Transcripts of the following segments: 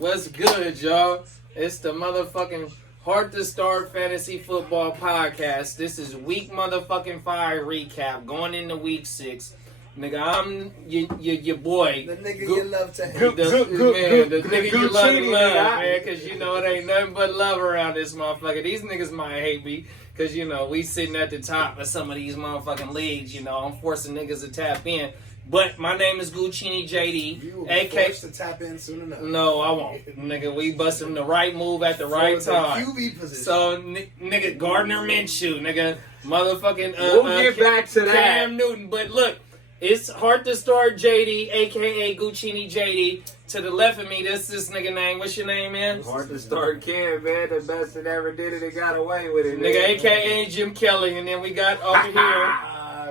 What's good, y'all? It's the motherfucking Heart2Start Fantasy Football Podcast. This is week motherfucking 5 recap going into week 6. Nigga, I'm your boy. The nigga you love to hate. The nigga you love to love, man, because you know it ain't nothing but love around this motherfucker. These niggas might hate me because, you know, we sitting at the top of some of these motherfucking leagues, you know. I'm forcing niggas to tap in. But my name is Guccini JD. You will be forced to tap in soon enough. No, I won't. Nigga, we busting the right move at the right time. QB position. So, nigga, Gardner Minshew, nigga, motherfucking we'll get back to that. Cam Newton. But look, it's Heart2Start JD, a.k.a. Guccini JD. To the left of me, that's this nigga name. What's your name, man? Heart2Start Cam, man. The best that ever did it and got away with it. Nigga, a.k.a. Jim Kelly. And then we got over here...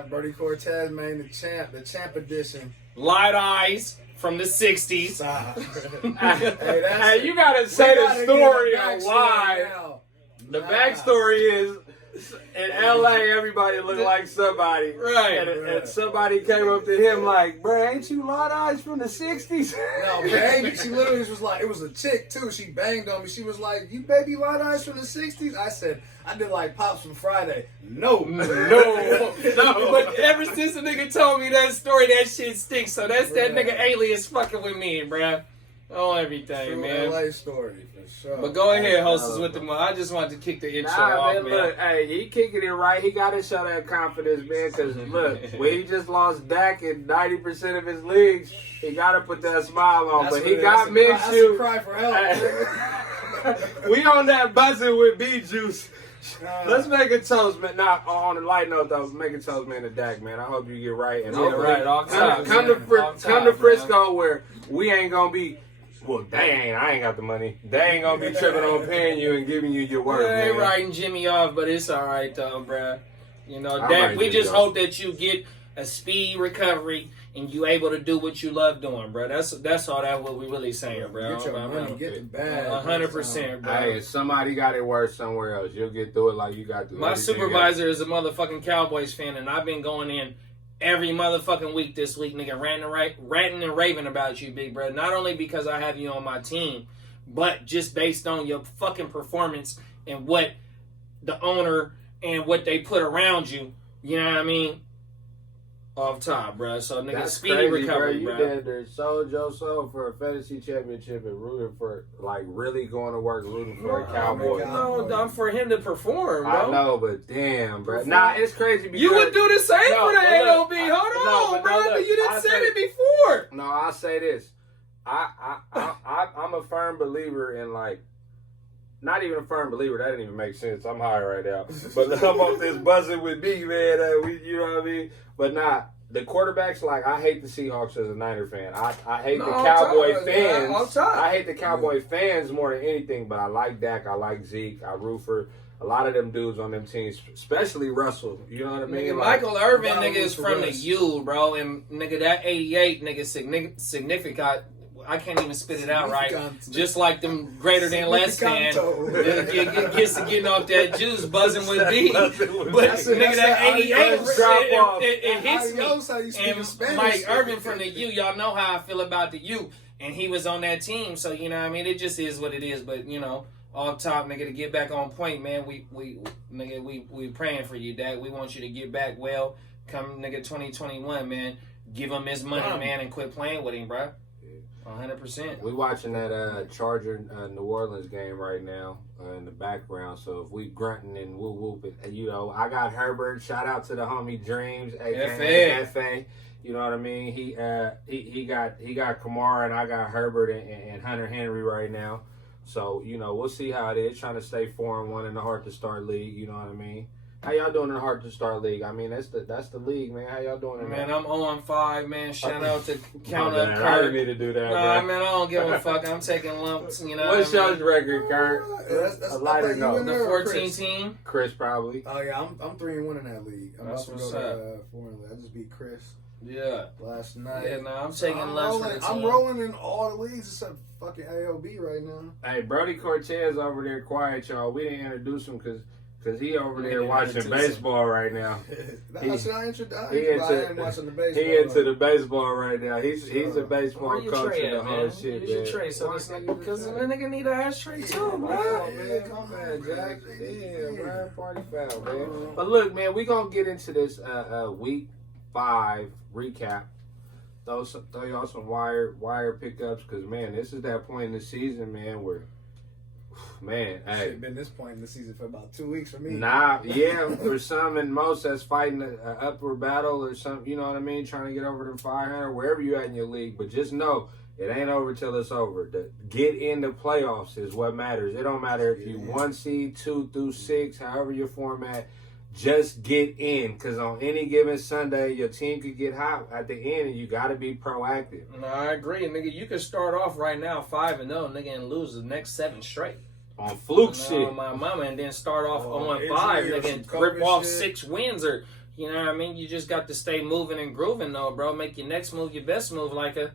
Brody Cortez, man, the champ edition. Light Eyes from the 60s. Hey, you gotta say the story on why. The backstory is, in LA, everybody looked like somebody. Right. And somebody came up to him like, bruh, ain't you Light Eyes from the 60s? No, baby. She literally was like, it was a chick, too. She banged on me. She was like, you baby Light Eyes from the 60s? I said, I did like Pops from Friday. No. But ever since the nigga told me that story, that shit stinks. So that's that nigga alias fucking with me, bruh. Oh, everything, True man. LA story, for sure. But go ahead, hostess, with the... I just wanted to kick the intro off, man. Look, hey, he kicking it right. He got to show that confidence, man, because, look, when he just lost Dak in 90% of his leagues, he got to put that smile on. But he got Minshew. That's a cry for help. We on that buzzing with B-Juice. Let's make a toast, man. Not on a light note, though. Make a toast, man, to Dak, man. I hope you get right. And come to Frisco, where we ain't going to be... Well, I ain't got the money. They ain't gonna be tripping on paying you and giving you your work, They man. writing Jimmy off, but it's all right, though, bruh. You know, I'm Dak, we right, just though. hope that you get a speedy recovery and you able to do what you love doing, bruh. That's all that what we really saying, bruh. Get your money, get the bag. 100%, bruh. Hey, if somebody got it worse somewhere else, you'll get through it like you got through it. My supervisor is a motherfucking Cowboys fan, and I've been going in every motherfucking week this week, nigga, ranting and raving about you, big bro. Not only because I have you on my team, but just based on your fucking performance and what the owner and what they put around you. You know what I mean? Off top, bro. So, nigga, That's speedy crazy, recovery, bro. bro. You did there sold your soul for a fantasy championship and rooting for, like, really going to work rooting for a Cowboy. No, for him to perform, bro. I know, but damn, bro. Nah, it's crazy because... You would do the same for the AOB. Hold on, bro. You didn't say it before. No, I'll say this. I'm a firm believer in, like, not even a firm believer. That didn't even make sense. I'm high right now. But I'm off this buzzing with me, man. You know what I mean? But nah, the quarterbacks, like, I hate the Seahawks as a Niner fan. I hate the Cowboy fans. I hate the Cowboy fans more than anything, but I like Dak. I like Zeke. I root for a lot of them dudes on them teams, especially Russell. You know what I mean? Nigga, Michael Irvin, nigga, is from the U, bro. And, nigga, that 88, nigga, significant. I can't even spit it out right. Just like them greater than less than gets to getting off that juice, buzzing with B. But nigga, that 88 it hits me. And Mike Irvin from the U, y'all know how I feel about the U, and he was on that team, so you know what I mean. It just is what it is. But you know, off top, nigga, to get back on point, man. We praying for you, Dak. We want you to get back well. Come, nigga, 2021, man. Give him his money, man, and quit playing with him, bro. 100%. We watching that Charger New Orleans game right now in the background. So if we grunting and whooping, you know, I got Herbert. Shout out to the homie Dreams, aka FA. You know what I mean? He got Kamara and I got Herbert and Hunter Henry right now. So you know, we'll see how it is. Trying to stay 4-1 in the Heart2Start league. You know what I mean? How y'all doing in the Heart2Start league? I mean, that's the league, man. How y'all doing in that? Man, I'm 0-5, man. Shout out to Count Up Kurt. I didn't need to do that, Nah, man, I don't give a fuck. I'm taking lumps, you know. What's your record, Kurt? That's a lighter note. The 14 team? Chris, probably. Oh, yeah, I'm 3-1 in that league. I'm That's about to what's go to 4 I just beat Chris. Yeah. Last night. Yeah, nah, I'm taking lumps for the team. I'm rolling in all the leagues except fucking AOB right now. Hey, Brody Cortez over there quiet, y'all. We didn't introduce him because Cause he over there watching baseball right now. I am watching the baseball. He into the baseball right now. He's a baseball coach and the whole shit, man. Trade, so this nigga, because the nigga need an ashtray too, bro. Come on, Jack. Yeah, man, party foul, man. But look, man, we gonna get into this week 5 recap. Throw y'all some wire pickups, cause man, this is that point in the season, man, where. Man, hey. Should have been this point in the season for about 2 weeks for me. Nah, yeah, for some and most that's fighting an upward battle or something, you know what I mean? Trying to get over to 500, wherever you at in your league. But just know, it ain't over till it's over. Get in the playoffs is what matters. It don't matter if you 1 seed, 2 through 6, however your format. Just get in, because on any given Sunday, your team could get hot at the end, and you got to be proactive. No, I agree, nigga. You could start off right now 5-0, nigga, and lose the next 7 straight. On fluke shit. On my mama, and then start off on 5, nigga, and rip off 6 wins, or, you know what I mean? You just got to stay moving and grooving, though, bro. Make your next move your best move, like a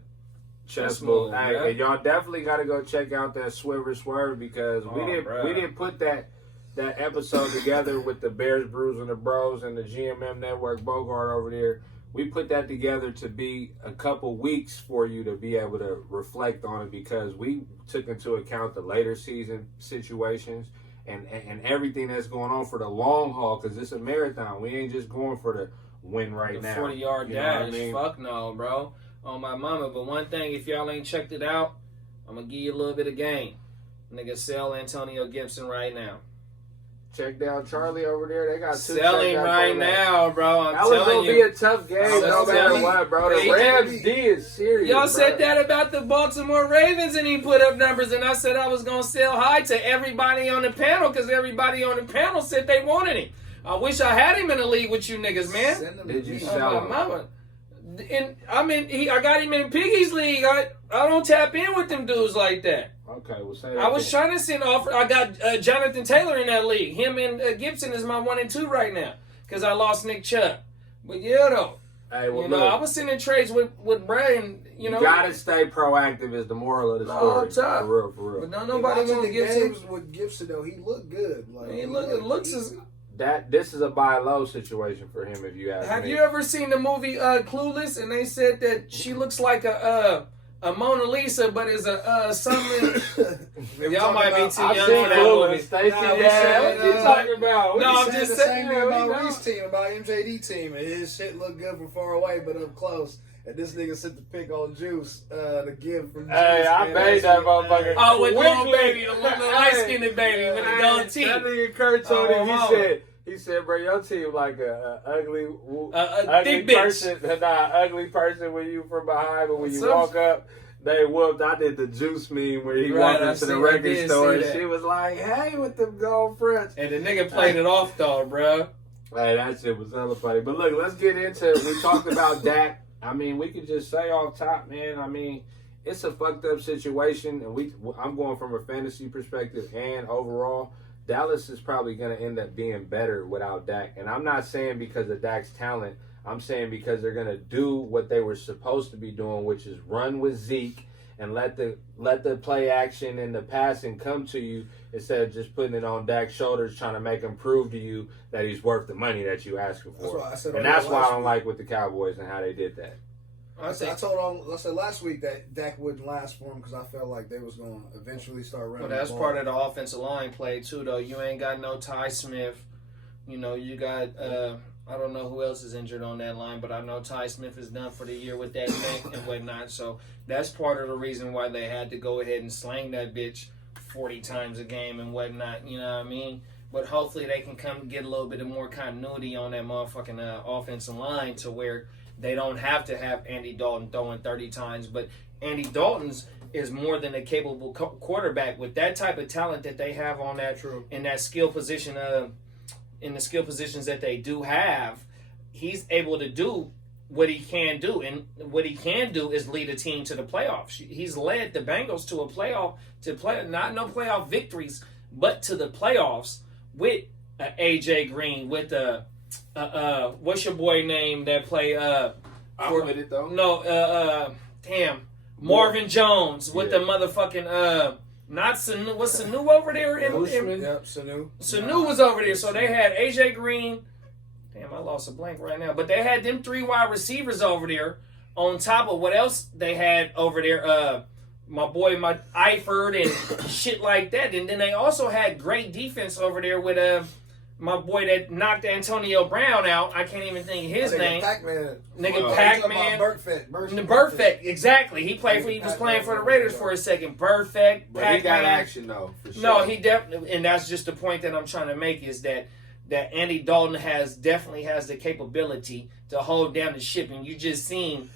chess move. Hey, and y'all definitely got to go check out that Swerve, because we didn't put that episode together with the Bears, Brews, and the Bros and the GMM Network Bogart over there. We put that together to be a couple weeks for you to be able to reflect on it, because we took into account the later season situations and everything that's going on for the long haul, because it's a marathon. We ain't just going for the win right now. 40-yard dash. I mean? Fuck no, bro. On my mama. But one thing, if y'all ain't checked it out, I'm going to give you a little bit of game. Nigga, sell Antonio Gibson right now. Check down Charlie over there. They got 2 selling right now, bro. I'm telling you. That was going to be a tough game no matter what, bro. The Rams D is serious. Y'all said that about the Baltimore Ravens, and he put up numbers, and I said I was going to sell high to everybody on the panel, because everybody on the panel said they wanted him. I wish I had him in the league with you niggas, man. Did you sell him? Mama. And I got him in Piggy's league. I don't tap in with them dudes like that. Okay, well, say that. I was trying to send offer. I got Jonathan Taylor in that league. Him and Gibson is my 1 and 2 right now, because I lost Nick Chubb. But yeah, though. Hey, well, look, I was sending trades with Brian. You gotta stay proactive is the moral of the story. For real. But no, nobody want to Gibson. With Gibson though, he looked good. Like, this is a buy low situation for him, if you ask me. Have you ever seen the movie Clueless? And they said that she looks like a Mona Lisa, but is a something. Y'all might be too young for that movie. What you talking about? No, I'm just saying about Reese team, about MJD team, and his shit looked good from far away, but up close. And this nigga sent the pick on Juice to give from Juice. Hey, I made that motherfucker. Oh, with little baby, the light-skinned baby with the gold teeth. That nigga Kurt told him, he said, bro, your team like a ugly thick person. Ugly person when you from behind, but when you walk up, they whooped. I did the Juice meme where he walked into the record store and she was like, hey, with them gold fronts. And the nigga played it off, though, bro. Hey, that shit was hella funny. But look, let's get into it. We talked about Dak. I mean, we could just say off top, man. I mean, it's a fucked up situation, and I'm going from a fantasy perspective and overall. Dallas is probably going to end up being better without Dak. And I'm not saying because of Dak's talent. I'm saying because they're going to do what they were supposed to be doing, which is run with Zeke and let the play action and the passing come to you instead of just putting it on Dak's shoulders, trying to make him prove to you that he's worth the money that you asking for. That's why I don't like with the Cowboys and how they did that. I said last week that Dak wouldn't last for him because I felt like they was going to eventually start running. Well, that's part of the offensive line play too, though. You ain't got no Ty Smith. You know, you got I don't know who else is injured on that line, but I know Ty Smith is done for the year with that neck and whatnot. So that's part of the reason why they had to go ahead and slang that bitch 40 times a game and whatnot. You know what I mean? But hopefully they can come get a little bit of more continuity on that motherfucking offensive line to where they don't have to have Andy Dalton throwing 30 times. But Andy Dalton's is more than a capable quarterback with that type of talent that they have on that in that skill position. In the skill positions that they do have, he's able to do what he can do. And what he can do is lead a team to the playoffs. He's led the Bengals to not no playoff victories, but to the playoffs with AJ Green, with what's your boy name that play with it though. No, Marvin Jones with the motherfucking Not Sanu. Was Sanu over there? Yep, Sanu. Sanu was over there. So they had AJ Green. Damn, I lost a blank right now. But they had them 3 wide receivers over there on top of what else they had over there. My boy, my Eifert and shit like that. And then they also had great defense over there with my boy that knocked Antonio Brown out. I can't even think of his name. Pac-Man. Nigga Pac-Man. Burfect. Exactly. He was playing for the Raiders for a second. Burfect. But he got action though, for sure. No, he definitely, and that's just the point that I'm trying to make is that Andy Dalton definitely has the capability to hold down the ship, and you just seen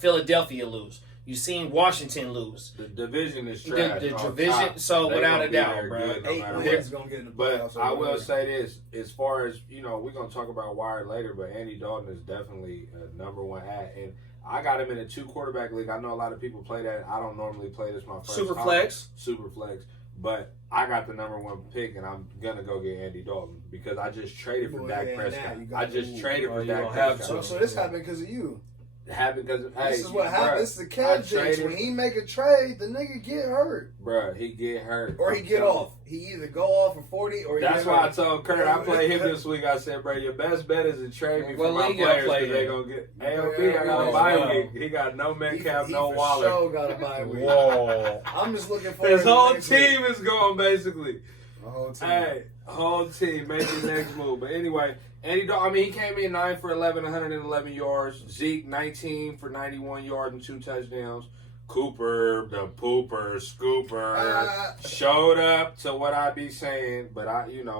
Philadelphia lose. You seen Washington lose. The division is trash. The division, so without a doubt, bro. Everyone's gonna get in the playoffs. But I will say this: as far as we're gonna talk about Wired later, but Andy Dalton is definitely a #1 ad, and I got him in a 2-quarterback league. I know a lot of people play that. I don't normally play this. My first Super flex. But I got the #1 pick, and I'm gonna go get Andy Dalton because I just traded for Dak Prescott. I just traded for Dak Prescott. So this happened because of you. Happened because this is what happens. This is the cat jinx. When he make a trade, the nigga get hurt. Bruh, he get hurt. Or he get off. He either go off for 40 or he That's why I told Kurt I played him this week. I said, bro, your best bet is to trade me for my players because they gonna get AOB. I got a bye week. He got no Metcalf, no Waller. He got a bye week. Whoa. I'm just looking for his whole team is going basically. The whole team. Hey, whole team. Make the next move. But anyway, Andy Dalton, he came in 9 for 11, 111 yards. Zeke, 19 for 91 yards and 2 touchdowns. Cooper, the pooper, scooper, showed up to what I be saying, but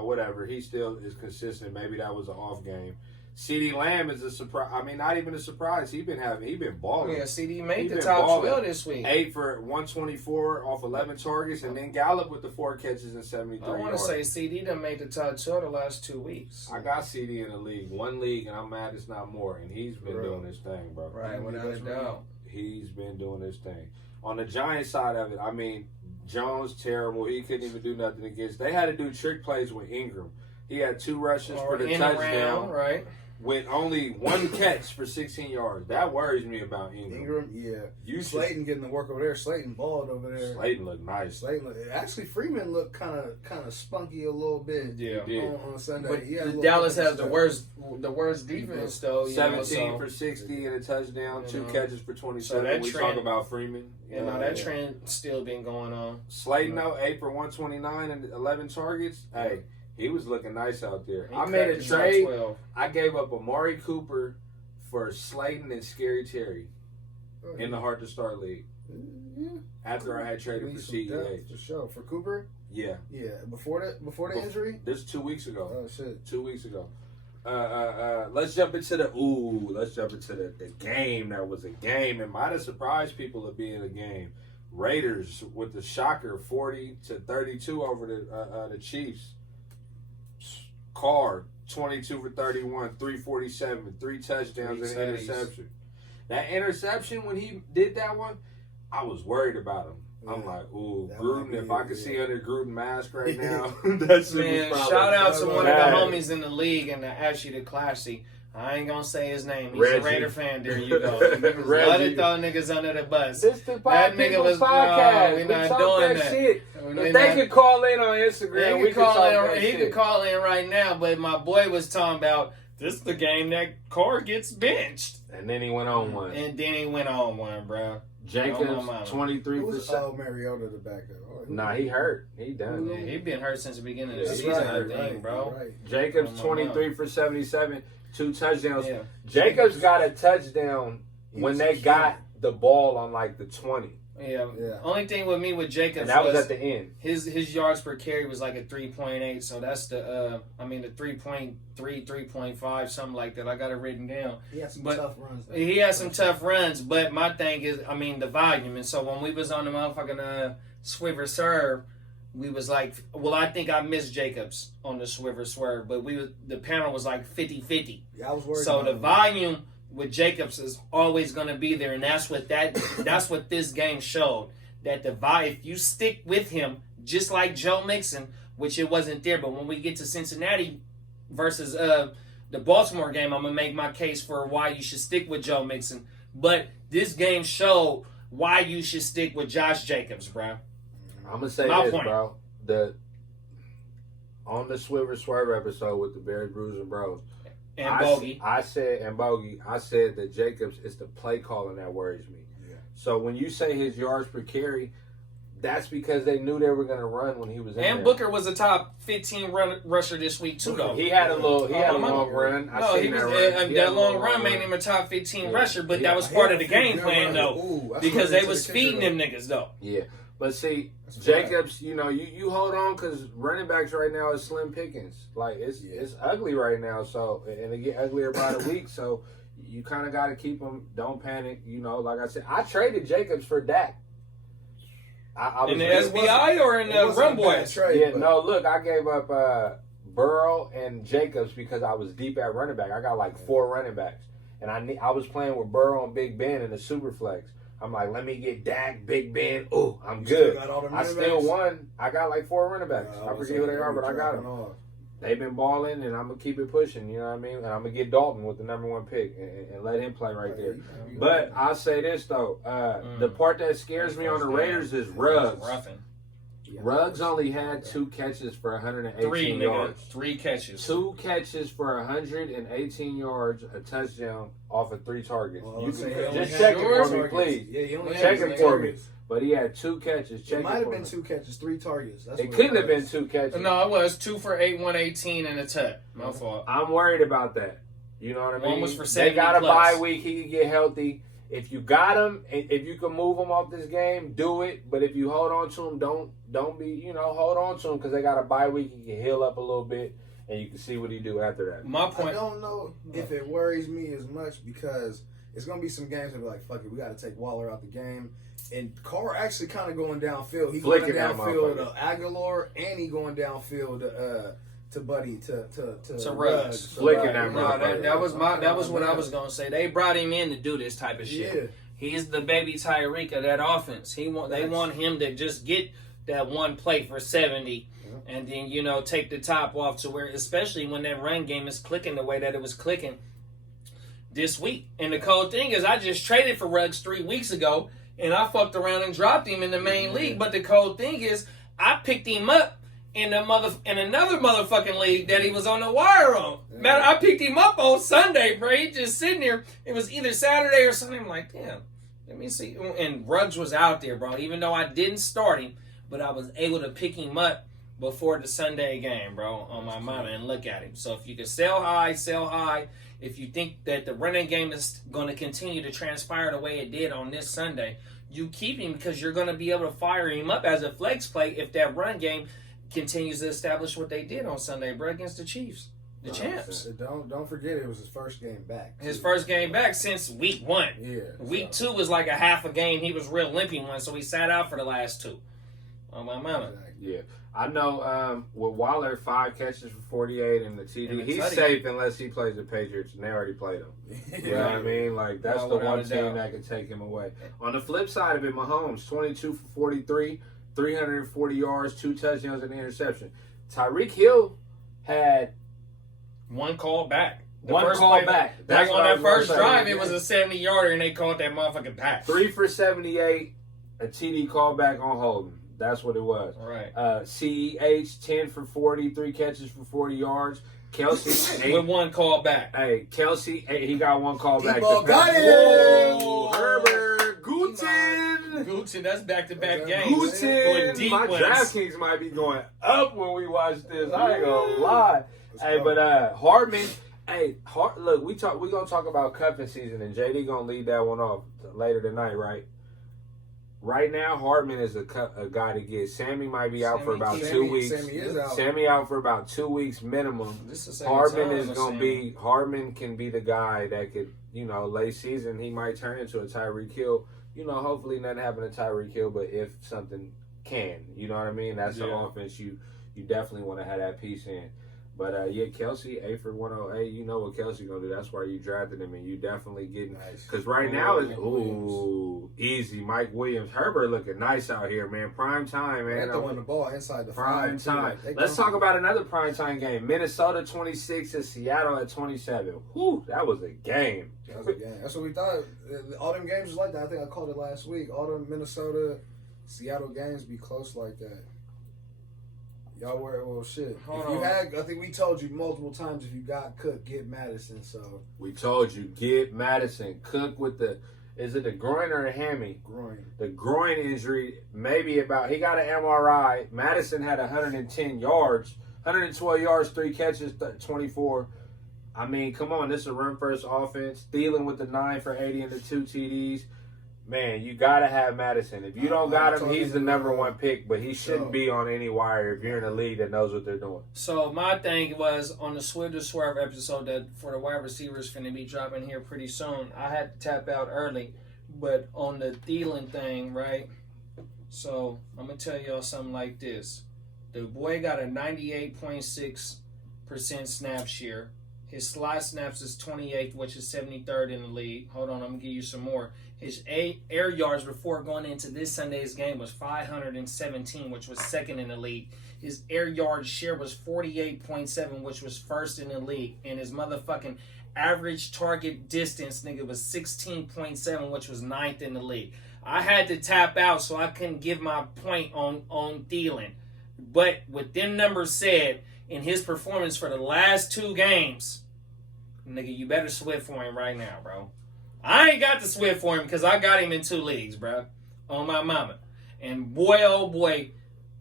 whatever. He still is consistent. Maybe that was an off game. CeeDee Lamb is a surprise. I mean, not even a surprise. He been balling. Yeah, CeeDee made the top 12 this week. 8 for 124 off 11 targets, and then Gallup with the 4 catches and 73 yards. I want to say CeeDee done made the top 12 the last 2 weeks. I got CeeDee in the league, 1 league, and I'm mad it's not more. And he's been doing his thing, bro. Right, without a doubt. He's been doing his thing. On the Giants side of it, I mean, Jones terrible. He couldn't even do nothing against. They had to do trick plays with Ingram. He had 2 rushes for the touchdown. Right. With only 1 catch for 16 yards. That worries me about Ingram. Yeah. Slayton getting the work over there. Slayton balled over there. Slayton looked nice. Actually, Freeman looked kind of spunky a little bit. Yeah. On Sunday. But Dallas has the worst defense though. 17 for 60 and a touchdown. 2 catches for 27. We talk about Freeman. That trend still been going on. Slayton though, 8 for 129 and 11 targets. Hey. He was looking nice out there. I made a trade. I gave up Amari Cooper for Slayton and Scary Terry in the Heart2Start league. Yeah. After I had traded for CEH. For sure. For Cooper? Yeah. Yeah. Before the injury? This is 2 weeks ago. Oh shit. 2 weeks ago. Let's jump into the game that was a game. It might have surprised people of being a game. Raiders with the shocker 40-32 over the Chiefs. Carr, 22 for 31, 347, 3 touchdowns and an interception. That interception, when he did that one, I was worried about him. I'm like, ooh, Gruden, if I could see under Gruden mask right now, that's shout out to one of the homies in the league and actually the Classy. I ain't gonna say his name. He's a Raider fan. There you go. Love to throw niggas under the bus. This the that nigga was podcast. We're not doing that. Shit. If they can call in on Instagram, we can talk that shit. He could call in right now, but my boy was talking about this is the game that Carr gets benched. And then he went on one. Bro. Jacobs, 23 for 7. Mariota the backup. Nah, he hurt. He done. Yeah, he been hurt since the beginning of the season, I think, bro. Right. Jacobs, 23 for 77, 2 touchdowns. Yeah. Jacobs got a touchdown when they got the ball on like the 20. Yeah. Only thing with me with Jacobs and that was at the end. His yards per carry was like a 3.8, so that's the 3.3, 3.5, something like that. I got it written down. He had some tough runs. He had some tough runs, but my thing is, the volume. And so when we was on the motherfucking Swiver Serve, we was like, well, I think I missed Jacobs on the Swiver Swerve, but the panel was like 50-50. Yeah, I was worried. So the volume with Jacobs is always going to be there, and that's what this game showed. That if you stick with him, just like Joe Mixon, which it wasn't there, but when we get to Cincinnati versus the Baltimore game, I'm going to make my case for why you should stick with Joe Mixon. But this game showed why you should stick with Josh Jacobs, bro. I'm gonna say this, bro. On the Swiver Swerve episode with the Bears, Brews, and Bros, and Bogey, I said that Jacobs is the play calling that worries me. Yeah. So when you say his yards per carry, that's because they knew they were going to run when he was in there. And Booker was a top 15 rusher this week too, though. He had a long run. That long run made him a top 15 rusher, but that was part of the game plan, though, because they was feeding them niggas, though. Yeah, but see, Jacobs, you hold on because running backs right now is slim pickings. Like it's ugly right now. So and it get uglier by the week. So you kind of got to keep them. Don't panic. Like I said, I traded Jacobs for Dak. I was in the SBI or in the Run Boys? Yeah, no, look, I gave up Burrow and Jacobs because I was deep at running back. I got like 4 running backs. And I was playing with Burrow and Big Ben in the super flex. I'm like, let me get Dak, Big Ben. Oh, I'm good. I still won. I got like 4 running backs. I forget who they are, but I got them. They've been balling, and I'm going to keep it pushing, you know what I mean? And I'm going to get Dalton with the number 1 pick and let him play right there. But I'll say this, though. The part that scares me on the Raiders is Ruggs. Ruggs only had 2 catches for 118 yards. 3 catches. 2 catches for 118 yards, a touchdown off of 3 targets. Just check it for me, please. Yeah, check it for me. But he had 2 catches. It might have been 2 catches, 3 targets. It couldn't have been 2 catches. No, it was 2 for 118 and a tut. My fault. I'm worried about that. You know what I mean? One was for 70 They got a plus. bye week. He can get healthy. If you got him, if you can move him off this game, do it. But if you hold on to him, don't be, hold on to him because they got a bye week. He can heal up a little bit, and you can see what he do after that. My point. I don't know if it worries me as much because it's going to be some games that be like, fuck it, we got to take Waller out the game. And Carr actually kind of going downfield. He going downfield to Aguilar, and he going downfield to Buddy to Ruggs. Flicking that motherfucker. That was what I was gonna say. They brought him in to do this type of shit. Yeah. He's the baby Tyreek of that offense. They want him to just get that 1 play for 70, and then take the top off to where, especially when that run game is clicking the way that it was clicking this week. And the cold thing is, I just traded for Ruggs 3 weeks ago. And I fucked around and dropped him in the main league. But the cold thing is, I picked him up in another motherfucking league that he was on the wire on. Man, I picked him up on Sunday, bro. He just sitting there. It was either Saturday or Sunday. I'm like, damn, let me see. And Ruggs was out there, bro. Even though I didn't start him, but I was able to pick him up before the Sunday game, bro, on my mama, and look at him. So if you can sell high, sell high. If you think that the running game is going to continue to transpire the way it did on this Sunday, you keep him because you're going to be able to fire him up as a flex play if that run game continues to establish what they did on Sunday, bro, against the Chiefs, the champs. Don't forget it was his first game back. His first game back since week 1. Yeah. Week 2 was like a half a game. He was real limpy one, so he sat out for the last 2. On my mama. Yeah. I know with Waller, 5 catches for 48 and the TD. He's safe unless he plays the Patriots, and they already played him. You know what I mean? Like, that's the one team that can take him away. On the flip side of it, Mahomes, 22 for 43, 340 yards, 2 touchdowns, and an interception. Tyreek Hill had 1 call back. One call back. Like on that first drive, it was a 70-yarder, and they called that motherfucking back. 3 for 78, a TD callback on Holden. That's what it was. Right. CEH, 10 for 40, 3 catches for 40 yards. Kelsey, 8. With 1 call back. Hey, Kelsey, 8, he got 1 call back. Got it! Whoa, Herbert, Guten, that's back-to-back games. Guten. My DraftKings might be going up when we watch this. I ain't gonna lie. Hey, but Hardman, look, we gonna talk about cuffing season, and JD gonna lead that one off later tonight, right? Right now, Hardman is a guy to get. Sammy might be out for about 2 weeks. Sammy out for about 2 weeks minimum. Hardman can be the guy that could, late season, he might turn into a Tyreek Hill. Hopefully nothing happened to Tyreek Hill, but if something can, you know what I mean? That's the offense you definitely want to have that piece in. But, Kelsey, 8 for 108. You know what Kelsey going to do. That's why you drafted him, and you definitely getting – because right now it's easy. Mike Williams. Herbert looking nice out here, man. Prime time, man. They're throwing the ball inside the prime time. Let's talk about another prime time game. Minnesota 26 and Seattle at 27. Whew, that was a game. That was a game. That's what we thought. All them games was like that. I think I called it last week. All them Minnesota Seattle games be close like that. Y'all were, well, shit. Hold if you on. had, I think we told you multiple times, if you got Cook, get Madison. So we told you, get Madison. Cook with the, is it the groin or the hammy? groin. The groin injury, maybe about, he got an MRI. Madison had 110 yards, 112 yards, 3 catches, 24. I mean, come on, this is a run-first offense. Thielen with the 9 for 80 and the 2 TDs. Man, you got to have Madison. If you don't got him, he's the number 1 pick, but he shouldn't be on any wire if you're in a league that knows what they're doing. So my thing was on the Swift to Swerve episode that for the wide receivers finna be dropping here pretty soon. I had to tap out early, but on the Thielen thing, right? So I'm gonna tell y'all something like this: the boy got a 98.6% snap share. His slot snaps is 28th, which is 73rd in the league. Hold on, I'm gonna give you some more. His air yards before going into this Sunday's game was 517, which was 2nd in the league. His air yard share was 48.7, which was 1st in the league. And his motherfucking average target distance, nigga, was 16.7, which was 9th in the league. I had to tap out so I couldn't give my point on Thielen. But with them numbers said, in his performance for the last 2 games, nigga, you better Swift for him right now, bro. I ain't got the Swift for him because I got him in 2 leagues, bro. On my mama. And boy, oh boy.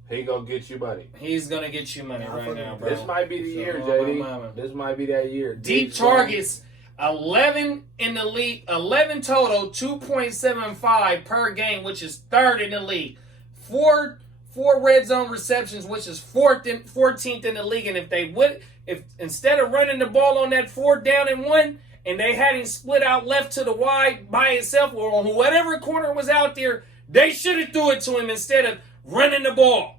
He gonna get you money. He's going to get you money right now, bro. This might be the year, JD. This might be that year. Deep targets, 11 in the league. 11 total, 2.75 per game, which is 3rd in the league. 4 red zone receptions, which is 14th in the league. And if instead of running the ball on that 4th down and 1, and they had him split out left to the wide by himself, or on whatever corner was out there, they should have threw it to him instead of running the ball.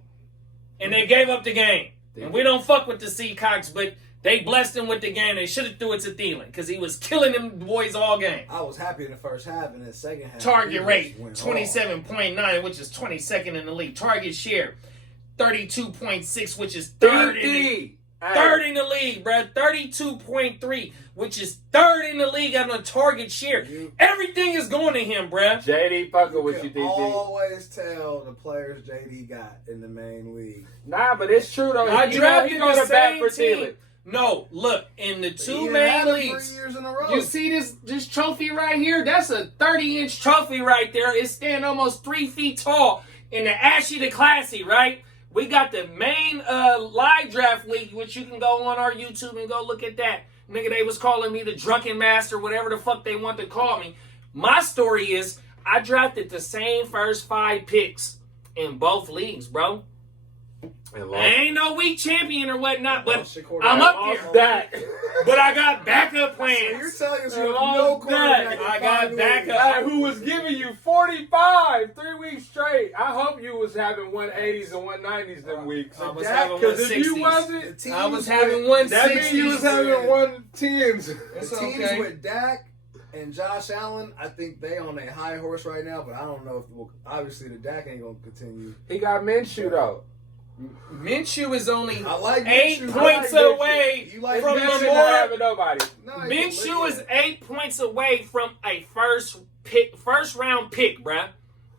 And they gave up the game. And we don't fuck with the Seacocks, but they blessed him with the game. They should have threw it to Thielen because he was killing them boys all game. I was happy in the first half, and in the second half, target rate 27.9, which is 22nd in the league. Target share 32.6, which is 3rd in the Third in the league, bro. 32.3, which is 3rd in the league on a target share. Everything is going to him, bro. JD fucking with you, DD. Always tell the players JD got in the main league. Nah, but it's true though. I drafted the same team. Thielen. No, look, in the 2 main leagues, 3 years in a row. you see this trophy right here? That's a 30-inch trophy right there. It's standing almost 3 feet tall in the Ashy the Classy, right? We got the main live draft league, which you can go on our YouTube and go look at that. Nigga, they was calling me the drunken master, whatever the fuck they want to call me. My story is, I drafted the same first 5 picks in both leagues, bro. I ain't no weak champion or whatnot, but I'm up here. But I got backup plans. So you're telling us you have no quarterback. I got backup. Who was giving you 45 3 weeks straight? I hope you was having 180s and 190s them weeks. I was having 160s. If you wasn't, I was having 160s. That means you was having 110s. The teams with Dak and Josh Allen, I think they on a high horse right now, but I don't know if obviously the Dak ain't gonna continue. He got Minshew though. Minshew is only 8 points away like from Minshew the not having nobody. Minshew is 8 points away from a first round pick, bruh.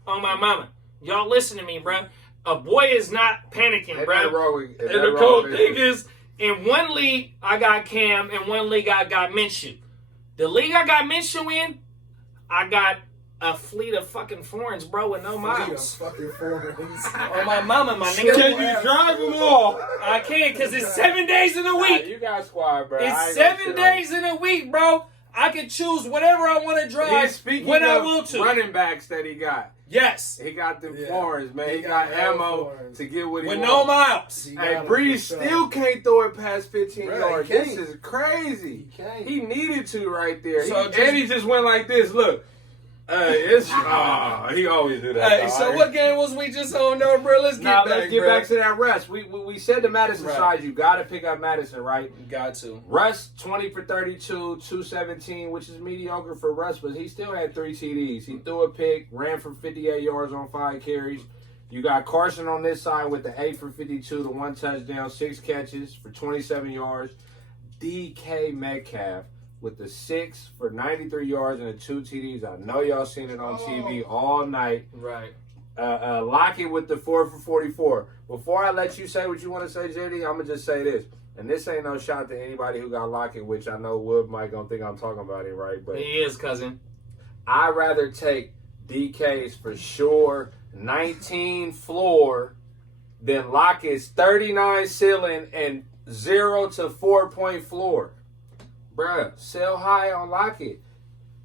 On my mama. Y'all listen to me, bruh. A boy is not panicking, bruh. And the cool thing is, in one league, I got Cam. In one league, I got Minshew. The league I got Minshew in, I got a fleet of fucking foreigns, bro, with no miles. Fucking foreigns. On my mama, my nigga. Can you drive them all? I can't, because it's 7 days in a week. You got squad, bro. It's 7 days in a week, bro. I can choose whatever I want to drive when I want to. Running backs that he got. Yes. He got them foreigns, man. He got ammo to get what he wants. With no miles. Hey, Breeze still can't throw it past 15 yards. This is crazy. He needed to right there. And he just went like this. Look. He always do that. Hey, so what game was we just on there, bro? Let's get back to that Russ. We said the Madison side, you got to pick up Madison, right? Got to. Russ, 20 for 32, 217, which is mediocre for Russ, but he still had 3 TDs. He threw a pick, ran for 58 yards on 5 carries. You got Carson on this side with the 8 for 52, the 1 touchdown, 6 catches for 27 yards. DK Metcalf with the 6 for 93 yards and the 2 TDs. I know y'all seen it on TV all night. Right. Lockett with the 4 for 44. Before I let you say what you want to say, JD, I'm going to just say this. And this ain't no shot to anybody who got Lockett, which I know Wood might gonna think I'm talking about him, right? But he is, cousin. I'd rather take DK's for sure 19 floor than Lockett's 39 ceiling and 0 to 4 point floor. Bruh, sell high on Lockett.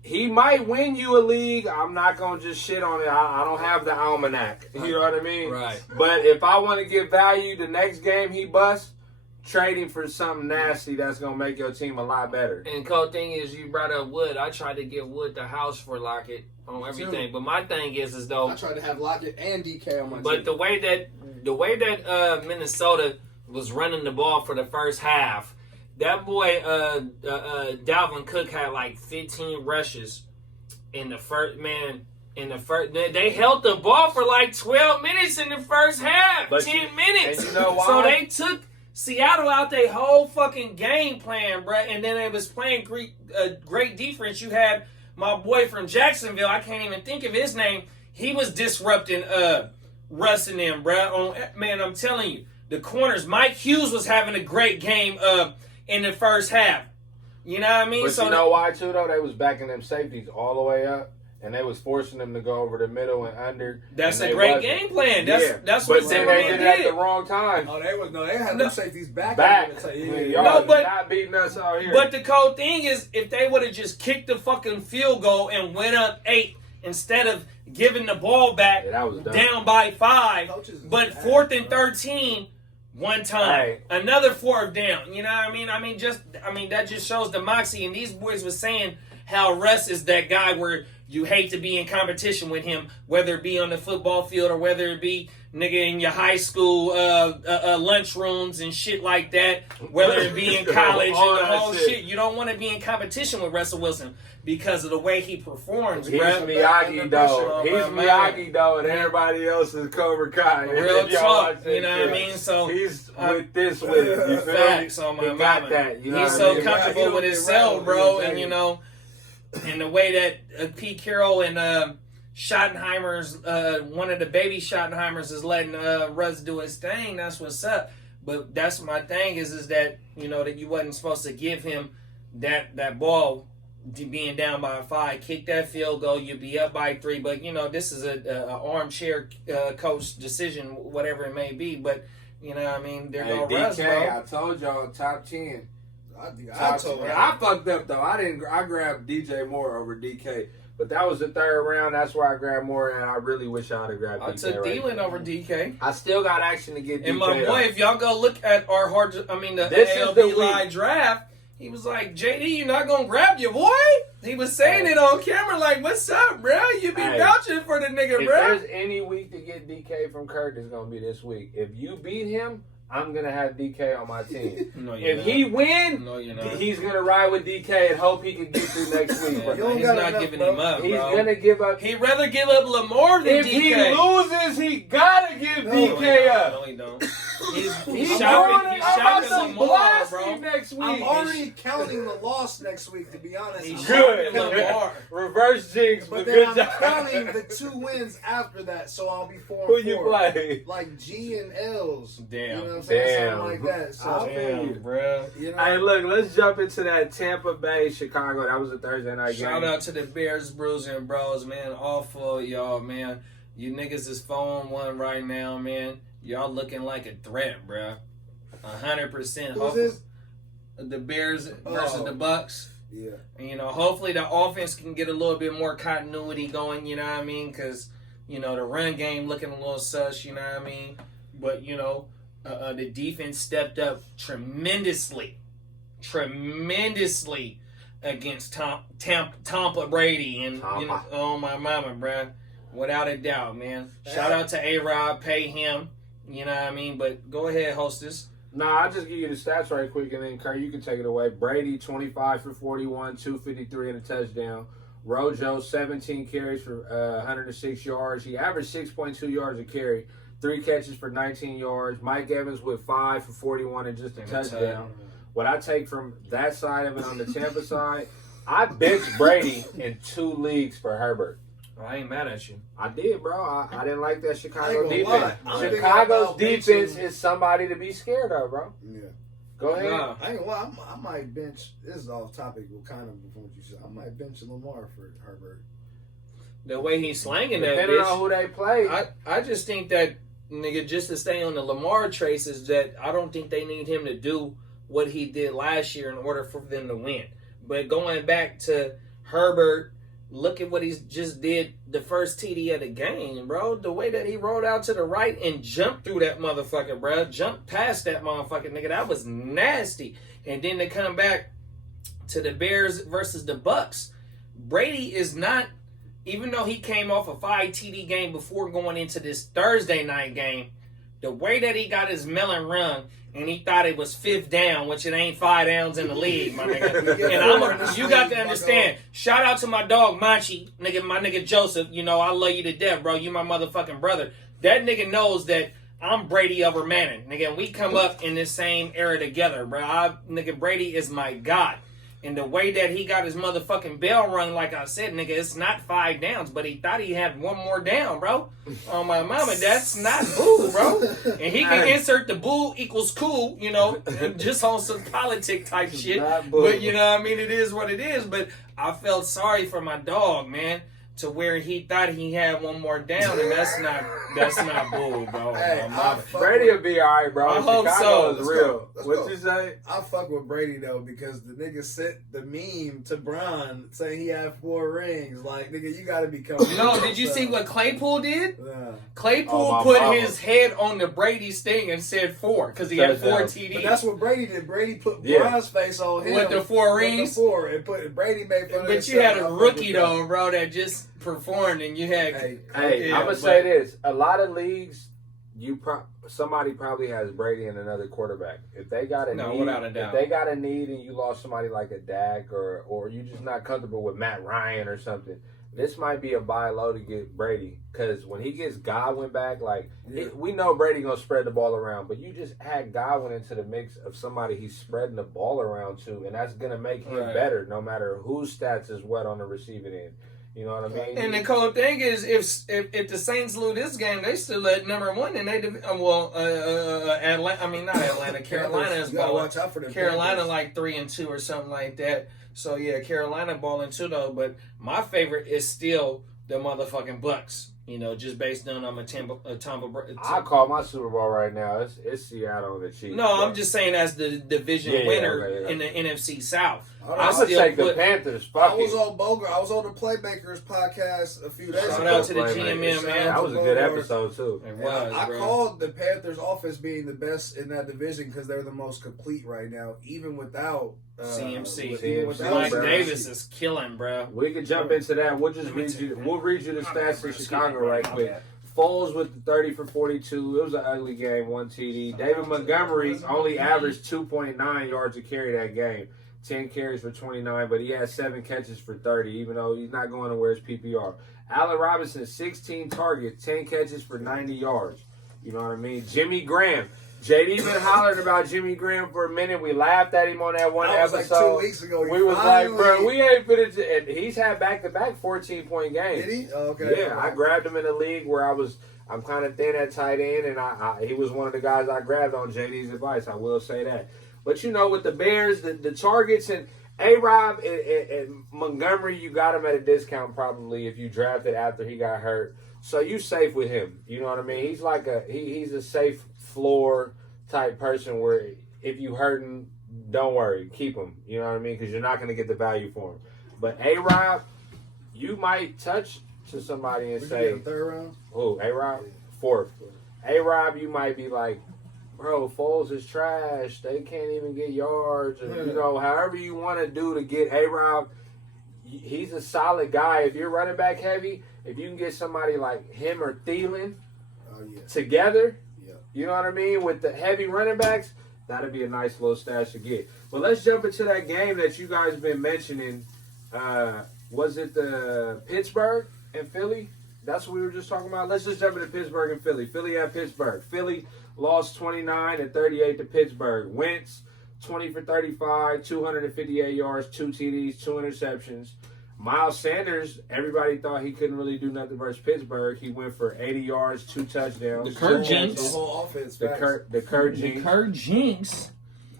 He might win you a league. I'm not going to just shit on it. I don't have the almanac. You know what I mean? Right. But if I want to get value the next game he busts, trade him for something nasty that's going to make your team a lot better. And cool thing is, you brought up Wood. I tried to get Wood the house for Lockett on everything. But my thing is though, I tried to have Lockett and DK on my team. But the way that Minnesota was running the ball for the first half, that boy Dalvin Cook had like 15 rushes in the first. They held the ball for like 12 minutes in the first half. 10 minutes. And you know why? So they took Seattle out their whole fucking game plan, bruh. And then they was playing great defense. You had my boy from Jacksonville. I can't even think of his name. He was disrupting Russ and them, bruh. Man, I'm telling you, the corners. Mike Hughes was having a great game in the first half. You know what I mean? But so you know why, too, though? They was backing them safeties all the way up, and they was forcing them to go over the middle and under. That's a great game plan. That's what they did at the wrong time. Oh, they had them safeties back. Y'all not beating us out here. But the cold thing is, if they would have just kicked the fucking field goal and went up 8 instead of giving the ball back down by 5, but 4th and 13... one time, another 4th down. You know what I mean? I mean, that just shows the moxie. And these boys was saying how Russ is that guy where you hate to be in competition with him, whether it be on the football field or whether it be nigga in your high school lunchrooms and shit like that, whether it be in college and the whole shit. You don't want to be in competition with Russell Wilson because of the way he performs, He's bro. Miyagi, though. He's Miyagi, though, and everybody else is Cobra Kai. Real talk, you know what I mean? So he's with this with it. You feel facts me? on my he got that. You know he's so comfortable with himself, bro, and you know, and the way that Pete Carroll and Schottenheimer's, one of the baby Schottenheimers is letting Russ do his thing. That's what's up. But that's my thing is that, you know, that you wasn't supposed to give him that ball being down by 5. Kick that field goal, you'd be up by 3. But, you know, this is a armchair coach decision, whatever it may be. But, you know what I mean? They're going to Russ, bro. I told y'all, top 10. I fucked up, though. I grabbed DJ Moore over DK. But that was the 3rd round. That's where I grabbed Moore, and I really wish I would have grabbed DK. I took Thielen over DK. I still got action to get DK. And my boy, if y'all go look at our the ALB live draft, he was like, JD, you not going to grab your boy? He was saying it on camera like, what's up, bro? You be vouching for the nigga, bro. If there's any week to get DK from Kurt, it's going to be this week. If you beat him, I'm going to have DK on my team. No, if he win, he's going to ride with DK and hope he can get through next week. He's not giving him up, He's going to give up. He'd rather give up Lamar than if DK. If he loses, he got to give DK up. No, he don't. He's shopping Lamar, bro. Next week. I'm already counting the loss next week, to be honest. He's good. Lamar. Reverse jinx, but good I'm job. counting the 2 wins after that, so I'll be 4-4. Who you play? Like G and L's. Damn. You know what I'm saying? Something like that. So, damn, bro. You know? Hey, look, let's jump into that Tampa Bay, Chicago. That was a Thursday night game. Shout out to the Bears, Brews, and Bros, man. All for y'all, man. You niggas is 4-1 right now, man. Y'all looking like a threat, bro. 100%. Who's this? The Bears versus the Bucks. Yeah. And, you know, hopefully the offense can get a little bit more continuity going, you know what I mean? Because, you know, the run game looking a little sus, you know what I mean? But, you know, the defense stepped up tremendously against Tampa Brady. And, you know, oh, my mama, bro. Without a doubt, man. Shout out to A-Rod. Pay him. You know what I mean? But go ahead, hostess. Nah, I'll just give you the stats right quick, and then, Kurt, you can take it away. Brady, 25 for 41, 253 and a touchdown. Rojo, 17 carries for 106 yards. He averaged 6.2 yards a carry, 3 catches for 19 yards. Mike Evans with 5 for 41 and just a touchdown. What I take from that side of it on the Tampa side, I benched Brady in 2 leagues for Herbert. I ain't mad at you. I did, bro. I didn't like that Chicago defense. Chicago's defense is somebody to be scared of, bro. Yeah. Go ahead. I ain't gonna lie. I might bench. This is off topic, but kind of from what you said. I might bench Lamar for Herbert. The way he's slanging that Depending bitch. on who they play. I just think that, nigga, just to stay on the Lamar traces, that I don't think they need him to do what he did last year in order for them to win. But going back to Herbert, look at what he just did the first TD of the game, bro. The way that he rolled out to the right and jumped through that motherfucker, bro. Jumped past that motherfucker, nigga. That was nasty. And then to come back to the Bears versus the Bucks, Brady is not, even though he came off a 5 TD game before going into this Thursday night game, the way that he got his melon run and he thought it was 5th down, which it ain't 5 downs in the league, my nigga. And you got to understand, shout out to my dog, Machi, nigga, my nigga Joseph. You know, I love you to death, bro. You my motherfucking brother. That nigga knows that I'm Brady over Manning, nigga. And we come up in this same era together, bro. Nigga, Brady is my God. And the way that he got his motherfucking bell rung, like I said, nigga, it's not 5 downs, but he thought he had one more down, bro. On my mama, that's not boo, bro. And he can insert the boo equals cool, you know, just on some politic type shit. But, you know what I mean? It is what it is. But I felt sorry for my dog, man, to where he thought he had one more down, and that's not bull, bro. Hey, Brady will be all right, bro. I hope so. Is real. What you say? I fuck with Brady though because the nigga sent the meme to Bron saying he had 4 rings. Like, nigga, you gotta be coming. No, did you see what Claypool did? Yeah. Claypool put his head on the Brady's thing and said 4 because he had 4 TDs. But that's what Brady did. Brady put Bron's face on him with the 4 rings. The 4 and put Brady made fun of. But you had a rookie though, bro, that just performed, and you had. Hey, I'm gonna say this: a lot of leagues, somebody probably has Brady and another quarterback. If they got a need, without a doubt. If they got a need, and you lost somebody like a Dak, or you just not comfortable with Matt Ryan or something, this might be a buy low to get Brady. Because when he gets Godwin back, we know Brady gonna spread the ball around, but you just add Godwin into the mix of somebody he's spreading the ball around to, and that's gonna make him better, no matter whose stats is what on the receiving end. You know what I mean? And the cool thing is, if the Saints lose this game, they still at number 1, and they Atlanta. I mean, not Atlanta. Carolina is balling. Watch out for them. Carolina like 3-2 or something like that. So yeah, Carolina balling too though. But my favorite is still the motherfucking Bucks. You know, just based on I call my Super Bowl right now. It's Seattle and the Chiefs. No, bro. I'm just saying as the division winner in the NFC South. I would take the Panthers. I was on Boger. I was on the Playmakers podcast a few days ago. Shout out to the GMM, man. That was a good episode too. It was. I called the Panthers' offense being the best in that division because they're the most complete right now, even without CMC. Mike Davis is killing, bro. We can jump into that. We'll read you the stats in Chicago right quick. Foles with the 30 for 42. It was an ugly game, 1 TD. David Montgomery only averaged 2.9 yards a carry that game. 10 carries for 29, but he had 7 catches for 30, even though he's not going to wear his PPR. Allen Robinson, 16 targets, 10 catches for 90 yards. You know what I mean? Jimmy Graham. JD been hollering about Jimmy Graham for a minute. We laughed at him on that one episode. Like 2 weeks ago. We was like, bro, we ain't finished it. And he's had back-to-back 14-point games. Did he? Oh, okay. Yeah, I grabbed him in a league where I'm kind of thin at tight end, and he was one of the guys I grabbed on JD's advice. I will say that. But, you know, with the Bears, the targets, and A-Rob and Montgomery, you got him at a discount probably if you drafted after he got hurt. So you safe with him. You know what I mean? He's like he's a safe floor type person where if you hurting, don't worry. Keep him. You know what I mean? Because you're not going to get the value for him. But A-Rob, you might touch to somebody and say, third round? Oh, A-Rob? 4th. A-Rob, you might be like, bro, Foles is trash. They can't even get yards. And, you know, however you want to do to get A-Rob, he's a solid guy. If you're running back heavy, if you can get somebody like him or Thielen together, you know what I mean, with the heavy running backs, that'd be a nice little stash to get. But let's jump into that game that you guys been mentioning. Was it the Pittsburgh and Philly? That's what we were just talking about. Let's just jump into Pittsburgh and Philly. Philly at Pittsburgh. Philly lost 29-38 to Pittsburgh. Wentz, 20 for 35, 258 yards, 2 TDs, 2 interceptions. Miles Sanders, everybody thought he couldn't really do nothing versus Pittsburgh. He went for 80 yards, 2 touchdowns. The Kurt Jinx. The whole offense. The Kurt Jinx. The Kurt Jinx.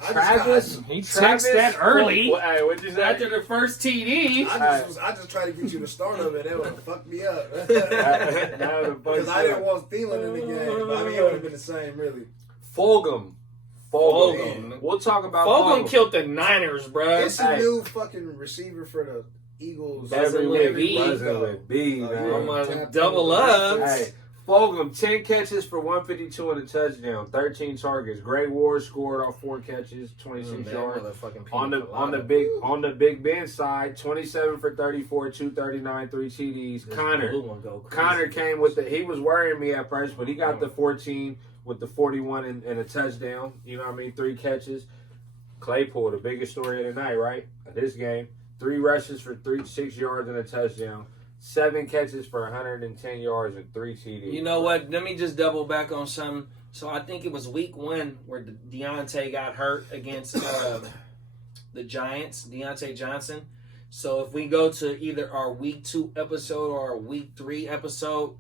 He texted that early. Hey, what'd you say? After the first TD. I just tried to get you the start of it. It would have fucked me up. Because I didn't want Thielen in the game. But I mean, it would have been the same, really. Fulgham. We'll talk about Fulgham killed the Niners, bro. It's a new fucking receiver for the Eagles. Every week. Double up. Hey, Fulgham, 10 catches for 152 and a touchdown, 13 targets. Gray Ward scored off 4 catches, 26 yards. On the Big Ben side, 27 for 34, 239, 3 TDs. Connor came with he was worrying me at first, but he got the 14 with the 41 and a touchdown. You know what I mean? 3 catches. Claypool, the biggest story of the night, right? Of this game. 3 rushes for 6 yards and a touchdown. 7 catches for 110 yards and 3 TDs. You know what? Let me just double back on something. So I think it was week 1 where Deontay got hurt against the Giants, Deontay Johnson. So if we go to either our week 2 episode or our week 3 episode,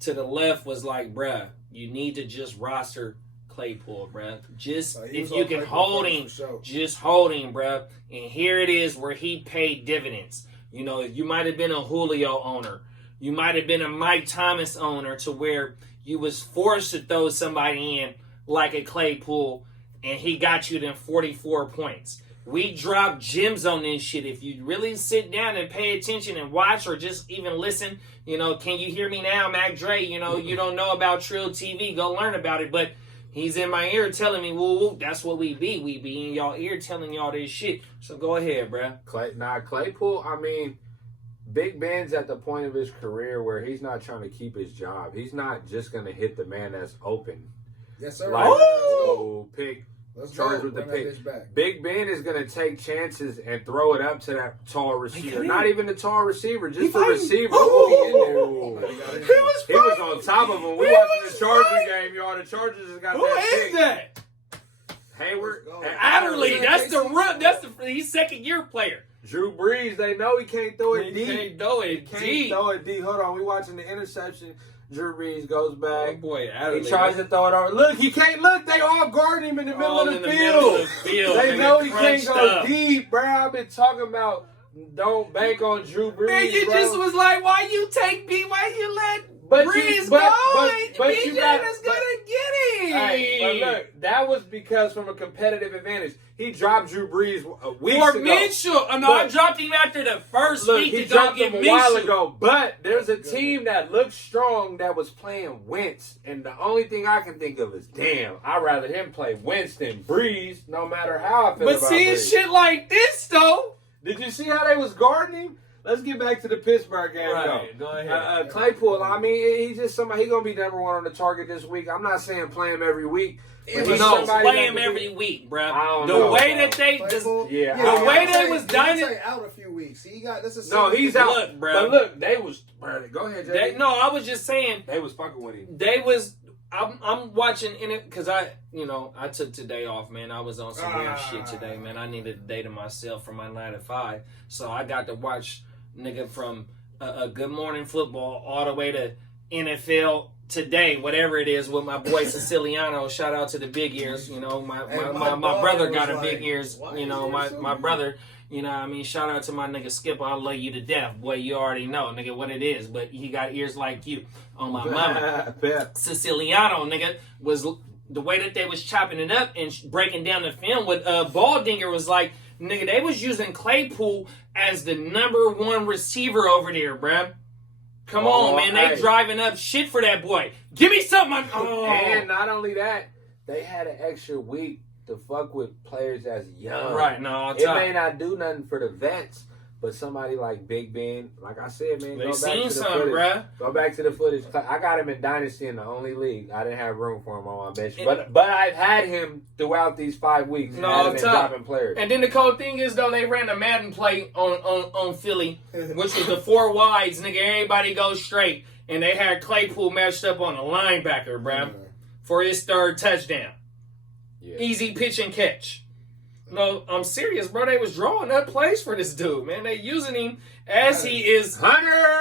to the left was like, bruh, you need to just roster Claypool, bruh. Just if you can hold him, just hold him, bruh. And here it is where he paid dividends. You know, you might have been a Julio owner. You might have been a Mike Thomas owner to where you was forced to throw somebody in like a Claypool, and he got you them 44 points. We drop gems on this shit. If you really sit down and pay attention and watch or just even listen, you know, can you hear me now, Mac Dre? You know, you don't know about Trill TV. Go learn about it. But he's in my ear telling me, woo, that's what we be. We be in y'all ear telling y'all this shit. So go ahead, bruh. Claypool, I mean, Big Ben's at the point of his career where he's not trying to keep his job. He's not just going to hit the man that's open. Yes, sir. Let's charge with the pick. Big Ben is going to take chances and throw it up to that tall receiver. Not even the tall receiver, just the receiver. He was on top of him. We watching the Charger game, y'all. The Chargers has got that pick. Who is that? Hayward. Adderley. That's he's second-year player. Drew Brees, they know he can't throw it deep. He can't throw it deep. Hold on, we watching the interception. Drew Brees goes back. Oh boy, Adderley. He tries to throw it over. Look, he can't look. They all guarding him in the middle of the field. They know he can't go deep, bro. I've been talking about don't bank on Drew Brees. Man, you just was like, why you let Brees but BJ is gonna get him. Hey, but look, that was because from a competitive advantage. He dropped Drew Brees weeks ago. Minshew. I dropped him after the first week he to dropped go get him a while ago. But there's a team that looked strong that was playing Wentz. And the only thing I can think of is, damn, I'd rather him play Wentz than Brees, no matter how I feel about Brees. But seeing shit like this, though. Did you see how they was guarding him? Let's get back to the Pittsburgh game, though. Go ahead. Claypool, I mean, he's just somebody. He's going to be number 1 on the target this week. I'm not saying play him every week. Play him every week, bro. The way that they was done it out a few weeks. He got this is he's out, look, bro. But look, they was go ahead, Jay. I was just saying they was fucking with him. They was. I'm watching in it because I took today off, man. I was on some weird shit today, man. I needed a day to myself from my 9 to 5, so I got to watch nigga from a Good Morning Football all the way to NFL Today, whatever it is, with my boy Siciliano. Shout out to the big ears. You know, my brother got a big ears. You know, my brother. You know what I mean? Shout out to my nigga Skipper. I love you to death. Boy, you already know, nigga, what it is. But he got ears like you. On my mama. Siciliano, nigga, was the way that they was chopping it up and breaking down the film with Baldinger was like, nigga, they was using Claypool as the number 1 receiver over there, bruh. Come on, man. They driving up shit for that boy. Give me something. And not only that, they had an extra week to fuck with players that's young. Right, no, it may not do nothing for the vets, but somebody like Big Ben, like I said, man, go back to the footage. I got him in Dynasty in the only league. I didn't have room for him on my bench. But I've had him throughout these 5 weeks. Dropping players. And then the cool thing is, though, they ran a Madden play on Philly, which was the 4 wides, nigga. Everybody goes straight. And they had Claypool matched up on a linebacker, bruh, for his 3rd touchdown. Yeah. Easy pitch and catch. No, I'm serious, bro. They was drawing up plays for this dude, man. They using him as he is. Hunter!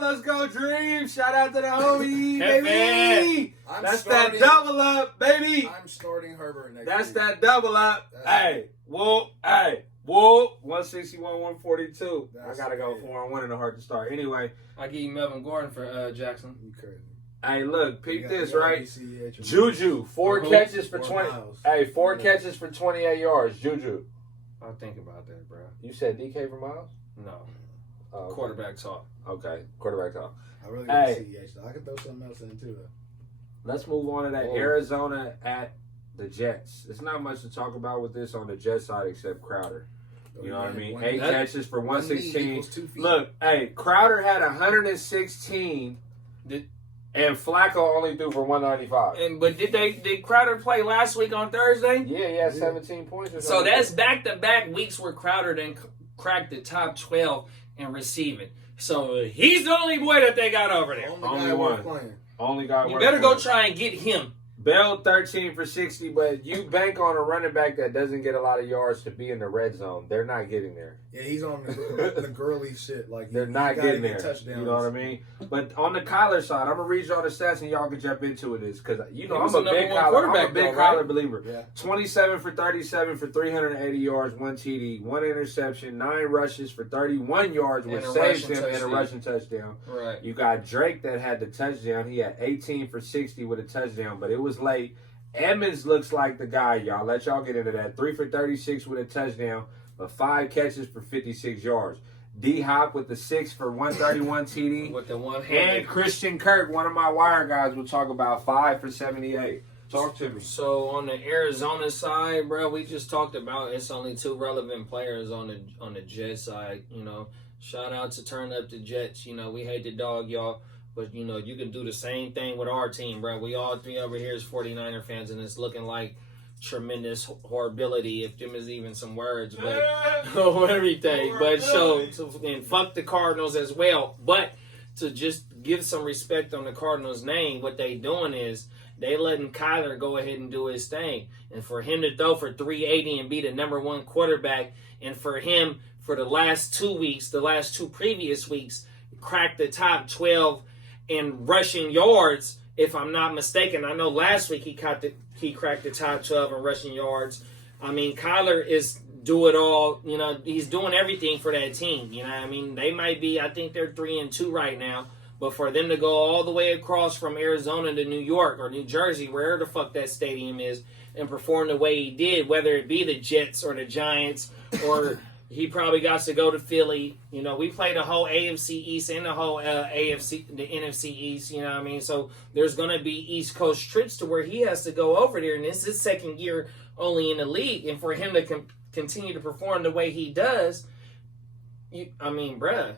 Let's go, Dream. Shout out to the homie, baby. That's that double up, baby. I'm starting Herbert next That's week. that double up. Hey, whoop, hey. Whoa, 161, 142. I gotta go 4-1 in the Heart2Start. Anyway, I give you Melvin Gordon for Jackson. You crazy. Hey, look, peep this, right? Juju, 4 catches for 20. Hey, 4 catches for 28 yards. Juju. I'll think about that, bro. You said DK for Miles? No. Okay. Quarterback talk. Okay, quarterback talk. I really want CEH, though. I can throw something else in, too, though. Let's move on to that. Arizona at the Jets. There's not much to talk about with this on the Jets side except Crowder. You know what I mean? 8 catches for 116. Look, hey, Crowder had 116, and Flacco only threw for 195. But did Crowder play last week on Thursday? Yeah, he had 17 points. Or so that's back-to-back weeks where Crowder then cracked the top 12 in receiving. So he's the only boy that they got over there. Only one. Only guy. You better go try and get him. Bell 13 for 60, but you bank on a running back that doesn't get a lot of yards to be in the red zone. They're not getting there. Yeah, he's on the girly shit. Like they're not getting there. You know what I mean? But on the Kyler side, I'm gonna read y'all the stats and y'all can jump into it. Because I'm a big Kyler believer. Yeah. 27 for 37 for 380 yards, 1 TD, 1 interception, 9 rushes for 31 yards, which saves him, and a rushing touchdown. Right. You got Drake that had the touchdown. He had 18 for 60 with a touchdown, but it was late. Edmonds looks like the guy, y'all. Let y'all get into that. 3 for 36 with a touchdown, but 5 catches for 56 yards. D-Hop with the 6 for 131 TD. With the one hand. And Christian Kirk, one of my wire guys, will talk about 5 for 78. Talk to me. So on the Arizona side, bro, we just talked about it's only 2 relevant players on the Jets side. You know, shout out to Turn Up the Jets. You know, we hate the dog, y'all. But, you know, you can do the same thing with our team, bro. We all 3 over here is 49er fans, and it's looking like tremendous horribility, if them is even some words, but everything. But and fuck the Cardinals as well. But to just give some respect on the Cardinals' name, what they doing is they letting Kyler go ahead and do his thing. And for him to throw for 380 and be the number 1 quarterback, and for him, for the last 2 weeks, the last 2 previous weeks, crack the top 12 in rushing yards, if I'm not mistaken. I know last week he cracked the top 12 in rushing yards. I mean, Kyler is do it all. You know, he's doing everything for that team. You know what I mean? They might be, I think they're 3-2 right now. But for them to go all the way across from Arizona to New York or New Jersey, wherever the fuck that stadium is, and perform the way he did, whether it be the Jets or the Giants or he probably got to go to Philly. You know, we play the whole AFC East and the whole the NFC East, you know what I mean? So there's going to be East Coast trips to where he has to go over there, and it's his second year only in the league. And for him to continue to perform the way he does, I mean, bruh,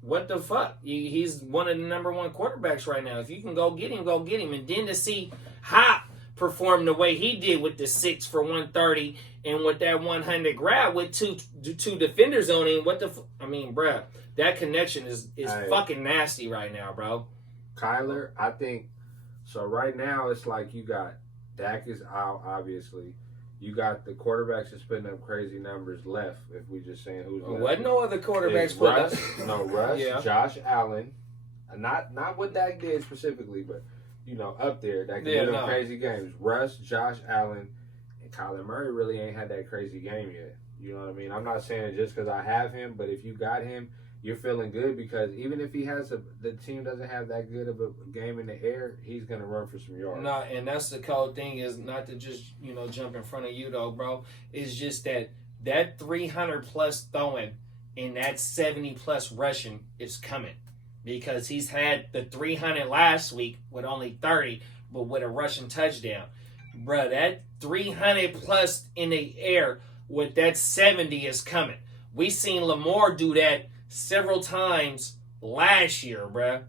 what the fuck? He's one of the number 1 quarterbacks right now. If you can go get him, go get him. And then to see Hop perform the way he did with the 6 for 130 and with that 100 grab with two defenders on him, I mean, bruh, that connection is fucking nasty right now, bro. Kyler, I think, so right now it's like you got Dak is out, obviously. You got the quarterbacks that's putting up crazy numbers left, if we just saying who's left. Wasn't no other quarterbacks putting up. No, Russ, yeah. Josh Allen. Not what Dak did specifically, but, you know, up there. That can do crazy games. Russ, Josh Allen, and Kyler Murray really ain't had that crazy game yet. You know what I mean? I'm not saying it just because I have him, but if you got him, you're feeling good because even if he has the team doesn't have that good of a game in the air, he's going to run for some yards. No, and that's the cold thing is not to just, you know, jump in front of you though, bro. It's just that 300-plus throwing and that 70-plus rushing is coming because he's had the 300 last week with only 30, but with a rushing touchdown. Bro, that 300-plus in the air with that 70 is coming. We seen Lamar do that several times last year, bruh.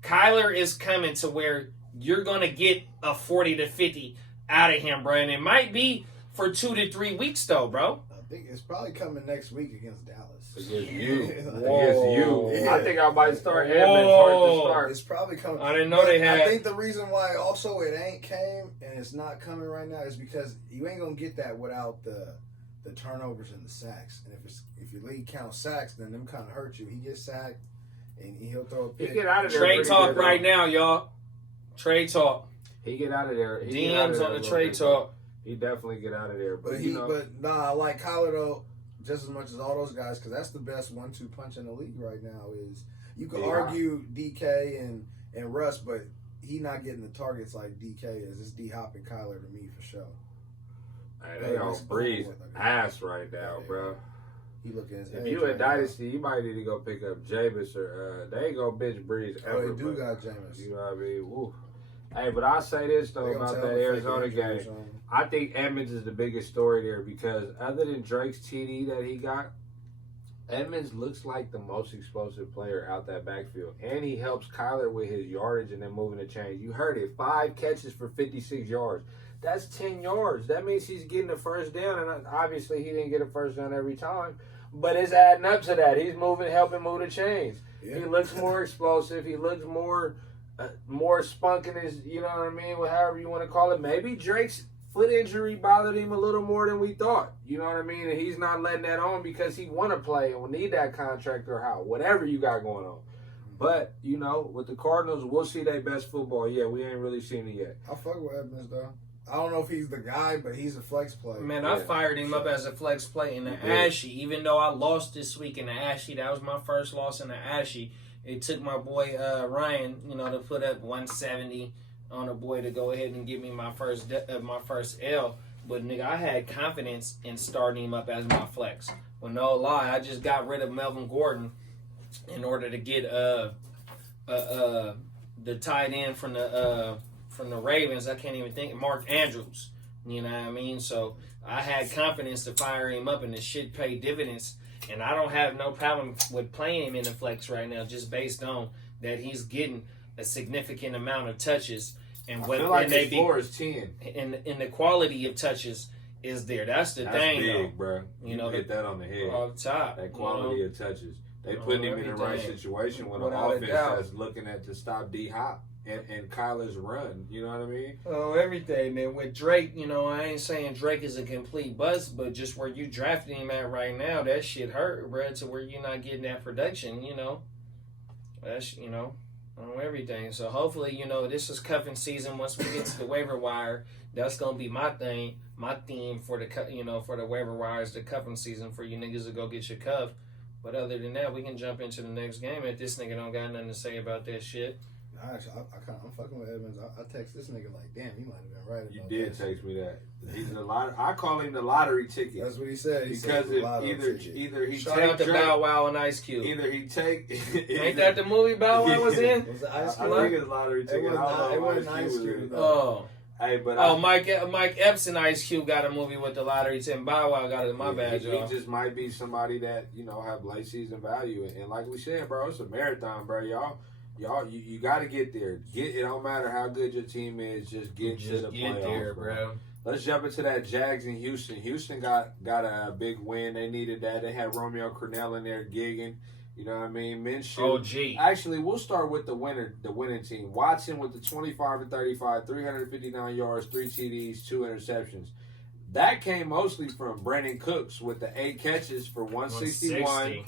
Kyler is coming to where you're going to get a 40 to 50 out of him, bruh. And it might be for 2 to 3 weeks, though, bro. think it's probably coming next week against Dallas. Against you. Against you. Yeah. I think I might start Edmonds Heart2Start. It's probably coming. I didn't know they had. I think the reason why also it ain't came and it's not coming right now is because you ain't gonna get that without the turnovers and the sacks. And if your league counts sacks, then them kind of hurt you. He gets sacked and he'll throw a pick. He get out of there. Trade talk right now, y'all. Trade talk. He get out of there. DMs on the trade talk. He definitely get out of there. But I like Kyler though just as much as all those guys because that's the best 1-2 punch in the league right now. Is you could argue DK and Russ, but he not getting the targets like DK is. It's D Hop and Kyler to me for sure. Hey, they on Breeze ass right now, bro. He looking. If you in Dynasty, you might need to go pick up Jameis or they ain't gonna bitch Breeze ever. Oh, they do got Jameis. You know what I mean? Woo. Hey, but I'll say this though about that Arizona game. I think Edmonds is the biggest story there because other than Drake's TD that he got, Edmonds looks like the most explosive player out that backfield. And he helps Kyler with his yardage and then moving the chains. You heard it. 5 catches for 56 yards. That's 10 yards. That means he's getting a first down. And obviously he didn't get a first down every time. But it's adding up to that. He's helping move the chains. Yeah. He looks more explosive. He looks more spunk in his, you know what I mean, however you want to call it. Maybe Drake's foot injury bothered him a little more than we thought. You know what I mean? And he's not letting that on because he want to play and will need that contract or how, whatever you got going on. But, you know, with the Cardinals, we'll see their best football. Yeah, we ain't really seen it yet. I fuck with Edmonds, though. I don't know if he's the guy, but he's a flex play. Man, I fired him up as a flex play in the Ashy. Even though I lost this week in the Ashy, that was my first loss in the Ashy. It took my boy Ryan, you know, to put up 170 on a boy to go ahead and give me my first L. But nigga, I had confidence in starting him up as my flex. Well, no lie, I just got rid of Melvin Gordon in order to get the tight end from the Ravens. I can't even think. Mark Andrews. You know what I mean? So I had confidence to fire him up, and the shit paid dividends. And I don't have no problem with playing him in the flex right now, just based on that he's getting a significant amount of touches. And what like his floor is 10. And the quality of touches is there. That's the thing, big, though. Bro. You know, hit that on the head. Off top. That quality of touches. They putting him in the right situation with an offense that's looking at to stop D Hop and Kyler's run. You know what I mean? Oh, everything, man. With Drake, you know, I ain't saying Drake is a complete bust, but just where you drafted him at right now, that shit hurt, bro, to where you're not getting that production, you know. That's, you know, on everything. So hopefully, you know, this is cuffing season. Once we get to the waiver wire, that's going to be my theme for the, you know, for the waiver wire is the cuffing season for you niggas to go get your cuff. But other than that, we can jump into the next game if this nigga don't got nothing to say about that shit. Actually, I'm fucking with Edmonds. I text this nigga like, damn, he might have been right about You did text me that. He's in the lottery. I call him the lottery ticket. That's what he said. Because either he shout out to Bow Wow and Ice Cube. Either he take. Ain't that the movie Bow Wow was in? Was it Ice Cube? I think it's lottery ticket. It wasn't Ice Cube. Oh. Hey, but Mike Epps and Ice Cube got a movie with the lottery team. Bow Wow got it in my bad, y'all. He just might be somebody that, you know, have late season value. And like we said, bro, it's a marathon, bro. Y'all, you got to get there. It don't matter how good your team is, just get to the playoffs, there, bro. Let's jump into that Jags in Houston. Houston got a big win. They needed that. They had Romeo Crennel in there gigging. You know what I mean? Minshew. Actually, we'll start with the winning team. Watson with the 25-35, 359 yards, 3 TDs, 2 interceptions. That came mostly from Brandon Cooks with the 8 catches for 161,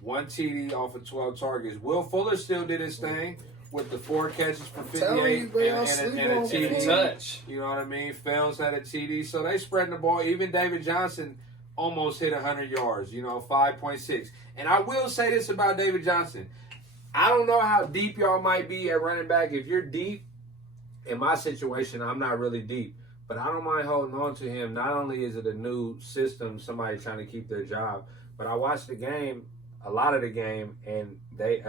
1 TD off of 12 targets. Will Fuller still did his thing with the 4 catches for 58 and a TD. Touch. You know what I mean? Fells had a TD. So they spreading the ball. Even David Johnson almost hit 100 yards, you know, 5.6. And I will say this about David Johnson. I don't know how deep y'all might be at running back. If you're deep, in my situation, I'm not really deep. But I don't mind holding on to him. Not only is it a new system, somebody trying to keep their job, but I watched the game, a lot of the game, and they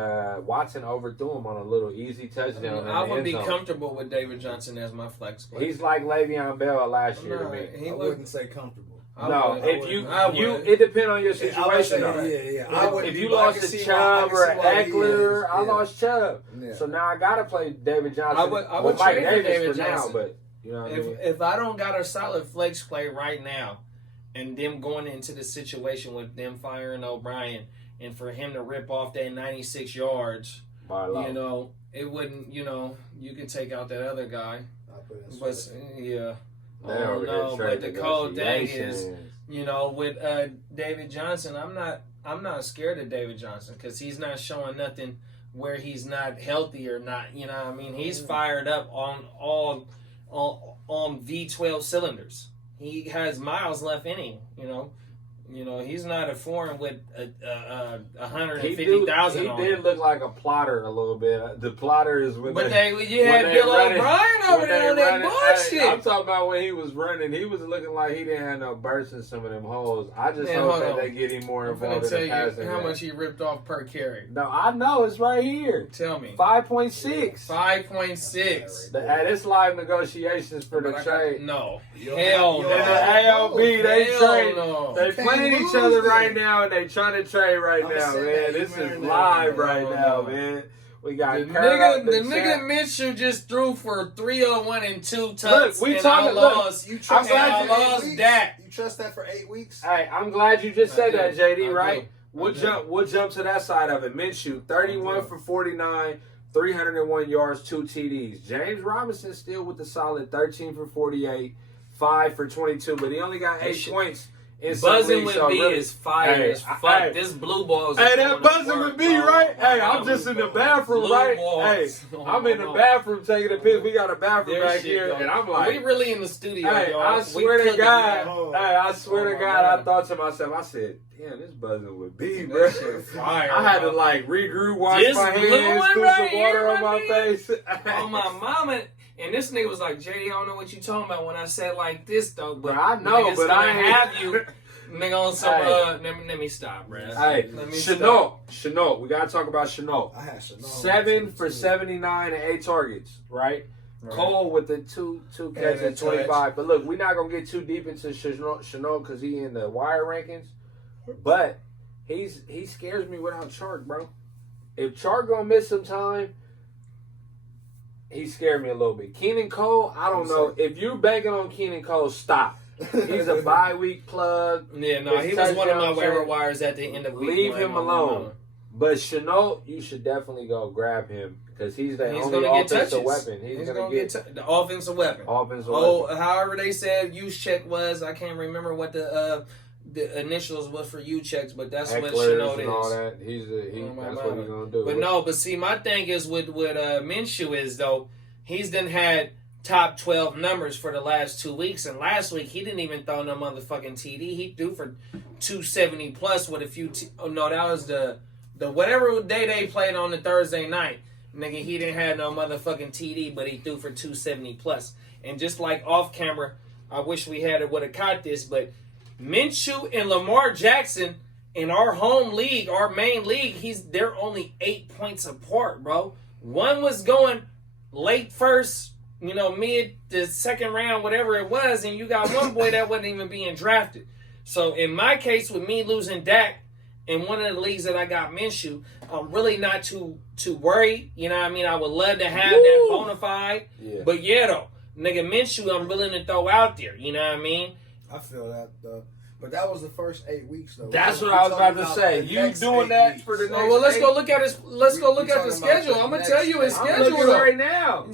Watson overthrew him on a little easy touchdown. I would be comfortable with David Johnson as my flex player. He's like Le'Veon Bell last year to me. I wouldn't say comfortable. It depends on your situation. If you lost a Chubb or an Eckler, I lost Chubb. Yeah. So now I gotta play David Johnson. I would trade for David Johnson. But you know what I mean? If I don't got a solid flex play right now, and them going into the situation with them firing O'Brien, and for him to rip off that 96 yards, you know, it wouldn't, you know, you could take out that other guy. But, yeah. No, but the cold thing is, you know, with David Johnson, I'm not scared of David Johnson because he's not showing nothing where he's not healthy or not. You know what I mean? He's fired up on V12 cylinders. He has miles left in him, you know. You know, he's not a foreign with 150,000 He on did him. look like a plotter a little bit. The plotter is when you had Bill O'Brien over there on that bullshit. Hey, I'm talking about when he was running. He was looking like he didn't have no bursts in some of them holes. I just hope that they get him more involved in the passing. Tell you how much he ripped off per carry. No, I know. It's right here. Tell me. 5.6. 5.6. And it's live negotiations for the trade. No. Hell no. And the AOB, they trade. They playing each other right now, and they trying to trade right now, man. This is live right now, man. We got the nigga Minshew just threw for 301 and 2 touchdowns. Look, we talking. Look, you trust I lost that. You trust that for 8 weeks? Hey, I'm glad you just said that, JD. Right? We'll jump to that side of it. Minshew, 31 for 49, 301 yards, 2 TDs. James Robinson still with the solid 13 for 48, 5 for 22, but he only got 8 points. Buzzing with B is fire as fuck. This blue balls. Hey, that buzzing with B, right? Hey, I'm just in the bathroom, right? Hey, I'm in the bathroom taking a piss. We got a bathroom back here, and I'm like, we really in the studio, hey, y'all. I swear to God, I thought to myself, I said, damn, this buzzing with B, bro. Fire, I had to like regroup, wash my hands, put some water on my face. On my mama. And this nigga was like, JD, I don't know what you talking about when I said like this, though. But I know, but I have you, nigga, on some, let me stop, bro. Hey, Chenault. We got to talk about Chenault. I had Chenault. 7 for 79 and 8 targets, right? Cole with the two catches, 25. But look, we're not going to get too deep into Chenault because he in the wire rankings. But he scares me without Chark, bro. If Chark going to miss some time, he scared me a little bit. Keenan Cole, I don't know. If you're banking on Keenan Cole, stop. He's a bye-week plug. Yeah, no, he was one of my waiver wires at the end of week. Leave him alone. But Chenault, you should definitely go grab him because he's the only offensive weapon. He's going to get the offensive weapon. However they said use check was. I can't remember what the initials was for you checks, but that's what Chenault is. All that. That's what he's gonna do. But see, my thing is with Minshew is though he's done had top 12 numbers for the last 2 weeks, and last week he didn't even throw no motherfucking TD. He threw for 270 plus with a few. That was the whatever day they played on the Thursday night. Nigga, he didn't have no motherfucking TD, but he threw for 270 plus. And just like off camera, I wish we would have caught this, but Minshew and Lamar Jackson in our home league, our main league, they're only 8 points apart, bro. One was going late first, mid the second round, whatever it was, and you got one boy that wasn't even being drafted. So in my case, with me losing Dak in one of the leagues that I got Minshew, I'm really not too worried. You know what I mean? I would love to have that bona fide. Yeah. But yeah, though, nigga, Minshew, I'm willing to throw out there. You know what I mean? I feel that, though. But that was the first 8 weeks, though. That's what I was about to say. You doing that for the next? Well, let's go look at his. Let's go look at the schedule. I'm gonna tell you his schedule right now.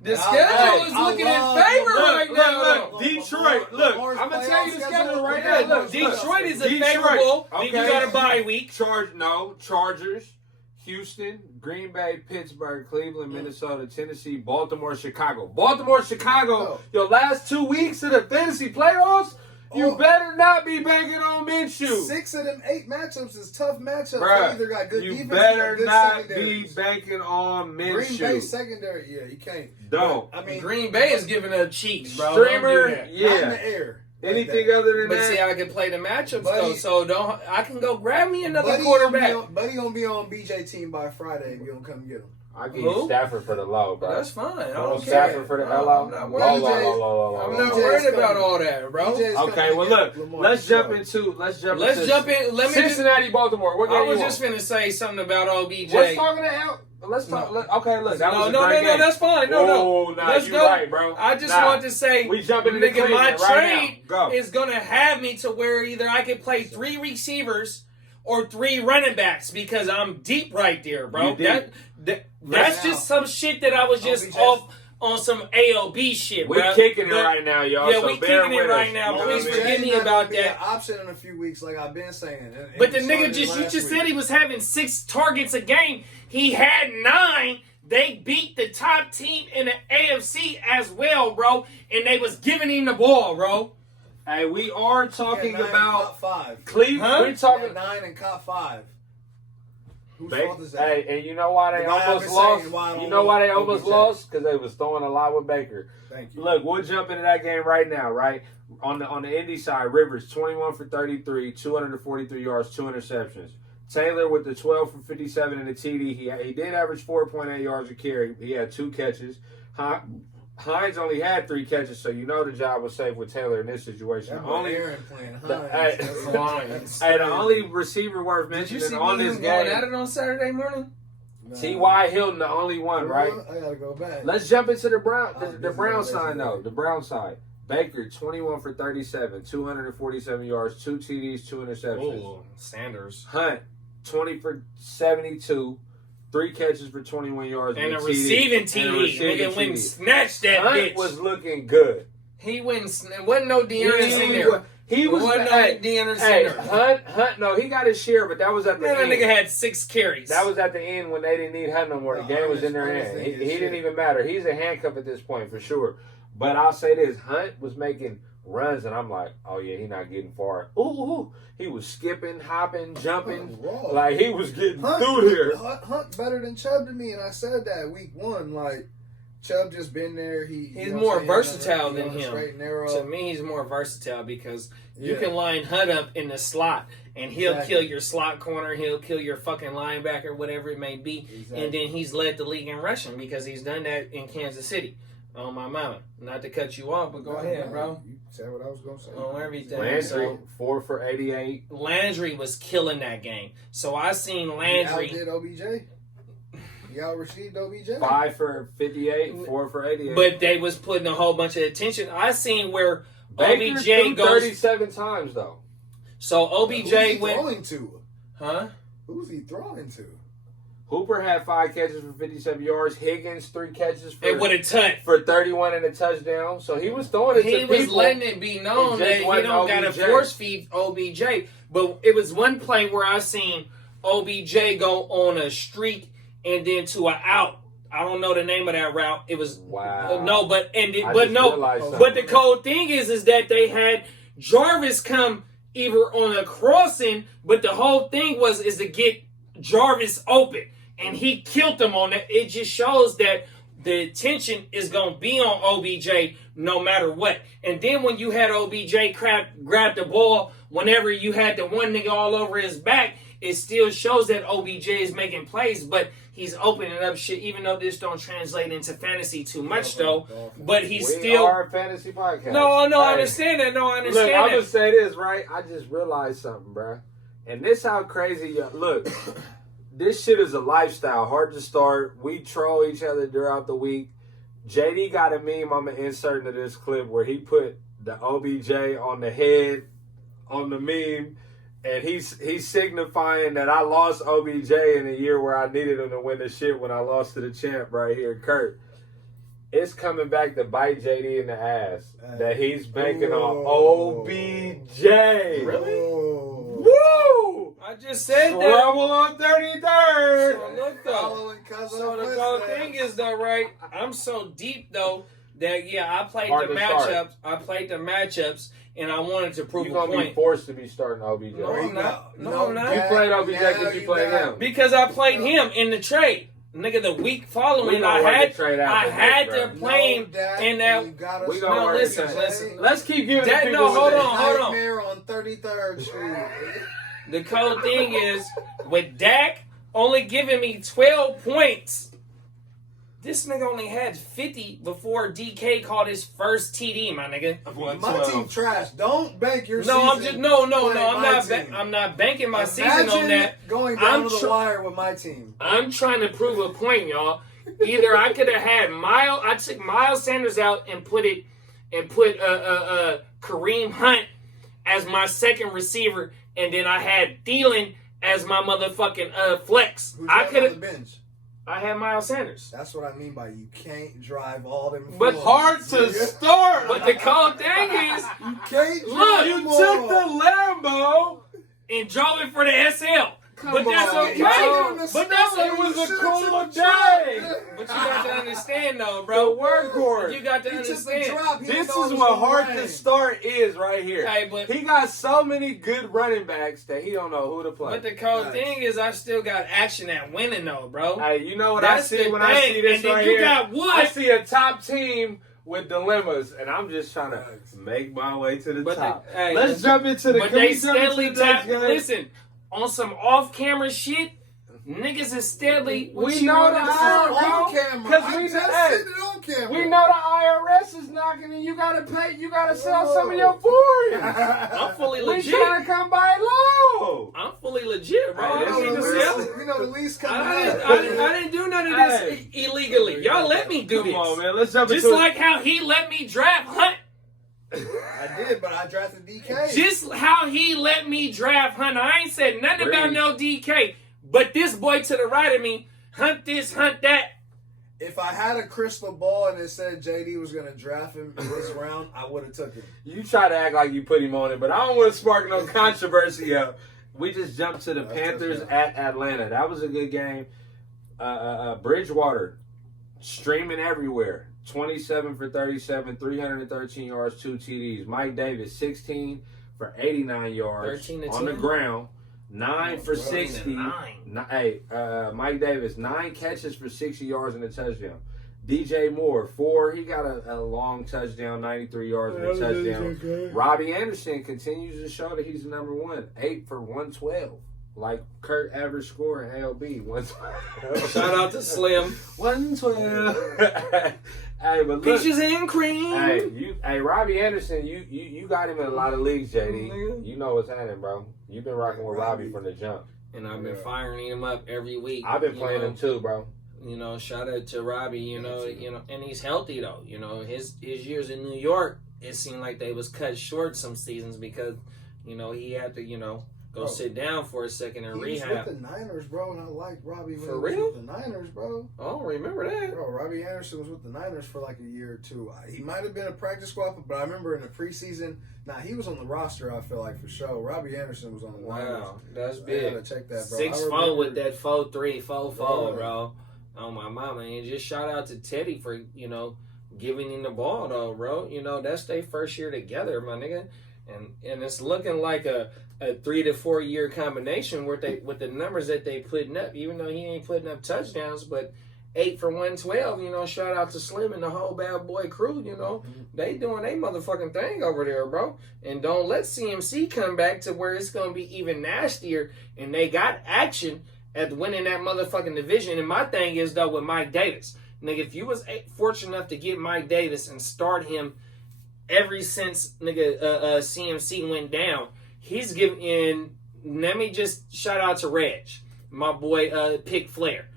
The schedule is looking in favor right now. Look, Detroit. Look, I'm gonna tell you the schedule right now. Look, Detroit is a favorable. Okay. You got a bye week. Chargers. Houston, Green Bay, Pittsburgh, Cleveland, Minnesota, Tennessee, Baltimore, Chicago. Your last 2 weeks of the fantasy playoffs, you better not be banking on Minshew. 6 of them 8 matchups is tough matchups. Bruh, either got good you defense better or good not be banking on Minshew. Green Bay secondary, yeah, you can't. Don't. But, I mean, Green Bay is giving up cheeks, bro. Streamer, yeah. Not in the air. Anything other than that? But see, I can play the matchups though, so I can go grab me another quarterback. Buddy gonna be on BJ team by Friday if you don't come get him. I'll give you Stafford for the low, bro. That's fine. I don't care. Stafford for the low. I'm not worried about all that, bro. Okay, well look, let's jump into Cincinnati, Baltimore. What I was just finna say something about OBJ. What's talking to Let's talk. Okay, look. That was no, that's fine. No. Let's go. Right, bro. I just want to say, we jumping into nigga, my trade right is gonna have me to where either I can play 3 receivers or 3 running backs because I'm deep right there, bro. That's just some shit that I was just off on some AOB shit, bro. We kicking it right now, y'all. Yeah, so we kicking it right now. Please forgive me about that. An option in a few weeks, like I've been saying. But the nigga you just said he was having 6 targets a game. He had 9. They beat the top team in the AFC as well, bro. And they was giving him the ball, bro. Hey, we are talking about Cleveland. Huh? We're talking 9 and cop 5. Whose fault is that? Hey, and you know why they almost lost? You know why they almost lost? Because they was throwing a lot with Baker. Thank you. Look, we'll jump into that game right now, right? On the Indy side, Rivers 21 for 33, 243 yards, 2 interceptions. Taylor with the 12 for 57 and the TD. He did average 4.8 yards a carry. He had 2 catches. Hines only had 3 catches, so you know the job was safe with Taylor in this situation. The only receiver worth mentioning on this game. Going at it on Saturday morning? T.Y. Hilton, the only one, right? I gotta go back. Let's jump into the Brown side, though. The Brown side. Baker, 21 for 37, 247 yards, 2 TDs, 2 interceptions. Ooh, Sanders. Hunt, 20 for 72. 3 catches for 21 yards. And a receiving TD. Nigga went and snatched that Hunt bitch. Was looking good. He went and wasn't no Dearness in there. He was no Dearness in there. Hunt, no, he got his share, but that was at the end. That nigga had 6 carries. That was at the end when they didn't need Hunt no more. The game was in their hand. He didn't even matter. He's a handcuff at this point for sure. But I'll say this, Hunt was making runs, and I'm like, oh yeah, he's not getting far. Ooh. He was skipping, hopping, jumping. Like, he was getting through here. Hunt better than Chubb to me, and I said that week 1. Like, Chubb just been there. He's more versatile than him. To me, he's more versatile because you can line Hunt up in the slot, and he'll kill your slot corner. He'll kill your fucking linebacker, whatever it may be. Exactly. And then he's led the league in rushing because he's done that in Kansas City. On my mama. Not to cut you off, but go ahead, bro. You said what I was going to say. On everything. Landry, 4 for 88. Landry was killing that game. So I seen Landry. He outdid OBJ. He out-received OBJ. 5 for 58, 4 for 88. But they was putting a whole bunch of attention. I seen where Baker OBJ goes 37 times, though. So OBJ who's he went. Throwing to? Huh? Who's he throwing to? Hooper had 5 catches for 57 yards. Higgins 3 catches for 31 and a touchdown. So he was throwing it to people. He was letting it be known that he don't got to force feed OBJ. But it was one play where I seen OBJ go on a streak and then to an out. I don't know the name of that route. It was but the cold thing is that they had Jarvis come either on a crossing, but the whole thing is to get Jarvis open. And he killed him on that. It just shows that the attention is going to be on OBJ no matter what. And then when you had OBJ grab the ball, whenever you had the one nigga all over his back, it still shows that OBJ is making plays, but he's opening up shit, even though this don't translate into fantasy too much, though. But he's still... We are a fantasy podcast. No, I understand that. No, I understand that. I'm going to say this, right? I just realized something, bro. And this how crazy... Look... This shit is a lifestyle. Heart2Start. We troll each other throughout the week. JD got a meme I'm going to insert into this clip where he put the OBJ on the head on the meme. And he's signifying that I lost OBJ in a year where I needed him to win the shit when I lost to the champ right here, Kurt. It's coming back to bite JD in the ass that he's banking on OBJ. Really? Woo! I just said that. Trouble on 33rd. So look though. So the whole thing is though, right? I'm so deep though that I played the matchups. I played the matchups, and I wanted to prove a point. You're gonna be forced to be starting OBJ. No, I'm not. You played OBJ because you played him. Because I played him in the trade. Nigga, the week following, I had to play him in that. Listen. Let's keep giving that. No, hold on. On 33rd Street. The cold thing is, with Dak only giving me 12 points, This nigga only had 50 before DK called his first TD, my nigga. My team trash. Don't bank your season. I'm not banking my season on that. Going down to the wire with my team. I'm trying to prove a point, y'all. Either I could have had I took Miles Sanders out and put Kareem Hunt as my second receiver, and then I had Thielen as my motherfucking flex. I could have the bench. I had Miles Sanders. That's what I mean by you can't drive all them. But hard to start. But the cold thing is, you can't. Look, you took the Lambo and drove it for the SL. But that's okay. But it was a cooler day. But you got to understand, though, bro. The workhorse. You got to understand. This is what Heart2Start is right here. Hey, but he got so many good running backs that he don't know who to play. But the cold thing is, I still got action at winning, though, bro. Hey, you know what I see when I see this right here? I see a top team with dilemmas, and I'm just trying to make my way to the top. Let's jump into the. But they steadily listen. On some off-camera shit, niggas is steadily. We know the IRS, because we know the IRS is knocking, and you gotta pay. You gotta sell some of your foreigns. I'm fully legit. We trying to come by low. I'm fully legit, bro. You know the least coming out. I didn't do none of this illegally. Y'all let me do this. Come on, man. Let's jump into like how he let me draft Hunt. I did, but I drafted DK. Just how he let me draft Hunt. I ain't said nothing about no DK. But this boy to the right of me, Hunt this, Hunt that. If I had a crystal ball and it said JD was going to draft him in this round, I would have took him. You try to act like you put him on it, but I don't want to spark no controversy up. We just jumped to the Panthers at Atlanta. That was a good game. Bridgewater, streaming everywhere. 27 for 37, 313 yards, 2 TDs. Mike Davis, 16 for 89 yards on the ground. 9 for 60. Mike Davis, 9 catches for 60 yards and a touchdown. DJ Moore, 4. He got a long touchdown, 93 yards and a touchdown. Robbie Anderson continues to show that he's the number one. 8 for 112. Like Kurt average score in ALB. 112. Shout out to Slim. 112. Hey, but look, peaches and cream. Hey, Robbie Anderson, you got him in a lot of leagues, JD. You know what's happening, bro. You've been rocking with Robbie from the jump. And I've been firing him up every week. I've been playing him too, bro. You know, shout out to Robbie, you know, and he's healthy though. You know, his years in New York, it seemed like they was cut short some seasons because, you know, he had to, go sit down for a second and rehab. He was with the Niners, bro, and I liked Robbie when for he was real? with the Niners, bro. I don't remember that. Bro, Robbie Anderson was with the Niners for like a year or two. He might have been a practice squad, but I remember in the preseason, he was on the roster, I feel like, for sure. Robbie Anderson was on the Niners. Wow, that's big. I gotta check that, bro. 6'4" with that 4'3", 4'4", bro. Oh, my mama. And just shout out to Teddy for, giving him the ball, though, bro. That's their first year together, my nigga. And it's looking like a 3 to 4 year combination with the numbers that they putting up, even though he ain't putting up touchdowns, but 8 for 112, shout out to Slim and the whole bad boy crew, they doing their motherfucking thing over there, bro. And don't let CMC come back to where it's going to be even nastier, and they got action at winning that motherfucking division. And my thing is, though, with Mike Davis, nigga, if you was fortunate enough to get Mike Davis and start him ever since CMC went down, he's giving. Let me just shout out to Reg, my boy, Pick Flair.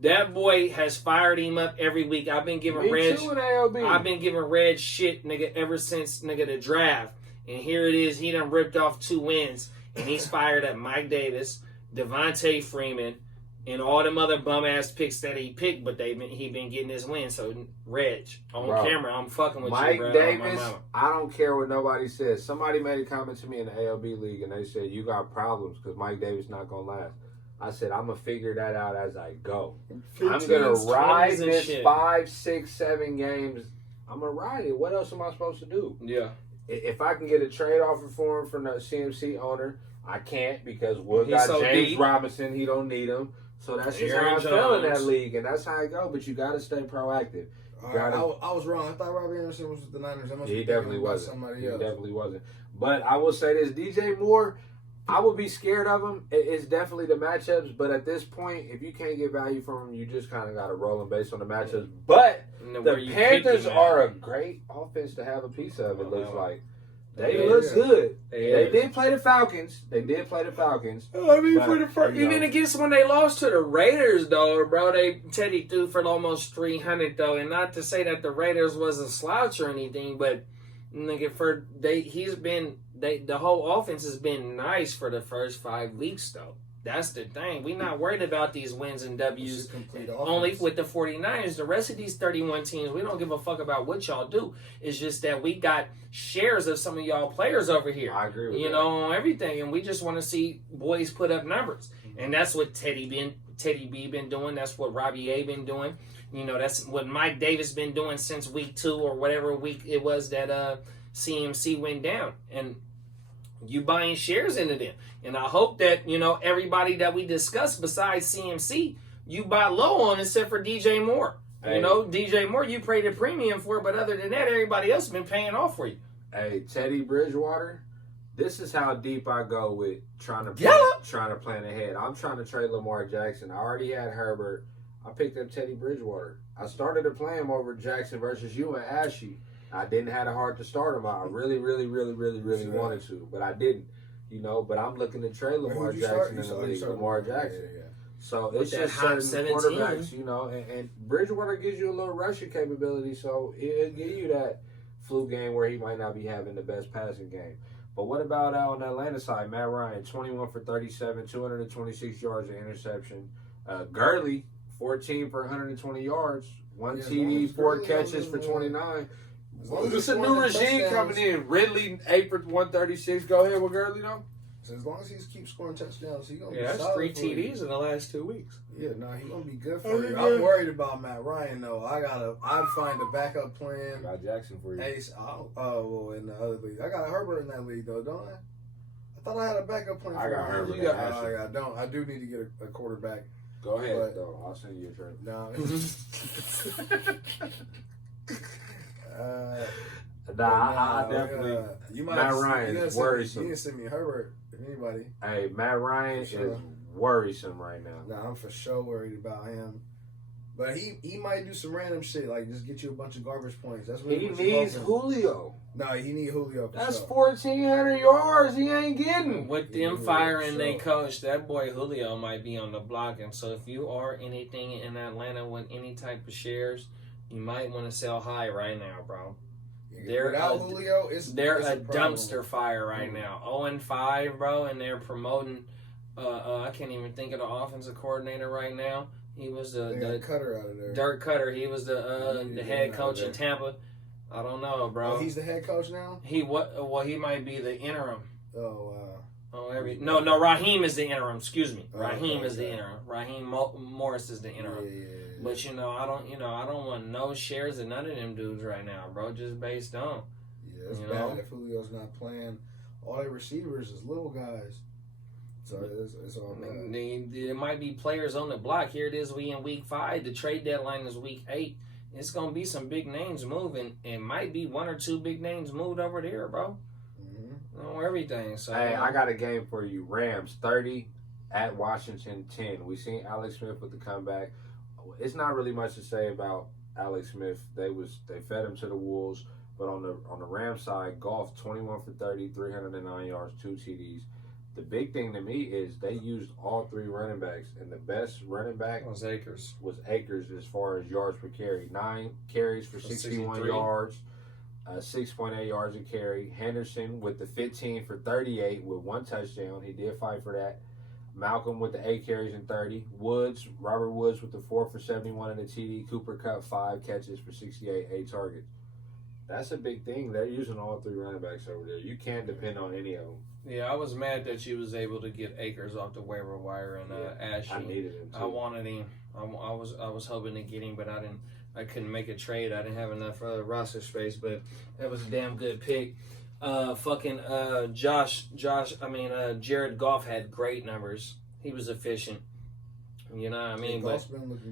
That boy has fired him up every week. I've been giving Reg. I've been giving Reg shit, nigga, ever since the draft. And here it is. He done ripped off 2 wins, and he's fired up Mike Davis, Devontae Freeman, and all them other bum ass picks that he picked, but he been getting his win. So Reg, on camera, I'm fucking with Mike you, bro. Mike Davis, I don't care what nobody says. Somebody made a comment to me in the ALB league, and they said you got problems because Mike Davis not gonna last. I said I'm gonna figure that out as I go. I'm gonna ride this 5, 6, 7 games. I'm gonna ride it. What else am I supposed to do? Yeah. If I can get a trade offer for him from the CMC owner, I can't because Wood got so James Robinson. He don't need him. So that's just how I feel in that league, and that's how I go. But you got to stay proactive. I was wrong. I thought Robbie Anderson was with the Niners. He definitely wasn't. He definitely wasn't. But I will say this: DJ Moore, I would be scared of him. It's definitely the matchups, but at this point, if you can't get value from him, you just kind of got to roll him based on the matchups. But the Panthers are a great offense to have a piece of, it looks like. They look good. They did play the Falcons. I mean, for the first, even against when they lost to the Raiders, though, bro, Teddy threw for almost 300, though, and not to say that the Raiders was a slouch or anything, but nigga, the whole offense has been nice for the first 5 weeks, though. That's the thing. We're not worried about these wins and W's only with the 49ers. The rest of these 31 teams, we don't give a fuck about what y'all do. It's just that we got shares of some of y'all players over here. I agree with you know, on everything. And we just want to see boys put up numbers. Mm-hmm. And that's what Teddy B been doing. That's what Robbie A been doing. You know, that's what Mike Davis been doing since week 2 or whatever week it was that CMC went down. And you buying shares into them. And I hope that, you know, everybody that we discussed besides CMC, you buy low on except for DJ Moore. Hey. You know, DJ Moore, you paid a premium for, but other than that, everybody else has been paying off for you. Hey, Teddy Bridgewater, this is how deep I go with trying to plan ahead. I'm trying to trade Lamar Jackson. I already had Herbert. I picked up Teddy Bridgewater. I started to play him over Jackson versus you and Ashley. I didn't have a heart to start him. I really wanted to, but I didn't. You know, but I'm looking to trade Lamar Jackson in the league. Lamar Jackson. Yeah. So it's just certain quarterbacks, you know, and Bridgewater gives you a little rushing capability, so it'll give you that fluke game where he might not be having the best passing game. But what about out on the Atlanta side? Matt Ryan, 21 for 37, 226 yards of interception. Gurley, 14 for 120 yards, 1 TD, 4 catches for 29. It's a new regime coming in. Ridley, 8 for 136. Go ahead with Gurley, though. So as long as he keeps scoring touchdowns, he's gonna be that's solid 3 TDs in the last 2 weeks. Yeah, he's gonna be good for you. I'm worried about Matt Ryan though. I'd find a backup plan. I got Jackson for you. Ace, in the other league, I got Herbert in that league though, don't I? I thought I had a backup plan. I got Herbert. You got, I do need to get a quarterback. Go ahead, though. I'll send you a trade. No. I definitely. Matt Ryan is worrisome. You didn't send me Herbert, if anybody. Hey, Matt Ryan is worrisome right now. Nah, I'm for sure worried about him. But he might do some random shit, like just get you a bunch of garbage points. That's what he needs. Julio. No, he need Julio. That's 1,400 yards. He ain't getting. With them firing their coach, that boy Julio might be on the block. And so if you are anything in Atlanta with any type of shares, you might want to sell high right now, bro. They're a dumpster fire right now. 0-5, bro, and they're promoting. I can't even think of the offensive coordinator right now. He was the Cutter out of there. Dirk Cutter. He was the head coach in Tampa. I don't know, bro. Oh, he's the head coach now. He might be the interim. Oh. No. Raheem is the interim. Excuse me. Raheem is the interim. Raheem Morris is the interim. Yeah. But I don't want no shares of none of them dudes right now, bro. Just based on. Yeah, it's bad if Julio's not playing. All their receivers is little guys. So it's all bad. There might be players on the block. Here it is. We in week 5. The trade deadline is week 8. It's gonna be some big names moving. It might be 1 or 2 big names moved over there, bro. On everything. So hey, I got a game for you. Rams 30 at Washington 10. We seen Alex Smith with the comeback. It's not really much to say about Alex Smith. They fed him to the Wolves, but on the Rams side, Goff 21 for 30, 309 yards, 2 TDs. The big thing to me is they used all 3 running backs, and the best running back was Akers as far as yards per carry. 9 carries for 61 yards. 6.8 yards a carry. Henderson with the 15 for 38 with 1 touchdown. He did fight for that. Malcolm with the 8 carries and 30. Robert Woods with the 4 for 71 and a TD. Cooper Kupp 5 catches for 68, 8 targets. That's a big thing. They're using all 3 running backs over there. You can't depend on any of them. Yeah, I was mad that you was able to get Akers off the waiver wire and Ashley. I needed him too. I wanted him. I was hoping to get him, but I couldn't make a trade. I didn't have enough roster space, but that was a damn good pick. Jared Goff had great numbers. He was efficient. You know what I mean? But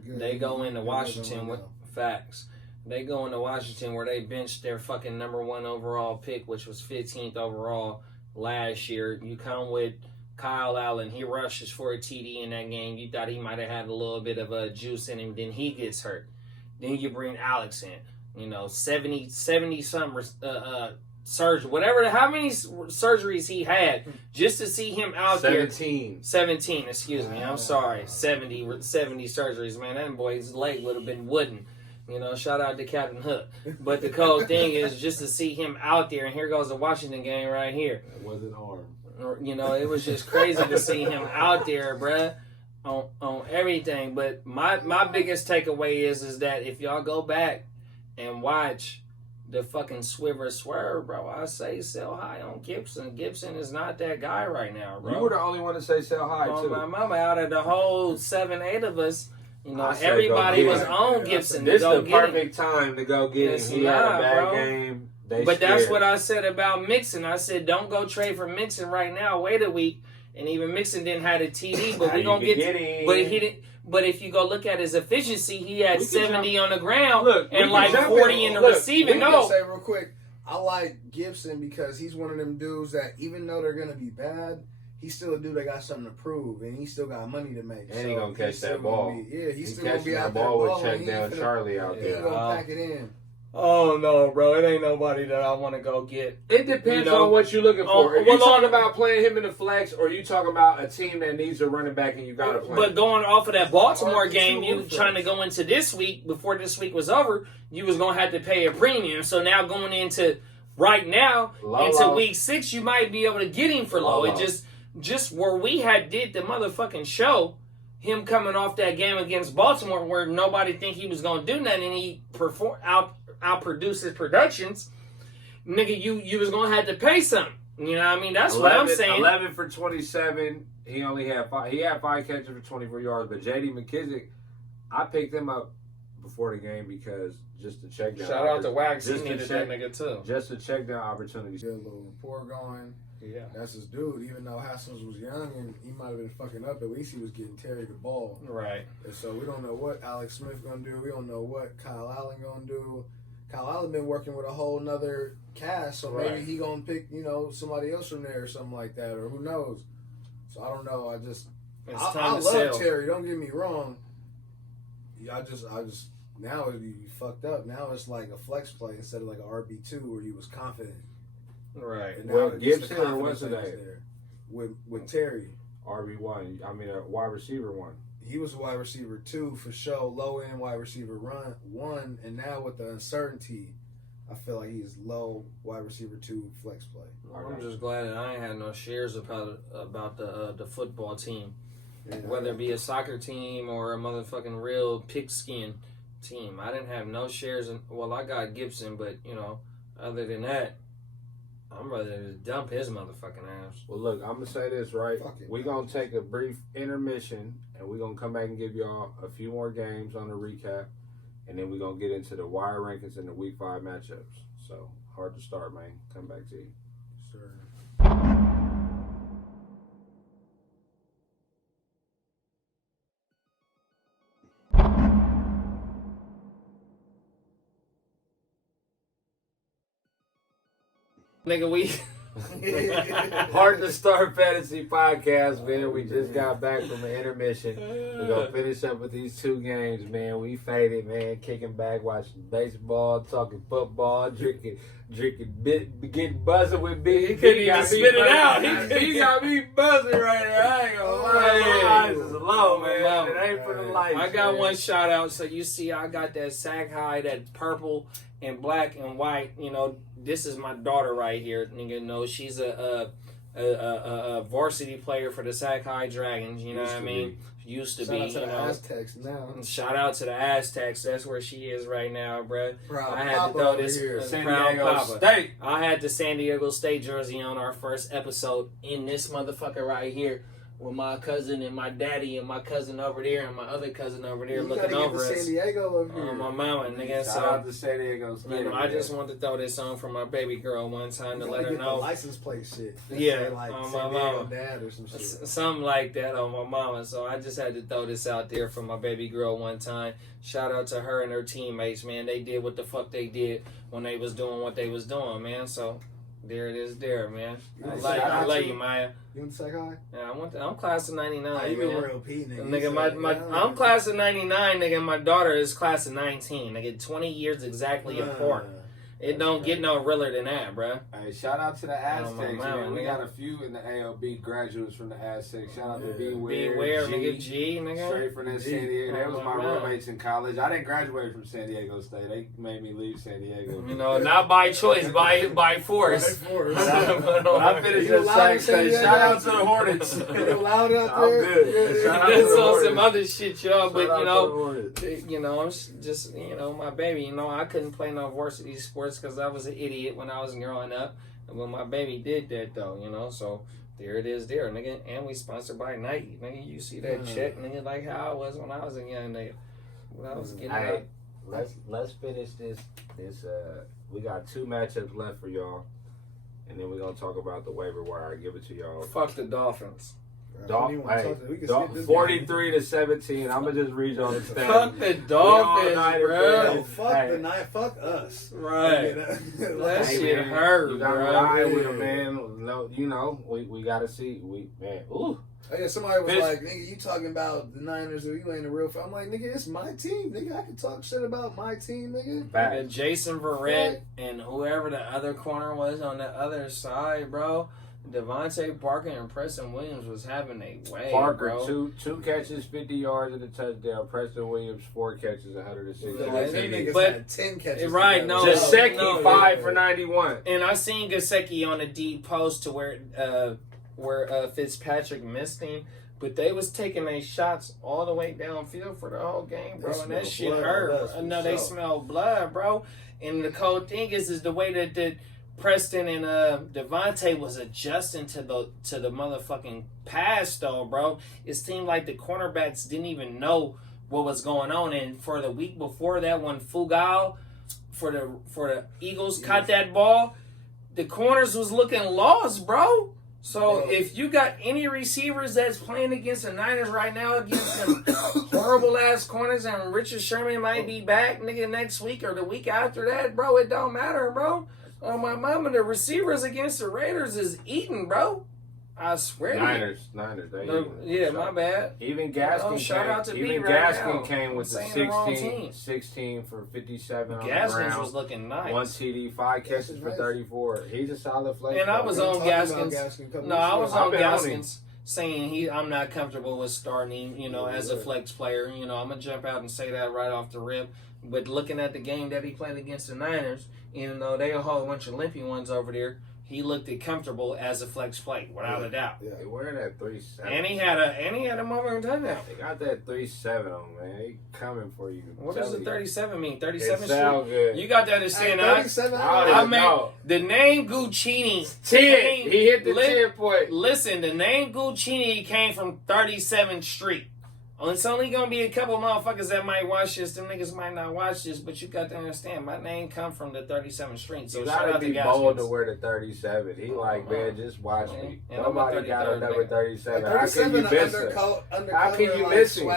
they go into Washington with facts. They go into Washington where they benched their fucking #1 overall pick, which was 15th overall last year. You come with Kyle Allen, he rushes for a TD in that game. You thought he might have had a little bit of a juice in him. Then he gets hurt. Then you bring Alex in. 70 something surgery, how many surgeries he had just to see him out 17. there. 17, excuse me. I'm sorry. 70 surgeries, man. That boy's leg would have been wooden. Shout out to Captain Hook. But the cold thing is just to see him out there, and here goes the Washington game right here. It wasn't arm. It was just crazy to see him out there, bruh, on everything. But my biggest takeaway is that if y'all go back and watch the fucking swerve, bro, I say sell high on Gibson. Gibson is not that guy right now, bro. You were the only one to say sell high, too. My mama, out of the whole 7-8 of us, everybody was on Gibson. This is the perfect time to go get him. He had a bad game. But that's what I said about Mixon. I said, don't go trade for Mixon right now. Wait a week. And even Mixon didn't have a TD, but we gonna get him. But he didn't. But if you go look at his efficiency, he had 70 on the ground and like 40 in the receiving. No, say real quick, I like Gibson because he's one of them dudes that even though they're gonna be bad, he's still a dude that got something to prove, and he still got money to make. And he gonna catch that ball. He's still gonna be out there. Ball with check down Charlie out there. He's gonna pack it in. Oh no, bro! It ain't nobody that I want to go get. It depends on what you're looking for. If you talking about playing him in the flex, or you talking about a team that needs a running back and you got to play. But going off of that Baltimore game, you trying to go into this week before this week was over, you was gonna have to pay a premium. So now going into right now into week 6, you might be able to get him for low. It just where we had did the motherfucking show. Him coming off that game against Baltimore where nobody think he was gonna do nothing, and he outproduce his productions, nigga, you was gonna have to pay something. You know what I mean? That's what I'm saying. 11 for 27. He only had 5. He had 5 catches for 24 yards. But J.D. McKissick, I picked him up before the game because just to check down. Shout out to Wags. He needed that nigga too. Just to check down opportunities. Get a little rapport going. Yeah, that's his dude. Even though Haskins was young and he might have been fucking up, at least he was getting Terry the ball. Right. And so we don't know what Alex Smith gonna do. We don't know what Kyle Allen gonna do. Kyle Allen been working with a whole nother cast, so maybe he gonna pick somebody else from there or something like that, or who knows. So I don't know. I love Terry. Don't get me wrong. I just now he fucked up. Now it's like a flex play instead of like an RB2 where he was confident. Right. With Gibson or what's it there? With Terry. RB1. I mean a wide receiver 1. He was a wide receiver 2 for sure, low end wide receiver 1, and now with the uncertainty, I feel like he's low wide receiver 2 flex play. I'm just glad that I ain't had no shares about the football team, whether it be a soccer team or a motherfucking real pigskin team. I didn't have no shares in. Well, I got Gibson, but other than that, I'm ready to dump his motherfucking ass. Well, look, I'm going to say this, right? We're going to take a brief intermission, and we're going to come back and give y'all a few more games on the recap, and then we're going to get into the wire rankings and the Week 5 matchups. So, hard to start, man. Come back to you. Sure. Nigga, we Heart2Start Fantasy Podcast, man. We just got back from an intermission. We're going to finish up with these 2 games, man. We faded, man. Kicking back, watching baseball, talking football, drinking, getting buzzing with Big. He couldn't even spit it out. He got me buzzing right there. I ain't gonna lie. My eyes is low, man. It ain't for the lights. I got one shout out. So you see, I got that sack high, that purple and black and white. This is my daughter right here. Nigga, she's a varsity player for the Sac High Dragons. You know what I mean? Used to be. Shout out to the Aztecs now. Shout out to the Aztecs. That's where she is right now, bro. I had to throw this here. San Diego State. I had the San Diego State jersey on our first episode in this motherfucker right here. With my cousin and my daddy and my cousin over there and my other cousin over there looking over us. San Diego over here. My mama, nigga. Shout out to San Diego State. I just wanted to throw this on for my baby girl one time to let her know. License plate shit. Yeah, like on San my Diego mama. Dad or some shit. Something like that on my mama. So I just had to throw this out there for my baby girl one time. Shout out to her and her teammates, man. They did what the fuck they did when they was doing what they was doing, man. So There it is, there, man. I love you, Maya. You went to Psych High? Yeah, I'm class of '99, man. You real P, nigga. Nigga, I'm class of '99, nigga. My daughter is class of '19. Nigga, 20 years exactly apart. It don't get no realer than that, bro. Hey, shout out to the Aztecs, man. We got a few in the ALB graduates from the Aztecs. Shout out to Beware, nigga, G, nigga. Straight from that San Diego. They was my roommates in college. I didn't graduate from San Diego State. They made me leave San Diego. You know, not by choice, by force. When I finished at Sac State, shout out to the Hornets. You loud out I'm there? good. Shout out to This the on some Hornets. other shit, y'all. But I'm just my baby. I couldn't play no varsity sports because I was an idiot when I was growing up. And when my baby did that, though, so there it is, there, nigga. And we sponsored by Nike, nigga. You see that check, nigga, like how I was when I was a young nigga. When I was getting up. Let's finish this. We got 2 matchups left for y'all, and then we're gonna talk about the waiver wire. I give it to y'all. Fuck the Dolphins. 43 to 17. I'm gonna just read y'all the stats. Fuck the Dolphins, bro. Fuck us. Right. That shit hurt, You gotta ride with them, man. No, we gotta see. Ooh. Oh, yeah, somebody was like, nigga, you talking about the Niners or you ain't a real fan. I'm like, nigga, it's my team. Nigga, I can talk shit about my team, nigga. Jason Verrett and whoever the other corner was on the other side, bro. Devontae Parker and Preston Williams was having a way, Parker, bro. two catches, 50 yards and a touchdown. Preston Williams, 4 catches, 160. Niggas had 10 catches. Right, no. Gesicki, 5 for 91. And I seen Gesicki on a deep post to where Fitzpatrick missed him. But they was taking their shots all the way downfield for the whole game, bro. And that shit hurt. They smell blood, bro. And the cold thing is the way that Preston and Devontae was adjusting to the motherfucking pass, though, bro. It seemed like the cornerbacks didn't even know what was going on. And for the week before that, when Fugal for the Eagles caught that ball, the corners was looking lost, bro. So if you got any receivers that's playing against the Niners right now against them horrible ass corners, and Richard Sherman might be back, nigga, next week or the week after that, bro, it don't matter, bro. Oh, my mama, the receivers against the Raiders is eating, bro. I swear Niners. Yeah, my bad. Even Gaskin came with the 16 for 57 on the ground. Was looking nice. 1 TD, 5 catches for 34. He's a solid flex. And I was on Gaskins. I was on Gaskins saying I'm not comfortable with starting him, as a flex player. I'm going to jump out and say that right off the rip. But looking at the game that he played against the Niners, even though they a whole bunch of limpy ones over there, he looked comfortable as a flex play, without a doubt. Yeah, they wearing that 3-7. And he had a moment in touchdown. They got that 3-7 on, man. They coming for you. What does the 37 mean? 37 It sound good. You got that to stand out. 37. The name Guccini. 10. He hit the 10 point. Listen, the name Guccini came from 37th Street. It's only going to be a couple motherfuckers that might watch this. Them niggas might not watch this, but you got to understand, my name come from the 37th Street. So you got to be bold to wear the 37. He man, just watch me. Nobody got a number 37. How can you miss him? How can you miss him?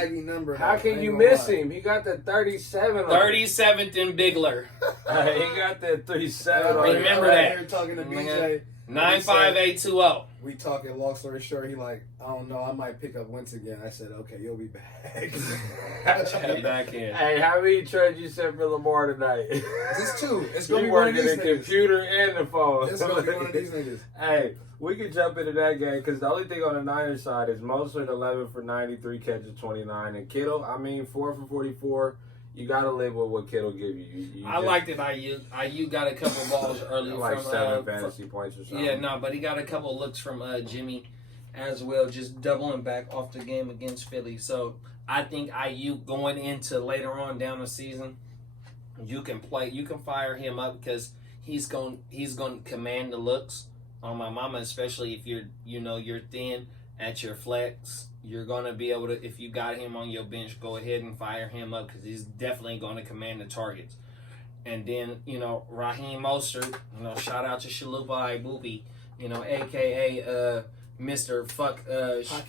How can you miss him? He got the 37 on 37th in Bigler. He got that 37 on. Remember that. Here talking to BJ. 95820. We talking, long story short, he like, I don't know, I might pick up Wentz again. I said, okay, you'll be back. Back in. Hey, how many trades you sent for Lamar tonight? It's 2. It's going to be one of these the computer and the phone. It's going to be one of these niggas. Hey, we can jump into that game because the only thing on the Niners side is Mostert 11 for 93, catches 29. And Kittle, 4 for 44. You gotta live with what Kittle give you. I liked it. IU got a couple balls early like from 7 fantasy points or something. Yeah, no, but he got a couple looks from Jimmy as well, just doubling back off the game against Philly. So I think IU going into later on down the season, you can fire him up because he's going to command the looks on my mama, especially if you're thin at your flex. You're going to be able to, if you got him on your bench, go ahead and fire him up because he's definitely going to command the targets. And then, Raheem Mostert, shout out to Shalupa Ibupi, a.k.a. Mr. Fuck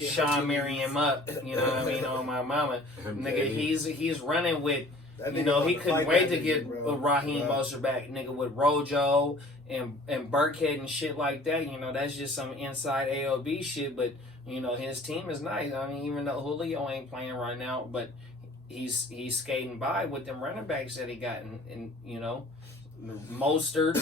Sean Merriam up, on my mama. Nigga, he's running with, he couldn't wait to get Raheem Mostert back, nigga, with Rojo and Burkhead and shit like that. You know, that's just some inside AOB shit. But you know, his team is nice. I mean, even though Julio ain't playing right now, but he's skating by with them running backs that he got, and you know, Mostert,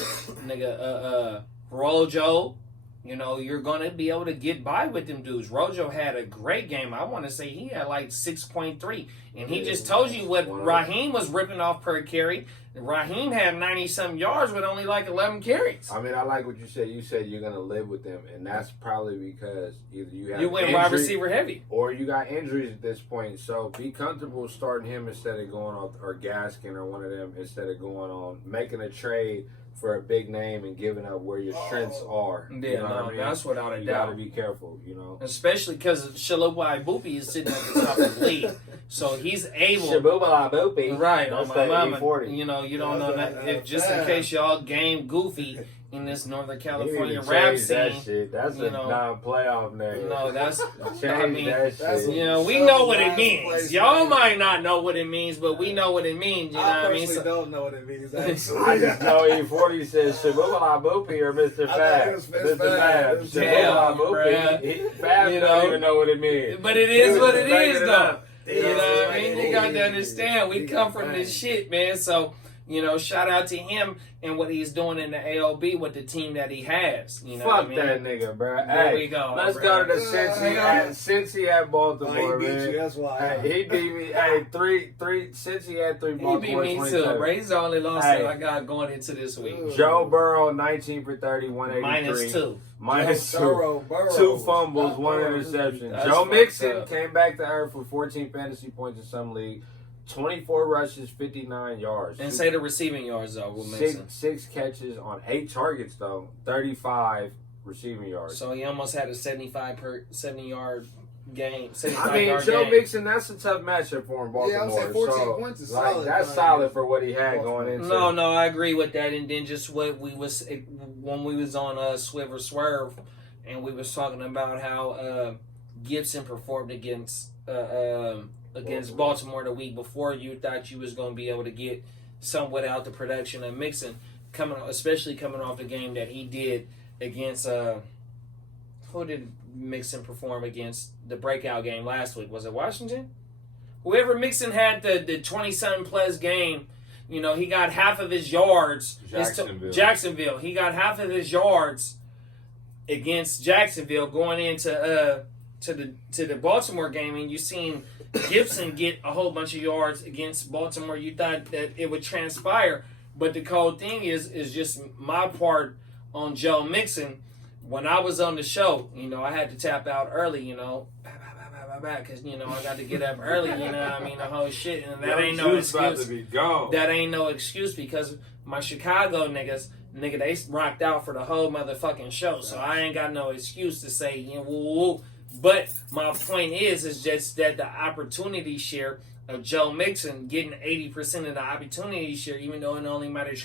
nigga, Rojo. You know, you're going to be able to get by with them dudes. Rojo had a great game. I want to say he had like 6.3. And he just told you what Raheem was ripping off per carry. Raheem had 90-something yards with only like 11 carries. I mean, I like what you said. You said you're going to live with them. And that's probably because either you went wide receiver heavy. Or you got injuries at this point. So be comfortable starting him instead of going off, or Gaskin or one of them, instead of going on, making a trade for a big name and giving up where your strengths are. Yeah, you know what I mean? That's without a doubt. You got to be careful, you know. Especially because Shalubai Boopy is sitting at the top of the league. So he's able. Shalubai Boopy. Right, on my mama. 40. You know, you don't know that. If just in case y'all game goofy in this Northern California rap scene. That shit. That's a non-playoff name. No, that's change that shit. You know, we know what it means. Y'all might not know what it means, but we know what it means. You know what I mean? I don't know what it means. Actually. I just know E40 says Shaboola Boopy or Mr. Fab. Mr. Fab. Shaboola Boopy. Fab don't even know what it means. But it is what it is, though. You know what I mean? You got to understand. We come from this shit, man. So, you know, shout out to him and what he's doing in the ALB with the team that he has. You know Fuck what I mean? that nigga, bro. There hey, we go. Let's go to the Cincy at Baltimore, he beat man. you, that's why. He beat me. Hey, Cincy had 3 Baltimore. He beat me too, bro. He's the only loss that I got going into this week. Joe Burrow, 19 for 30, 183. Minus 2. -2. 2 fumbles, 1 interception. Joe Mixon came back to earth with 14 fantasy points in some league. 24 rushes, 59 yards. And say the receiving yards, though. We'll six catches on 8 targets, though. 35 receiving yards. So he almost had a 70-yard game. I mean, Joe Mixon, that's a tough matchup for him, Baltimore. Yeah, I'm saying 14 points is solid. That's solid for what he had going into. No, I agree with that. And then just what we was, when we was on Swiv or Swerve, and we was talking about how Gibson performed against Baltimore the week before. You thought you was going to be able to get some without the production of Mixon, especially coming off the game that he did against who did Mixon perform against the breakout game last week? Was it Washington? Whoever Mixon had the 20-something plus game, you know, he got half of his yards. Jacksonville. He got half of his yards against Jacksonville going into to the Baltimore game, and you seen Gibson get a whole bunch of yards against Baltimore. You thought that it would transpire, but the cold thing is just my part on Joe Mixon. When I was on the show, you know, I had to tap out early, you know, because, you know, I got to get up early, you know what I mean, the whole shit, and that ain't no excuse. That ain't no excuse because my Chicago niggas, they rocked out for the whole motherfucking show, so I ain't got no excuse to say, you know, woo. But my point is just that the opportunity share of Joe Mixon getting 80% of the opportunity share, even though it only might have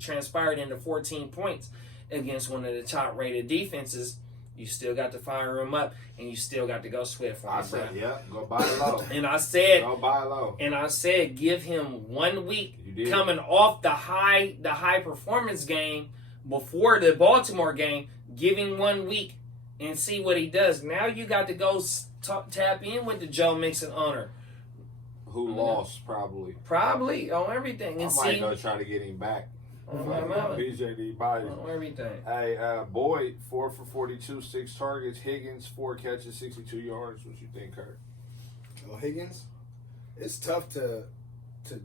transpired into 14 points against one of the top-rated defenses, you still got to fire him up, and you still got to go Swift. I said, go buy low. And I said, go buy low. And I said, give him 1 week coming off the high performance game before the Baltimore game. Give him 1 week and see what he does. Now you got to go tap in with the Joe Mixon owner. Who lost, probably. Probably, on everything. And I might go try to get him back. PJD body. On everything. Hey, Boyd, 4 for 42, 6 targets. Higgins, 4 catches, 62 yards. What you think, Kurt? Oh, Higgins? It's tough to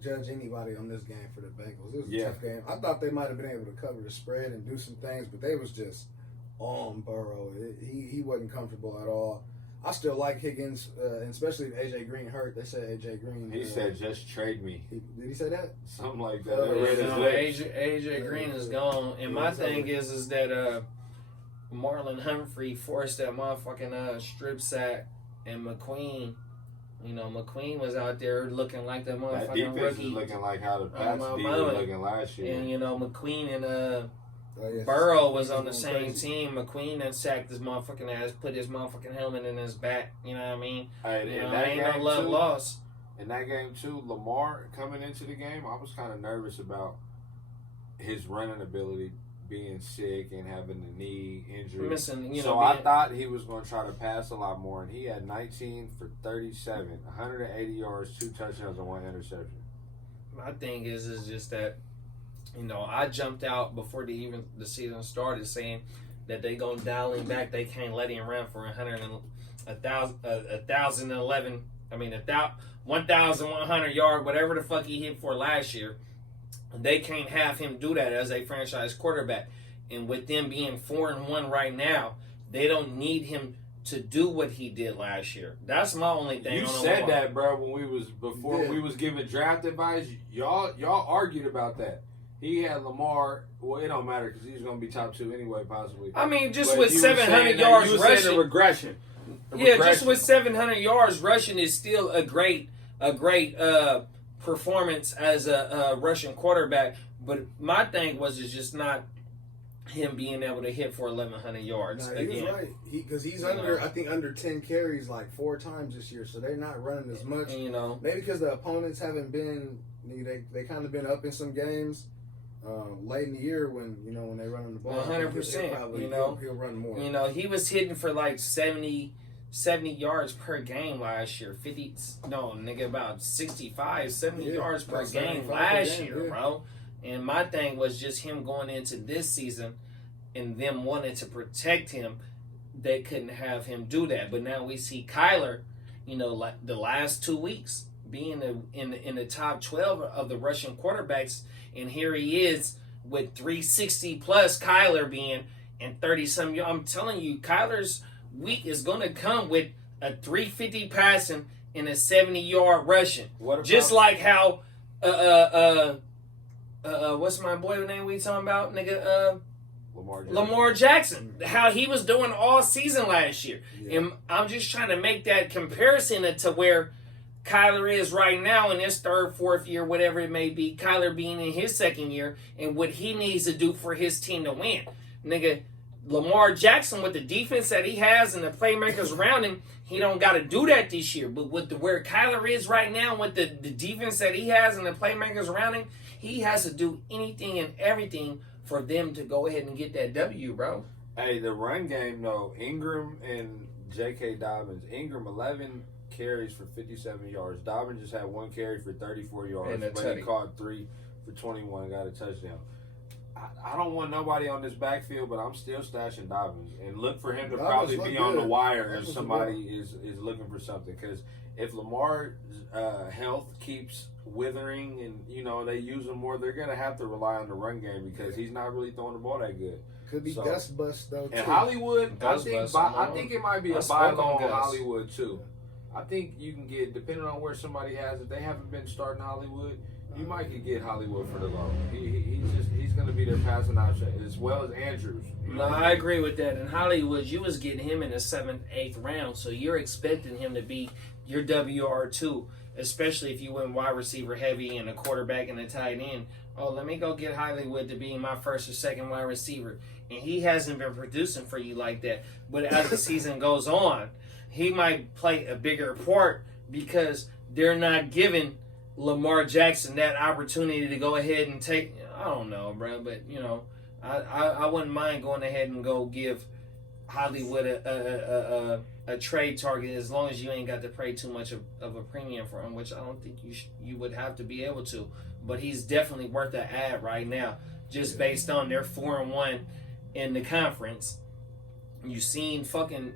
judge anybody on this game for the Bengals. It was a tough game. I thought they might have been able to cover the spread and do some things, but they was just on Burrow. He wasn't comfortable at all. I still like Higgins, and especially if A.J. Green hurt. They said A.J. Green. He said, just trade me. Did he say that? Something like that. A.J. Green is gone. And my thing is that Marlon Humphrey forced that motherfucking strip sack, and McQueen, you know, McQueen was out there looking like the motherfucking that defense rookie. Is looking like how the Pats D was looking last year. And, you know, McQueen and Burrow was on the same team. McQueen and sacked his motherfucking ass, put his motherfucking helmet in his back. You know what I mean? Hey, you know, ain't no love lost. In that game, too, Lamar coming into the game, I was kind of nervous about his running ability being sick and having the knee injury. Missing, so I thought he was going to try to pass a lot more, and he had 19 for 37, 180 yards, 2 touchdowns, and 1 interception. My thing is just that, I jumped out before the season started saying that they gonna dial him back. They can't let him run for 1,100 yard, whatever the fuck he hit for last year. They can't have him do that as a franchise quarterback. And with them being 4-1 right now, they don't need him to do what he did last year. That's my only thing. You said that, bro, when we was giving draft advice. Y'all argued about that. He had Lamar. Well, it don't matter because he's going to be top 2 anyway, possibly. I mean, just with 700 yards rushing, the regression. Just with 700 yards rushing is still a great performance as a Russian quarterback. But my thing is just not him being able to hit for 1,100 yards again. He was right. Because he's under 10 carries like 4 times this year, so they're not running as much. And, maybe because the opponents haven't been, they kind of been up in some games. Late in the year when they run on the ball, 100%. He'll run more. He was hitting for like 70 yards per game last year. About 65, 70 yards per game last year, bro. And my thing was just him going into this season and them wanting to protect him. They couldn't have him do that. But now we see Kyler, like the last 2 weeks being in the top 12 of the Russian quarterbacks. And here he is with 360 plus Kyler being and 30-some. I'm telling you, Kyler's week is going to come with a 350 passing and a 70-yard rushing. Just like how what's my boy name we talking about, nigga? Lamar Jackson. How he was doing all season last year. Yeah. And I'm just trying to make that comparison to where Kyler is right now in his 3rd, 4th year, whatever it may be. Kyler being in his 2nd year and what he needs to do for his team to win. Nigga, Lamar Jackson with the defense that he has and the playmakers around him, he don't got to do that this year. But with where Kyler is right now, with the defense that he has and the playmakers around him, he has to do anything and everything for them to go ahead and get that W, bro. Hey, the run game, though, Ingram and J.K. Dobbins. Ingram, 11 carries for 57 yards. Dobbins just had 1 carry for 34 yards, but he caught 3 for 21 and got a touchdown. I don't want nobody on this backfield, but I'm still stashing Dobbins and look for him to probably be on the wire if somebody is looking for something. Because if Lamar's health keeps withering and they use him more, they're gonna have to rely on the run game because he's not really throwing the ball that good. Could be dust bust though. And Hollywood, I think it might be a buy low on Hollywood too. I think you can get, depending on where somebody has, if they haven't been starting Hollywood, you might could get Hollywood for the low. He's going to be their passing option as well as Andrews. No, I agree with that. In Hollywood, you was getting him in the 7th, 8th round, so you're expecting him to be your WR2, especially if you went wide receiver heavy and a quarterback and a tight end. Oh, let me go get Hollywood to be my 1st or 2nd wide receiver. And he hasn't been producing for you like that. But as the season goes on, he might play a bigger part because they're not giving Lamar Jackson that opportunity to go ahead and take. I don't know, bro, but I wouldn't mind going ahead and go give Hollywood a trade target as long as you ain't got to pay too much of a premium for him, which I don't think you would have to be able to. But he's definitely worth the ad right now, just based on their 4-1 in the conference. You seen fucking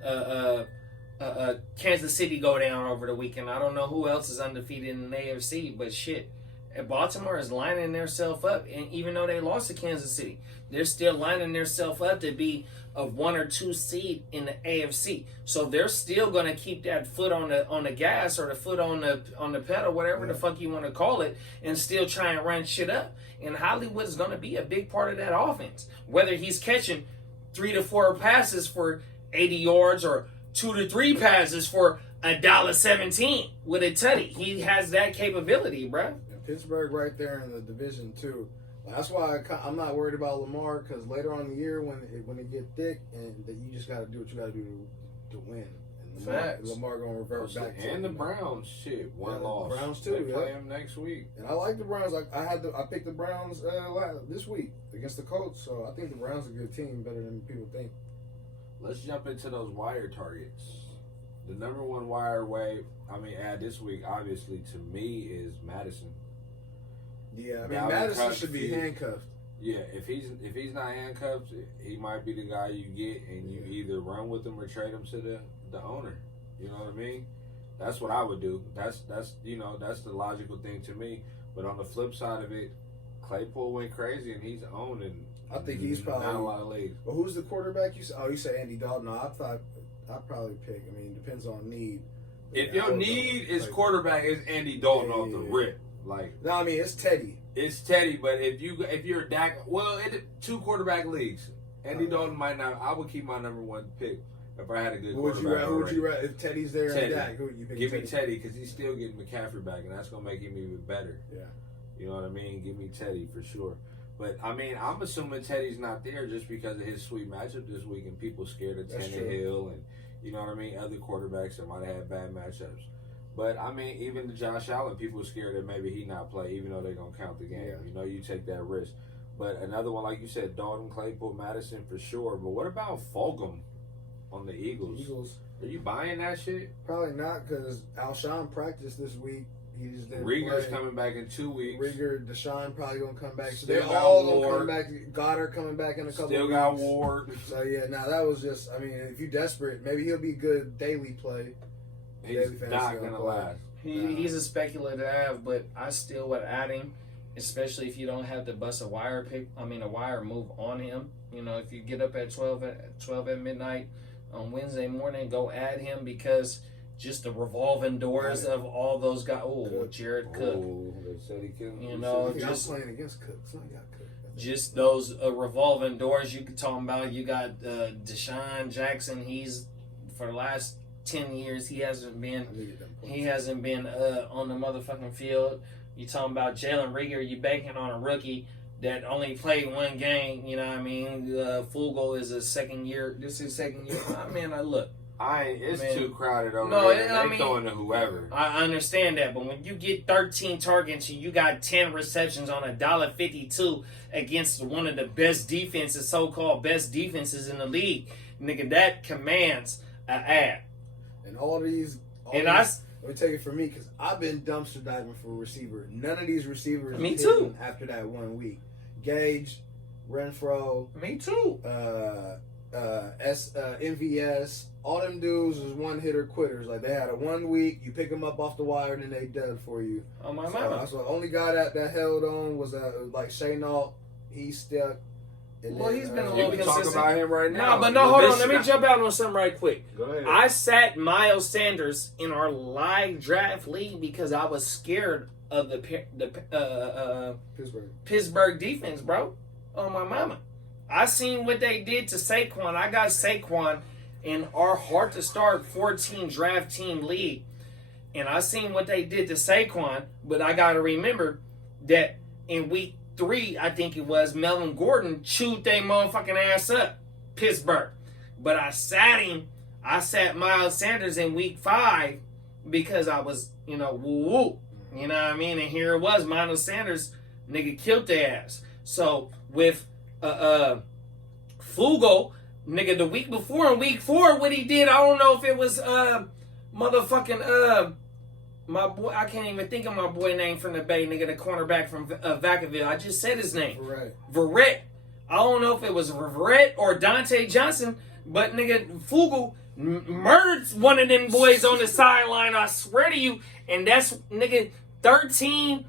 Kansas City go down over the weekend. I don't know who else is undefeated in the AFC, but shit. Baltimore is lining themselves up, and even though they lost to Kansas City, they're still lining themselves up to be a 1 or 2 seed in the AFC. So they're still going to keep that foot on the gas or the foot on the pedal, whatever the fuck you want to call it, and still try and run shit up. And Hollywood is going to be a big part of that offense. Whether he's catching 3 to 4 passes for 80 yards or 2 to 3 passes for $1.17 with a tutty, he has that capability, bro. Pittsburgh right there in the division too. That's why I'm not worried about Lamar, because later on in the year when it get thick, and that you just got to do what you got to do to win. And Facts. Lamar gonna revert back. And the Browns, shit, one loss. Browns too. They play them next week. And I like the Browns. I picked the Browns this week against the Colts. So I think the Browns are a good team, better than people think. Let's jump into those wire targets. The number one wire way, this week, obviously, to me, is Madison. Yeah, Madison should be handcuffed. Yeah, if he's not handcuffed, he might be the guy you get, and you either run with him or trade him to the owner. You know what I mean? That's what I would do. That's the logical thing to me. But on the flip side of it, Claypool went crazy, and he's owning. I think he's probably not a lot of leagues. Well, who's the quarterback? You said Andy Dalton. No, I thought I'd probably pick. Depends on need. If your need is quarterback, it's Andy Dalton off the rip. No, it's Teddy. It's Teddy, but if you're Dak, two quarterback leagues, Andy Dalton might not. I would keep my number one pick if I had a good quarterback. Who would you rather? If Teddy's there Teddy. and Dak, who would you pick? Give me Teddy because he's still getting McCaffrey back, and that's gonna make him even better. Yeah, you know what I mean. Give me Teddy for sure. But I'm assuming Teddy's not there just because of his sweet matchup this week, and people scared of Tannehill and you know what I mean, other quarterbacks that might have had bad matchups. But even the Josh Allen, people are scared that maybe he not play, even though they're gonna count the game. Yeah. You take that risk. But another one, like you said, Dalton, Claypool, Madison for sure. But what about Fulgham on the Eagles? Are you buying that shit? Probably not, because Alshon practiced this week. He just didn't Rieger's play. Coming back in 2 weeks. Rieger, Deshaun probably gonna come back. So Still they're all Ward. gonna come back. Goddard coming back in a couple. Still weeks. got Ward. So that was just. If you're desperate, maybe he'll be good daily play. He's not gonna last. He's a speculative, but I still would add him, especially if you don't have to bust a wire move on him. If you get up at 12 at midnight on Wednesday morning, go add him, because just the revolving doors of all those guys. Oh, Jared Cook. Oh, they said he couldn't. Just playing against Cook. So I got Cook. Just those revolving doors you could talk about. You got Deshaun Jackson. He's, for the last 10 years, he hasn't been on the motherfucking field. You talking about Jalen Rieger, you banking on a rookie that only played one game, you know what I mean? Fugel is his second year. This is his second year. Look. It's too crowded over there. They throwing to whoever. I understand that, but when you get 13 targets and you got 10 receptions on $1.52 against one of the best defenses, so-called best defenses in the league, nigga, that commands an ad. And all these, let me take it from me, because I've been dumpster diving for a receiver. None of these receivers. Me too. After that 1 week, Gage, Renfro. Me too. MVS. All them dudes was one hitter quitters. Like, they had a 1 week, you pick them up off the wire, and then they done for you. Oh my God! That's the only guy that held on was like Shaynault. He stuck. Well, he's been a little consistent. consistent. Talk about him right now. Hold on. Let me jump out on something right quick. Go ahead. I sat Miles Sanders in our live draft league because I was scared of the Pittsburgh defense, bro. Oh, my mama. I seen what they did to Saquon. I got Saquon in our Heart2Start 14 draft team league. And I seen what they did to Saquon, but I got to remember that in week 3, I think it was, Melvin Gordon chewed their motherfucking ass up, Pittsburgh. But I sat Miles Sanders in week 5 because I was, woo-woo. You know what I mean? And here it was, Miles Sanders, nigga, killed their ass. So with Fugel, nigga, the week before, in week 4, what he did, I don't know if it was my boy, I can't even think of my boy name from the Bay, nigga, the cornerback from Vacaville. I just said his name. Verrett. I don't know if it was Verrett or Dante Johnson, but nigga, Fugel murdered one of them boys on the sideline, I swear to you. And that's, nigga, 13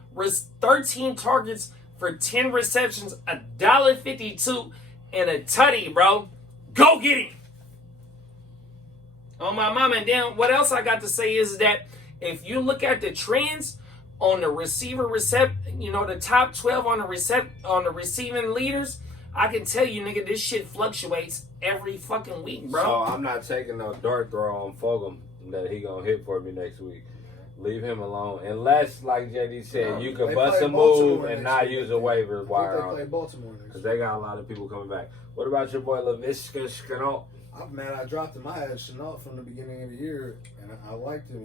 targets for 10 receptions, $1.52, and a tutty, bro. Go get him. Oh, my mama. And then what else I got to say is that if you look at the trends on the the top 12 on the receiving leaders, I can tell you, nigga, this shit fluctuates every fucking week, bro. So I'm not taking no dart throw on Fulgham that he gonna hit for me next week. Leave him alone. Unless, like JD said, you can bust a move and not use a waiver wire on it. Baltimore next because they got a lot of people coming back. What about your boy Laviska Shenault? I'm mad I dropped him. I had Chenault from the beginning of the year, and I liked him.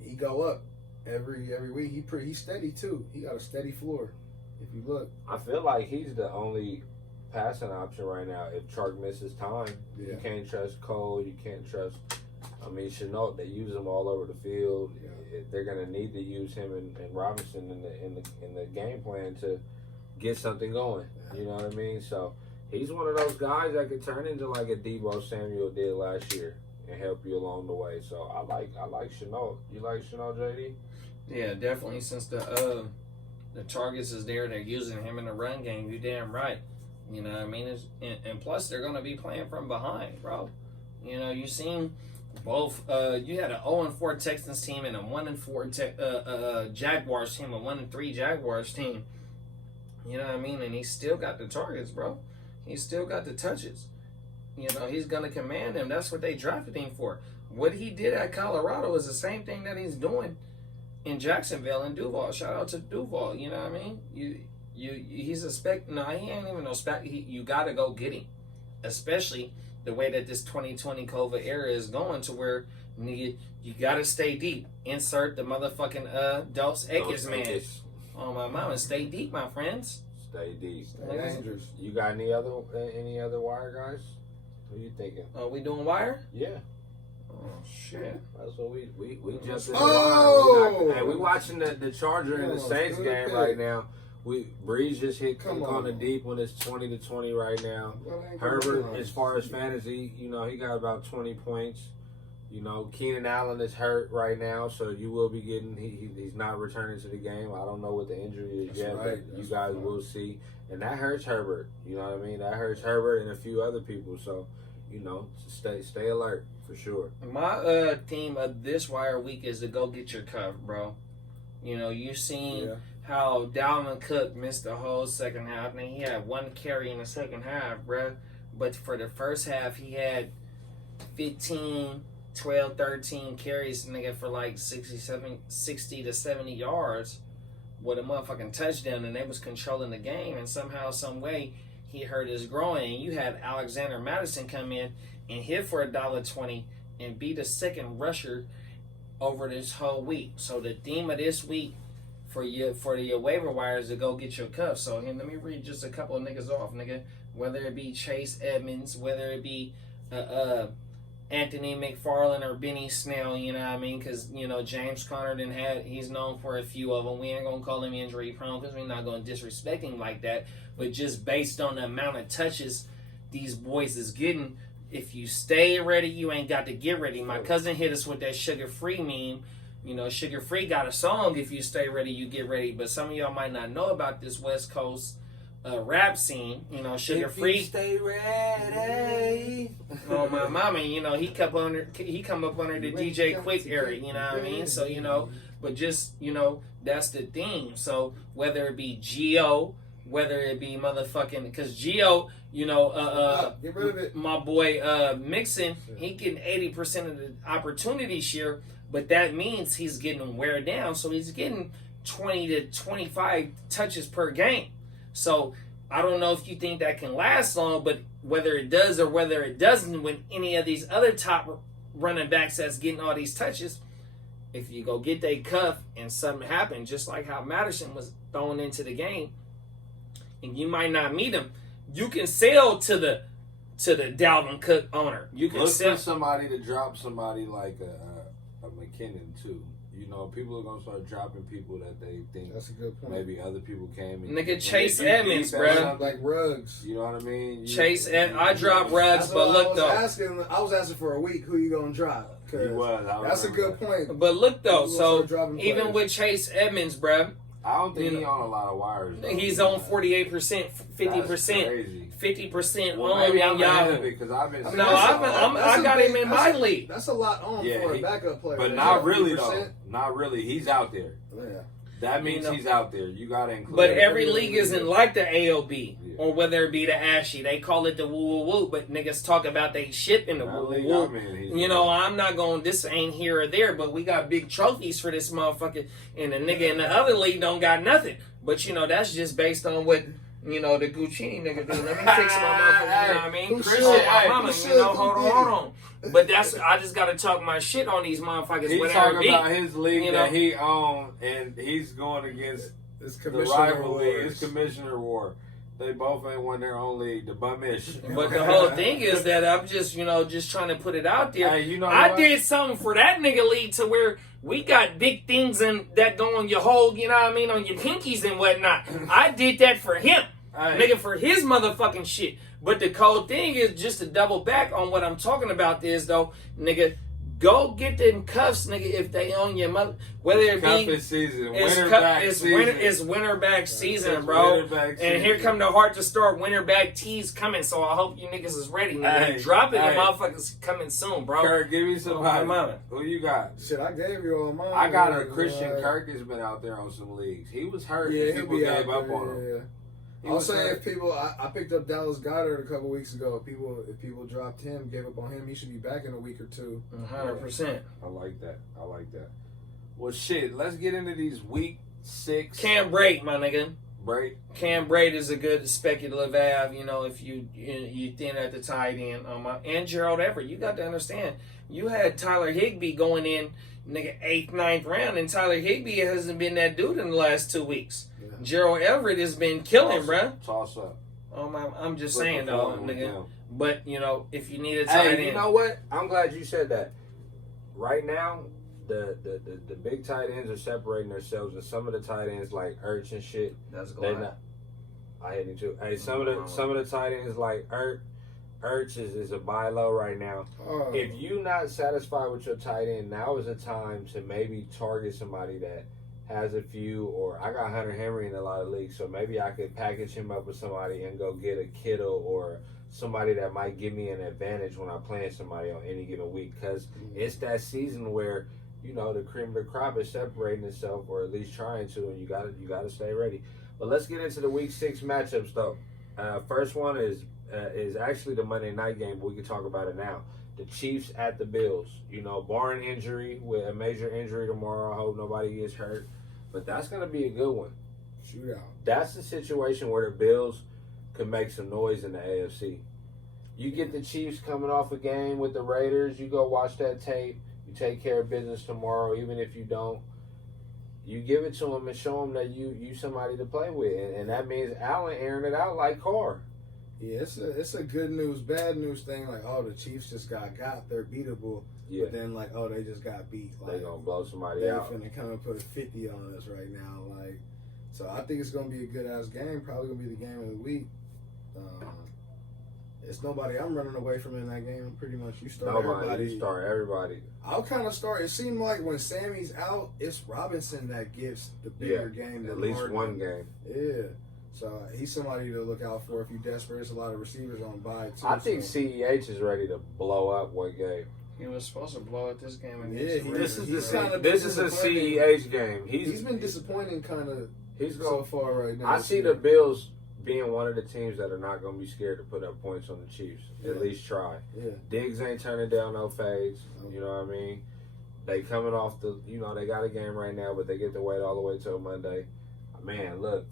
He go up every week. He's steady too. He got a steady floor. If you look, I feel like he's the only passing option right now. If Chark misses time, you can't trust Cole. You can't trust. I mean, Chenault. They use him all over the field. Yeah. They're gonna need to use him and Robinson in the game plan to get something going. You know what I mean? So he's one of those guys that could turn into like a Deebo Samuel did last year and help you along the way. So I like Chenault. You like Chenault, JD? Yeah, definitely. Since the targets is there, they're using him in the run game. You damn right. You know what I mean? And plus, they're going to be playing from behind, bro. You know, you seen both. You had an 0-4 Texans team and a 1-4 Jaguars team, a 1-3 Jaguars team. You know what I mean? And he still got the targets, bro. He still got the touches. You know, he's going to command them. That's what they drafted him for. What he did at Colorado is the same thing that he's doing in Jacksonville and Duval. Shout out to Duval. You know what I mean? He's a spec. No, he ain't even no spec. You got to go get him. Especially the way that this 2020 COVID era is going, to where you got to stay deep. Insert the motherfucking Dos Equis, man. Oh, my mama. Stay deep, my friends. Stay deep. Stay dangerous. You got any other wire guys? What are you thinking? Are we doing wire? Yeah. Oh shit! That's what we just. Oh! Hey, we watching the Charger and the Saints game right now. Breeze just hit on the deep when it's 20-20 right now. Herbert, as far as fantasy, you know, he got about 20 points. You know, Keenan Allen is hurt right now, so you will be getting. He's not returning to the game. I don't know what the injury is yet, but you guys will see, and that hurts Herbert. You know what I mean? That hurts Herbert and a few other people. So, you know, stay alert for sure. My theme of this wire week is to go get your cuff, bro. You know, you seen how Dalvin Cook missed the whole second half, and he had one carry in the second half, bro. But for the first half, he had 15. 12, 13 carries, nigga, for like 60 to 70 yards with a motherfucking touchdown, and they was controlling the game, and somehow, some way, he hurt his groin, and you had Alexander Madison come in and hit for $1.20 and be the second rusher over this whole week. So the theme of this week for your waiver wire is to go get your cuff. So here, let me read just a couple of niggas off, nigga. Whether it be Chase Edmonds, whether it be Anthony McFarland or Benny Snell, you know what I mean? Because, you know, James Conner he's known for a few of them. We ain't going to call him injury prone because we're not going to disrespect him like that. But just based on the amount of touches these boys is getting, if you stay ready, you ain't got to get ready. My cousin hit us with that Sugar Free meme. You know, Sugar Free got a song, if you stay ready, you get ready. But some of y'all might not know about this West Coast rap scene, you know, Sugar Free. Stay ready. Oh my mama, you know, he come up under the DJ Quick era, you know what I mean? So, you know, but just, you know, that's the thing. So whether it be Gio, whether it be motherfucking, because Gio, you know, get rid of it. My boy Mixon, he getting 80% of the opportunity share, but that means he's getting wear down, so he's getting 20 to 25 touches per game. So I don't know if you think that can last long, but whether it does or whether it doesn't, when any of these other top running backs that's getting all these touches, if you go get their cuff and something happened, just like how Madison was thrown into the game, and you might not meet him, you can sell to the Dalvin Cook owner. You can sell for somebody to drop somebody like a McKinnon too. You know, people are gonna start dropping people that they think that's a good point. Maybe other people came in. Nigga, Chase Edmonds, bro. Like Ruggs. You know what I mean? Chase Edmonds. I dropped Ruggs, but look though. I was asking for a week. Who you gonna drop? That's a good point. But look though, so even with Chase Edmonds, bro. I don't think he's on a lot of wires. Though. He's on 48%, 50%, 50% well, on y'all. Because I've been. I got him in my league. That's a lot on for a backup player. But not really though. Not really. He's out there. Yeah. That means he's out there. You gotta include. But every league isn't like the AOB or whether it be the Ashy. They call it the woo woo woo. But niggas talk about they ship in the woo woo woo. You know, I'm not going. This ain't here or there. But we got big trophies for this motherfucker. And the nigga in the other league don't got nothing. But you know, that's just based on what you know, the Guccini nigga do. Let me fix my motherfucker. You know what I mean? Christian, my mama, you know, hold on. But I just gotta talk my shit on these motherfuckers. He's talking about his league that he owns, and he's going against the rival league, his commissioner war. They both ain't won their own league, the bum-ish. But the whole thing is that I'm just, you know, just trying to put it out there. Hey, you know I did something for that nigga league to where we got big things that go on your whole, you know what I mean, on your pinkies and whatnot. I did that for him. Nigga, for his motherfucking shit. But the cold thing is, just to double back on what I'm talking about is, though, nigga, go get them cuffs, nigga, if they own your mother. Whether it be season, it's winter back season, bro. And here come the Heart2Start winter back tees coming. So I hope you niggas is ready, nigga. Hey, Dropping the motherfuckers coming soon, bro. Kirk, give me some Who you got? Shit, I gave you all mine. I got a Christian Kirk has been out there on some leagues. He was hurt. Yeah, and people gave up on him. I'll say if people, I picked up Dallas Goedert a couple weeks ago. If people dropped him, gave up on him, he should be back in a week or two. 100%. I like that. Well, shit, let's get into these week 6. Cam Brate, my nigga. Brate. Cam Brate is a good speculative av, you know, if you thin at the tight end. And Gerald Everett, you got to understand, you had Tyler Higbee going in, nigga, 8th, 9th round, and Tyler Higbee hasn't been that dude in the last 2 weeks. Yeah. Gerald Everett has been killing, bruh. Toss up. I'm just saying, though, nigga. But, you know, if you need a tight end. You know what? I'm glad you said that. Right now, the big tight ends are separating themselves, and some of the tight ends like Ertz and shit. That's good. I hate it too. Hey, some of the tight ends like Ertz is a buy low right now. If you're not satisfied with your tight end, now is the time to maybe target somebody that has a few, or I got Hunter Henry in a lot of leagues, so maybe I could package him up with somebody and go get a Kittle or somebody that might give me an advantage when I'm playing somebody on any given week, because it's that season where, you know, the cream of the crop is separating itself, or at least trying to, and you gotta stay ready. But let's get into the week 6 matchups though. First one is actually the Monday night game, but we can talk about it now. The Chiefs at the Bills. You know, barring injury, with a major injury tomorrow, I hope nobody gets hurt. But that's going to be a good one. Shootout. That's the situation where the Bills could make some noise in the AFC. You get the Chiefs coming off a game with the Raiders. You go watch that tape. You take care of business tomorrow, even if you don't. You give it to them and show them that you somebody to play with. And that means Allen airing it out like Carr. Yeah, it's a good news, bad news thing. Like, oh, the Chiefs just got, they're beatable. Yeah. But then, like, oh, they just got beat. Like, they're going to blow somebody out. They're finna come and put a 50 on us right now. Like, so I think it's going to be a good-ass game. Probably going to be the game of the week. It's nobody I'm running away from in that game. Pretty much, you start everybody. You start everybody. I'll kind of start. It seemed like when Sammy's out, it's Robinson that gets the bigger game than at least Martin. One game. Yeah. So he's somebody to look out for if you're desperate. There's a lot of receivers on bye too. I think CEH is ready to blow up one game. He was supposed to blow up this game. This is a CEH game. He's been disappointing so far right now. I see the Bills being one of the teams that are not going to be scared to put up points on the Chiefs. At least try. Yeah. Diggs ain't turning down no fades. You know what I mean? They coming off they got a game right now, but they get to wait all the way till Monday. Man, look.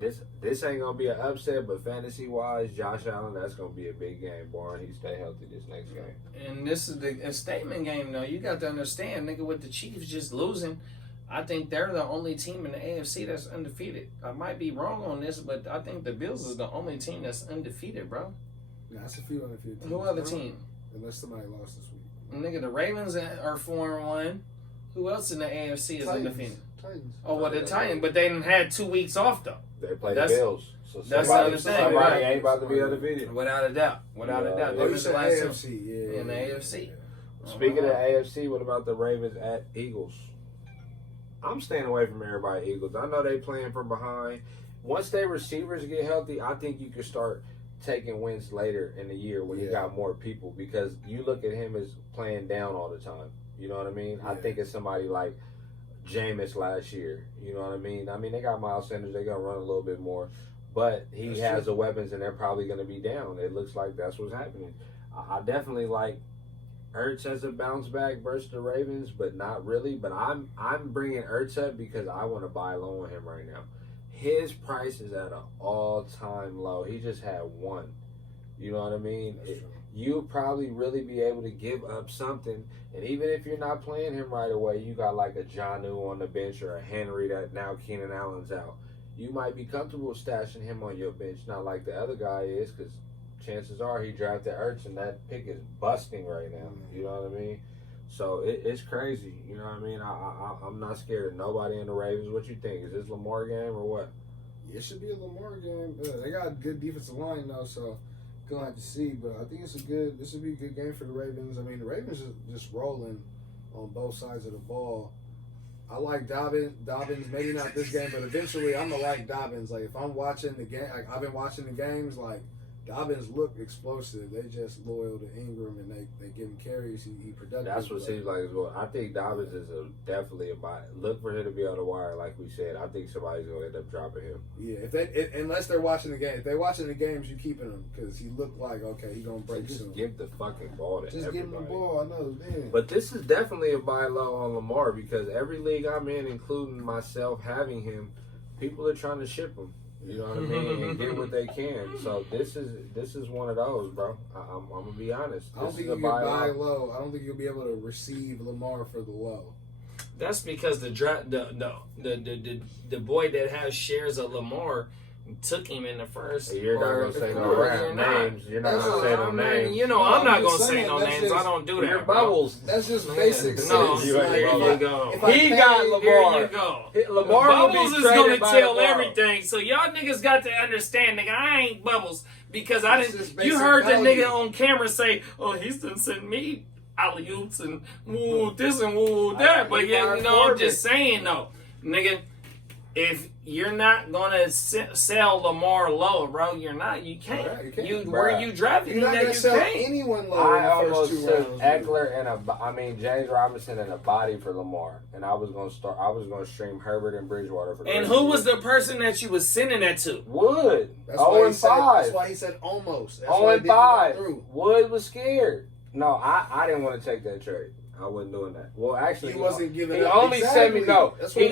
This ain't gonna be an upset, but fantasy wise, Josh Allen, that's gonna be a big game, barring he stay healthy this next game. And this is a statement game, though. You got to understand, nigga, with the Chiefs just losing, I think they're the only team in the AFC that's undefeated. I might be wrong on this, but I think the Bills is the only team that's undefeated, bro. Nah, that's a few undefeated teams. Who other team? Unless somebody lost this week. Nigga, the Ravens are 4-1. Who else in the AFC is undefeated? Titans. Oh, well, the Titans, but they done had 2 weeks off, though. They play the Bills. So that's the understanding. Somebody ain't about to be undefeated. Without a doubt. They missed the last AFC. Yeah. In the AFC. Speaking of the AFC, what about the Ravens at Eagles? I'm staying away from everybody Eagles. I know they playing from behind. Once their receivers get healthy, I think you can start taking wins later in the year when you got more people, because you look at him as playing down all the time. You know what I mean? Yeah. I think it's somebody like Jameis last year. You know what I mean? They got Miles Sanders. They're going to run a little bit more. But he has the weapons, and they're probably going to be down. It looks like that's what's happening. I definitely like Ertz as a bounce back versus the Ravens, but not really. But I'm bringing Ertz up because I want to buy low on him right now. his price is at an all-time low. He just had one. You know what I mean? You'll probably really be able to give up something. And even if you're not playing him right away, you got like a Jonnu on the bench or a Henry that now Keenan Allen's out. You might be comfortable stashing him on your bench, not like the other guy is, because chances are he drafted Ertz and that pick is busting right now. You know what I mean? So it's crazy. You know what I mean? I'm not scared of nobody in the Ravens. What you think? Is this Lamar game or what? It should be a Lamar game. They got a good defensive line though, so gonna have to see. But I think this would be a good game for the Ravens. I mean, the Ravens are just rolling on both sides of the ball. I like Dobbins, maybe not this game, but eventually I'm gonna like Dobbins. Like if I'm watching the game, like I've been watching the games, like Dobbins look explosive. They just loyal to Ingram and they give him carries. He productive. That's what it seems like as well. I think Dobbins is definitely a buy. Look for him to be on the wire, like we said. I think somebody's gonna end up dropping him. Yeah, unless they're watching the game. If they're watching the games, you keeping him because he looked like okay, he gonna break soon. Just give the fucking ball to everybody. Just give him the ball. I know, man. But this is definitely a buy low on Lamar because every league I'm in, including myself having him, people are trying to ship him. You know what I mean? And get what they can. So this is one of those, bro. I'm gonna be honest. I don't think you can buy low. I don't think you'll be able to receive Lamar for the low. That's because the boy that has shares of Lamar took him in the first. Hey, you're not gonna say no names. You're not gonna say no names. You know, I'm not gonna say no names. I don't do that. Your bubbles. That's just basic. No, there you go. He got Lamar. Here you go. Lamar Bubbles is gonna tell everything. So y'all niggas got to understand, nigga. I ain't Bubbles because I didn't. You heard the nigga on camera say, "Oh, he's done sent me alley-oops and woo this and woo that." But yeah, you know, I'm just saying though, nigga. If you're not gonna sell Lamar low, bro, you're not. You can't. Right, you where you drafting you're not that gonna you sell can't. anyone low. I in the almost first 2 took rounds. Eckler and James Robinson and a body for Lamar, and I was gonna stream Herbert and Bridgewater for. And who was the person that you was sending that to? Wood. That's 0-5. That's why he said almost. 0-5. Wood was scared. No, I didn't want to take that trade. I wasn't doing that. Well, actually, he wasn't giving. He only sent me He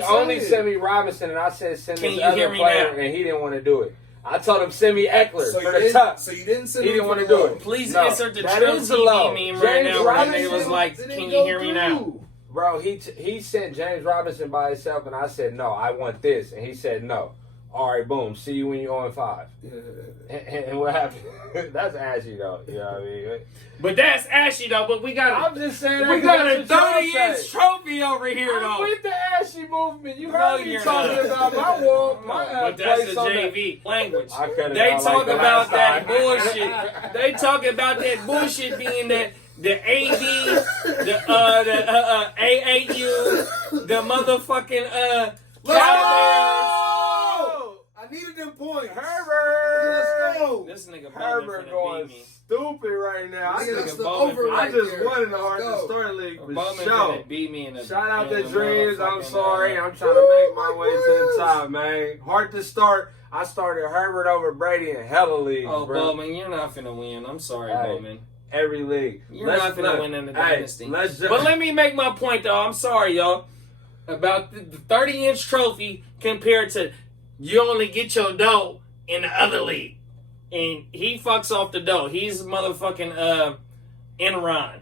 only saying. sent me Robinson, and I said send Can this you other hear me player, now? and he didn't want to do it. I told him send me Eckler So for the top. So you didn't send He him didn't want to for do low. it. Please No, insert the that Trill is the low. TV meme right James now. Where Robinson nigga was like, didn't "Can go you hear me now?" through. Bro, he sent James Robinson by himself, and I said no, I want this, and he said no. All right, boom. See you when you're 0-5. And what happened? That's ashy though. You know what I mean? But that's ashy though. But we got. I'm just saying. We got a 30-inch trophy over here though. I'm with the ashy movement. You No, heard me you're talking not. about my wall. My But that's place the on JV language. I could've They gone talk like the about last that time. bullshit. They talk about that bullshit being that the AD, the AAU, the motherfucking Cavaliers. I needed them points. Herbert. Let's go. This nigga Herbert going stupid right now. This I nigga's just, the over I right just there. won in the Let's go. Heart2Start League for Bowman sure. beat me in the Shout out in to the Dreams. I'm motherfucking, sorry. I'm trying to make my way to the top, man. Heart2Start. I started Herbert over Brady in hella leagues, Oh, bro. Bowman, you're not finna win. I'm sorry, Hey. Bowman. Every league. You're not finna win in the dynasty. Let's But let me make my point, though. I'm sorry, y'all. About the 30-inch trophy compared to you only get your dough in the other league. And he fucks off the dough. He's motherfucking Enron.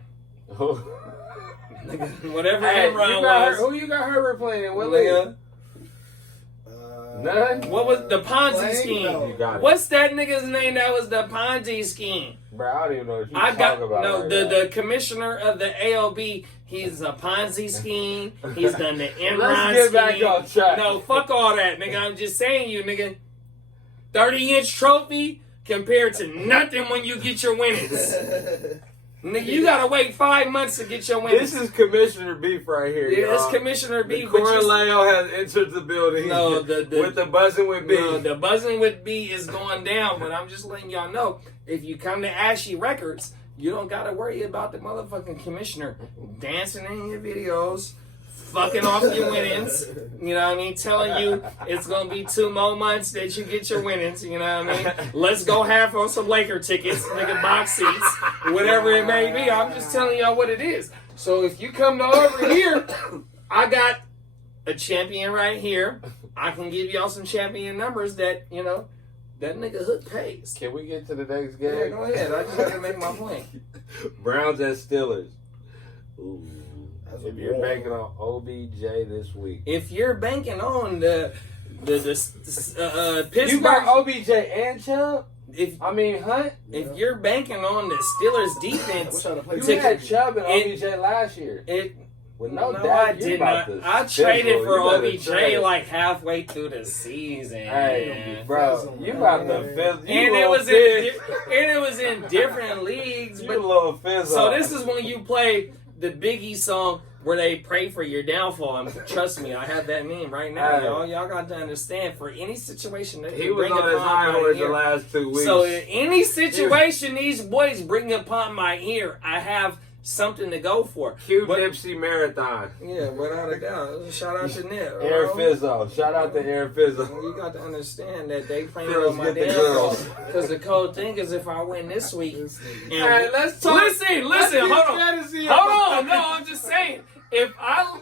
Whatever Hey, Enron was. who you got Herbert playing in? What league? None? What was the Ponzi Playing? scheme? No. You got it. What's that nigga's name that was the Ponzi scheme? Bro, I don't even know what you're I talking got about. no right the, now. the commissioner of the ALB. He's a Ponzi scheme. He's done the Enron Let's get back scheme. on track. No, fuck all that, nigga. I'm just saying, you nigga. 30-inch trophy compared to nothing when you get your winnings. Nigga, you gotta wait 5 months to get your winnings. This is Commissioner Beef right here. Yeah, y'all. it's Commissioner B. Cornelio has entered the building. No, with the buzzing with B. No, the buzzing with B is going down, but I'm just letting y'all know, if you come to Ashy Records, you don't gotta worry about the motherfucking commissioner dancing in your videos, fucking off your winnings, you know what I mean, telling you it's gonna be 2 more months that you get your winnings, you know what I mean? Let's go half on some Laker tickets, nigga, box seats, whatever it may be. I'm just telling y'all what it is. So if you come to over here, I got a champion right here. I can give y'all some champion numbers that, that nigga Hook pays. Can we get to the next game? Yeah, go ahead. I just got to make my point. Browns at Steelers. Ooh. That's If you're banking on OBJ this week. If you're banking on the Pittsburgh. You got OBJ and Chubb? Hunt? If you're banking on the Steelers defense. You had Chubb and OBJ last year. No, I did not. I traded for OBJ like halfway through the season. Hey, bro, you about to fizzle. And it was in different leagues. You a little fizzle. So this is when you play the Biggie song where they pray for your downfall. And trust me, I have that meme right now, y'all. Y'all got to understand, for any situation that he was on his high horse the last 2 weeks. So in any situation these boys bring upon my ear, I have something to go for. Nipsey Marathon. Yeah, without a doubt. Shout out to Nip. Air Fizzo. Shout out to Air Fizzo. You got to understand that they playing on my downfall. Because the cold thing is, if I win this week, let's talk. Listen, hold on. No, I'm just saying. If I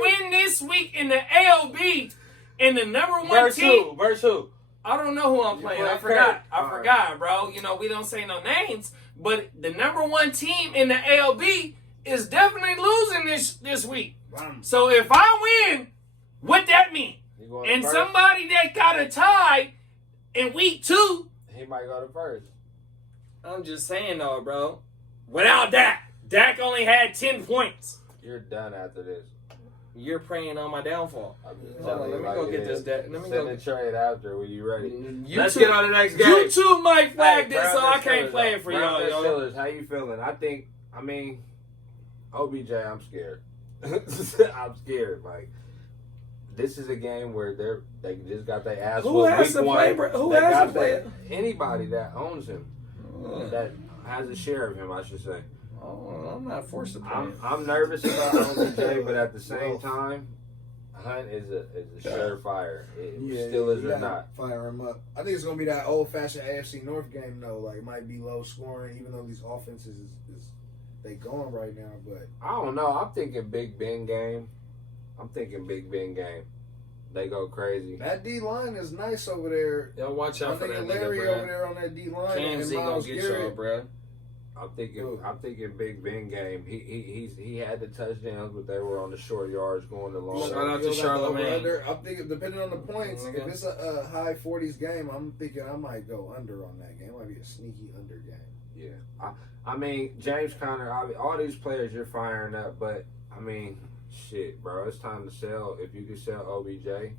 win this week in the ALB in the number one team, verse who? I don't know who I'm playing. I forgot, bro. We don't say no names. But the number one team in the ALB is definitely losing this week. So if I win, what that mean? And first? Somebody that got a tie in week 2, he might go to first. I'm just saying though, bro. Without Dak only had 10 points. You're done after this. You're preying on my downfall. Let me go get this. Let me go send a trade after when you ready. Let's get on the next game. You two might flag this, so I can't play it for y'all. Steelers, how you feeling? OBJ, I'm scared. I'm scared. Like, this is a game where they just got their ass whooped week 1. Who has to play? Anybody that owns him, that has a share of him, I should say. Oh, I'm not forced to play. I'm nervous about OBJ, but at the same time, Hunt is a surefire. Steelers or not. Fire him up. I think it's going to be that old-fashioned AFC North game, though. Like, it might be low scoring, even though these offenses they going right now. But I don't know. I'm thinking Big Ben game. They go crazy. That D-line is nice over there. Y'all watch out for that nigga, Larry bro. over there on that D-line. Kamzy gonna get y'all, bro. I'm thinking Big Ben game. He had the touchdowns, but they were on the short yards going the long. Shout out to Charlemagne. I'm thinking, depending on the points, if it's a high 40s game, I'm thinking I might go under on that game. It might be a sneaky under game. Yeah, James Conner. All these players you're firing up, but shit, bro, it's time to sell. If you can sell OBJ,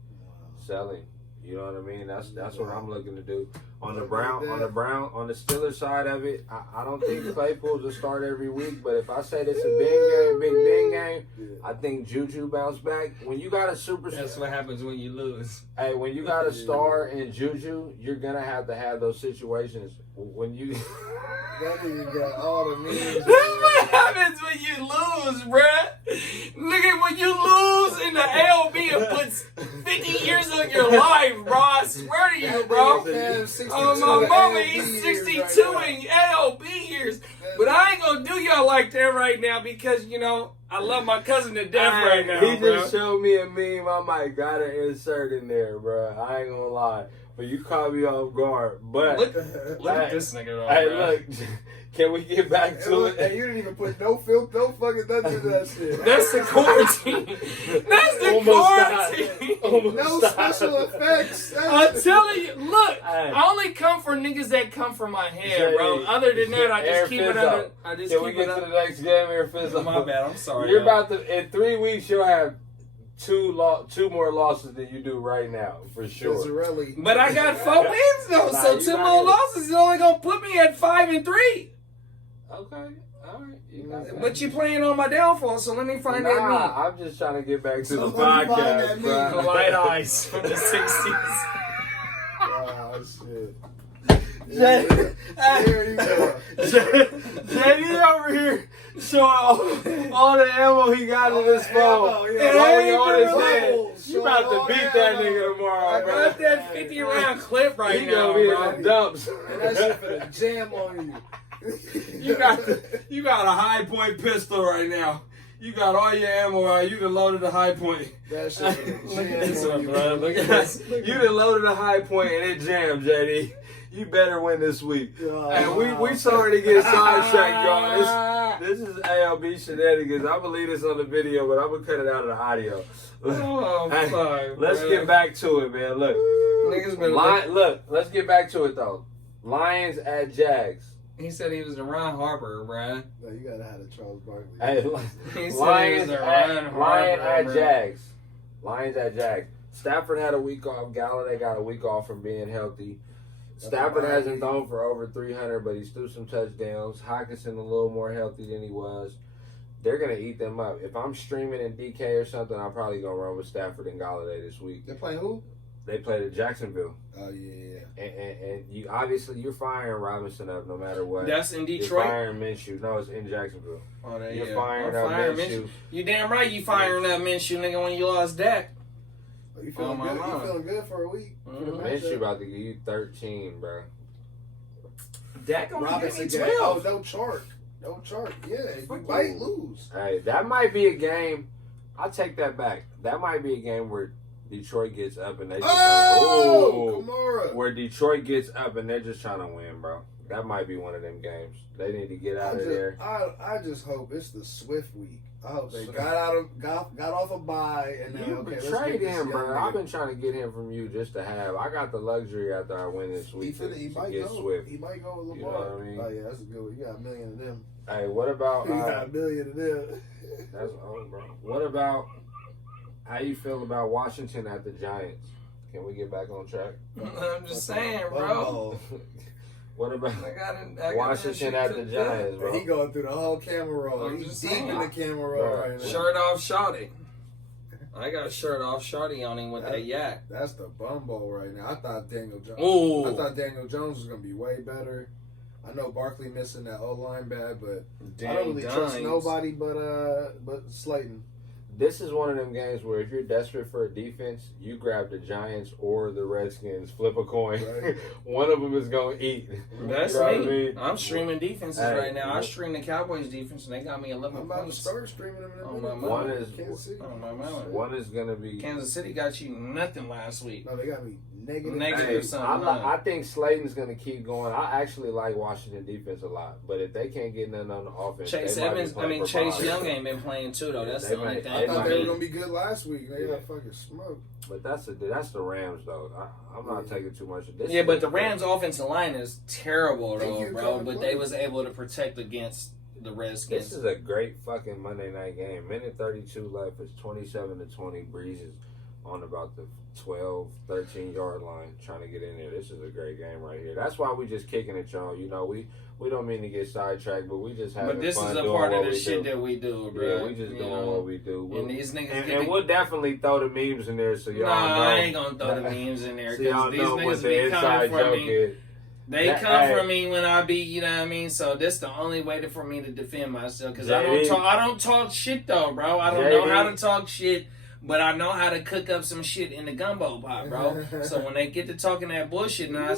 sell him. You know what I mean? That's what I'm looking to do. On the Steelers side of it, I don't think Claypool's a start every week, but if I say this a Big Ben game, I think Juju bounce back. When you got a superstar, that's what happens when you lose. Hey, when you got a star in Juju, you're gonna have to have those situations. When you that nigga got all the memes. That's what happens when you lose, bruh. Nigga, when you lose in the ALB, it puts 50 years on your life, bro. I swear to you, bro. Oh, my mama, he's 62 in ALB years. But I ain't gonna do y'all like that right now because, I love my cousin to death right now, He just showed me a meme. I might gotta insert in there, bro. I ain't gonna lie. But you caught me off guard. But look at this nigga, though, hey, bro. Look, can we get back to it? Hey, you didn't even put no filter, no fucking nothing to that shit. That's the quarantine. That's the quarantine. No special effects. I'm telling you, look, I only come for niggas that come for my hair, bro. Other than that, I just keep it under. Can we get to the next game here, Fizzo? My bad, I'm sorry. You're about to, in 3 weeks, you'll have two more losses than you do right now, for sure. But I got 4 wins, though, so 2 more losses is only going to put me at 5-3. Okay, all right. But you playing on my downfall, so let me find that meme. I'm just trying to get back to the podcast, bro. The white eyes from the 60s. Oh, shit. JD over here showing all the ammo he got in his phone. On his head. You about to beat that nigga tomorrow, I bro. got that 50-round clip right now, He bro. gonna be in the dumps. And that shit finna jam on you. You got a high point pistol right now. You got all your ammo out. You done loaded the high point. That shit. Look at this one, bro. Look at this. You done loaded the high point and it jammed, JD. You better win this week. And we sorry to get sidetracked, y'all. This is ALB shenanigans. I'm gonna leave this on the video, but I'm gonna cut it out of the audio. Let's get back to it, man. Look, let's get back to it though. Lions at Jags. He said he was the Ron Harper, bruh. No, you gotta have the Charles Barkley. Hey, Lions at Jags. Lions at Jags. Stafford had a week off. Galladay got a week off from being healthy. Stafford hasn't thrown for over 300, but he's threw some touchdowns. Hockenson a little more healthy than he was. They're going to eat them up. If I'm streaming in DK or something, I'm probably going to run with Stafford and Galladay this week. They play who? They played at Jacksonville. Oh, yeah. And you obviously, you're firing Robinson up no matter what. That's in Detroit? You're firing Minshew. No, it's in Jacksonville. Oh, you're firing up Minshew. You damn right you firing up Minshew, nigga, when you lost Dak. You feeling good? You feeling good for a week? Minshew about to give you 13, bro. Dak only gave me 12. Oh, no chart. No chart. Yeah, you might lose. Hey, that might be a game. I'll take that back. That might be a game where Detroit gets up and they just Kamara. Where Detroit gets up and they're just trying to win, bro. That might be one of them games. They need to get out of there. I just hope it's the Swift week. I hope they got off a bye and then trade him, bro. I've been trying to get him from you just to have. I got the luxury after I win this week to get Swift. He might go with Lamar. You know what I mean? Oh yeah, that's a good one. You got $1 million of them. Hey, what about? You got $1 million of them. That's old, bro. What about? How you feel about Washington at the Giants? Can we get back on track? I'm just saying, bro. What about I Washington at the Giants, bro? He going through the whole camera roll. He's deep in the camera roll right now. Shirt off shawty. I got shirt off shawty on him with that yak. That's the bumbo right now. I thought Daniel Jones. Ooh. I thought Daniel Jones was gonna be way better. I know Barkley missing that O-line bad, but I don't really trust nobody but Slayton. This is one of them games where if you're desperate for a defense, you grab the Giants or the Redskins, flip a coin. Right. One of them is going to eat. That's me. I mean? I'm streaming defenses right now. I stream the Cowboys defense, and they got me 11 points. I'm about to start streaming them in a minute. One is going to be... Kansas City got you nothing last week. No, they got me negative hey, something. I think Slayton's going to keep going. I actually like Washington defense a lot, but if they can't get nothing on the offense, Chase Young ain't been playing too, though. That's the only thing. I thought they were gonna be good last week. They got fucking smoked. But that's the Rams though. I'm not taking too much of this. Yeah, but the Rams' offensive line is terrible though, bro. But they was able to protect against the Redskins. This is a great fucking Monday night game. Minute 32 left. It's 27-20. Breezes on about the 12, 13 yard line trying to get in there. This is a great game right here. That's why we just kicking it, y'all. You know, we don't mean to get sidetracked, but we just having fun. But this is a part of the shit that we do, bro. Yeah, we just doing what we do. And these niggas and we'll definitely throw the memes in there so y'all know. I ain't gonna throw the memes in there because these niggas be coming for me. Is. They come for me when I be, you know what I mean? So this the only way for me to defend myself because I don't talk shit though, bro. I don't know how to talk shit. But I know how to cook up some shit in the gumbo pot, bro. So when they get to talking that bullshit, and I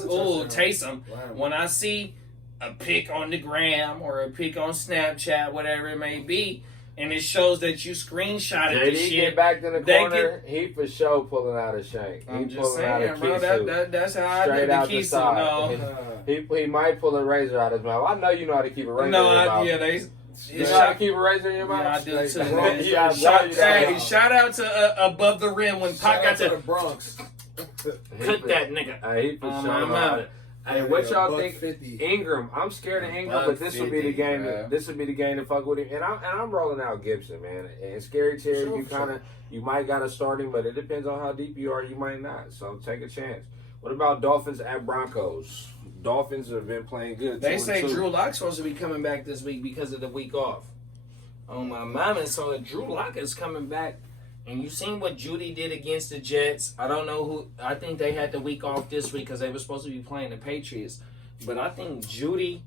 taste them. When I see a pic on the gram or a pic on Snapchat, whatever it may be, and it shows that you screenshotted the shit. Get back in the corner, he for sure pulling out a shank. I'm just saying, bro. That's how I do the kisu. No. He might pull a razor out his mouth. I know you know how to keep a razor in your mouth. You know how to keep a razor in your mouth? Yeah, I do too. Shout out to Above the Rim when Pac got to the Bronx. Cut that nigga. He for sure. Hey, what y'all think? 50. Ingram, I'm scared of Ingram, but this would be the game. This would be the game to fuck with him. And I'm rolling out Gibson, man. And Scary Terry, you might got to start him, but it depends on how deep you are. You might not. So take a chance. What about Dolphins at Broncos? Dolphins have been playing good. They say Drew Lock's supposed to be coming back this week because of the week off. Oh my mama! So Drew Lock is coming back. And you seen what Judy did against the Jets. I don't know who. I think they had the week off this week because they were supposed to be playing the Patriots. But I think Judy,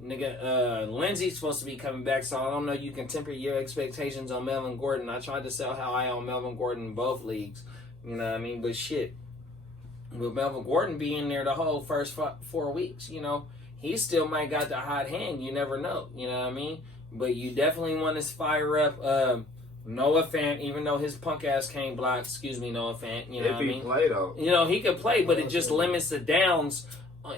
Lindsey's supposed to be coming back. So I don't know. You can temper your expectations on Melvin Gordon. I tried to sell high on Melvin Gordon in both leagues. You know what I mean? But shit. Will Melvin Gordon be in there the whole first 4 weeks? You know, he still might got the hot hand. You never know. You know what I mean? But you definitely want to fire up Noah Fant, even though his punk ass can't block. Excuse me, Noah Fant. You know what I mean? Play though. You know, he could play, but it just limits the downs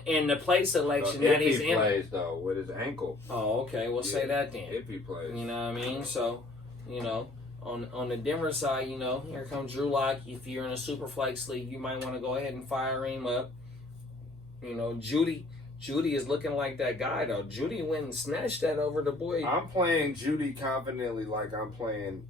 in the play selection that he's in. If he plays though with his ankle. Oh, okay. We'll say that then. If he plays. You know what I mean? So, you know, on the Denver side, you know, here comes Drew Lock. If you're in a super flex league, you might want to go ahead and fire him up. You know, Judy is looking like that guy though. Judy went and snatched that over the boy. I'm playing Judy confidently like I'm playing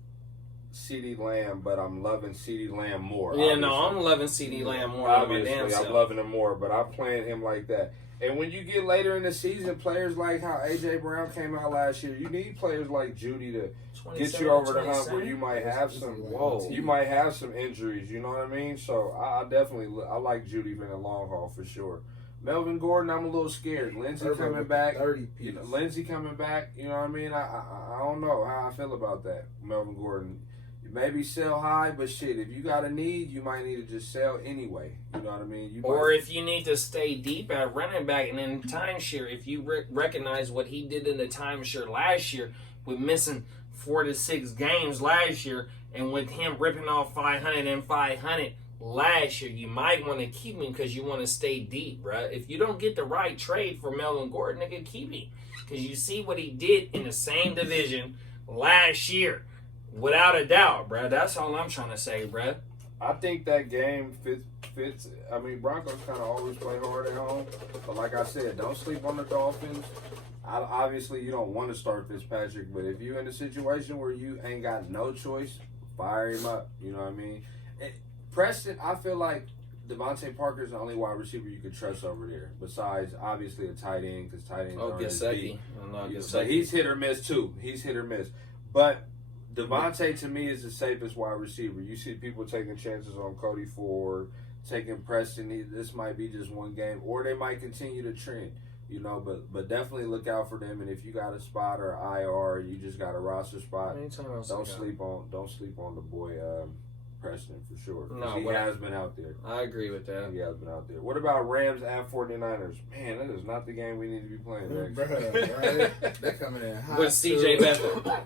CeeDee Lamb, but I'm loving CeeDee Lamb more. Yeah, obviously. No, I'm loving CeeDee Lamb more. Obviously, I'm loving him more, but I'm playing him like that. And when you get later in the season, players like how A.J. Brown came out last year, you need players like Judy to get you over the hump where you might have some injuries. You know what I mean? So I like Judy in the long haul for sure. Melvin Gordon, I'm a little scared. Lindsey coming back. Lindsey coming back. You know what I mean? I don't know how I feel about that. Melvin Gordon. You maybe sell high, but shit, if you got a need, you might need to just sell anyway. You know what I mean? If you need to stay deep at running back and then timeshare, if you recognize what he did in the timeshare last year with missing 4 to 6 games last year and with him ripping off 500 and 500 last year, you might want to keep him because you want to stay deep, bruh. If you don't get the right trade for Melvin Gordon, nigga, keep him. Because you see what he did in the same division last year. Without a doubt, bruh. That's all I'm trying to say, bruh. I think that game fits. I mean, Broncos kind of always play hard at home. But like I said, don't sleep on the Dolphins. Obviously, you don't want to start Fitzpatrick. But if you're in a situation where you ain't got no choice, fire him up. You know what I mean? Preston, I feel like Devontae Parker is the only wide receiver you could trust over there. Besides, obviously, a tight end, because tight ends aren't his beat. So he's hit or miss, too. He's hit or miss. But Devontae, to me, is the safest wide receiver. You see people taking chances on Cody Ford, taking Preston. This might be just one game. Or they might continue to trend. You know, but definitely look out for them. And if you got a spot or IR, you just got a roster spot, don't sleep on the boy Preston for sure. No, he has been out there. I agree with that. He has been out there. What about Rams at 49ers? Man, that is not the game we need to be playing next. Right? They're coming in hot. With CJ Beathard.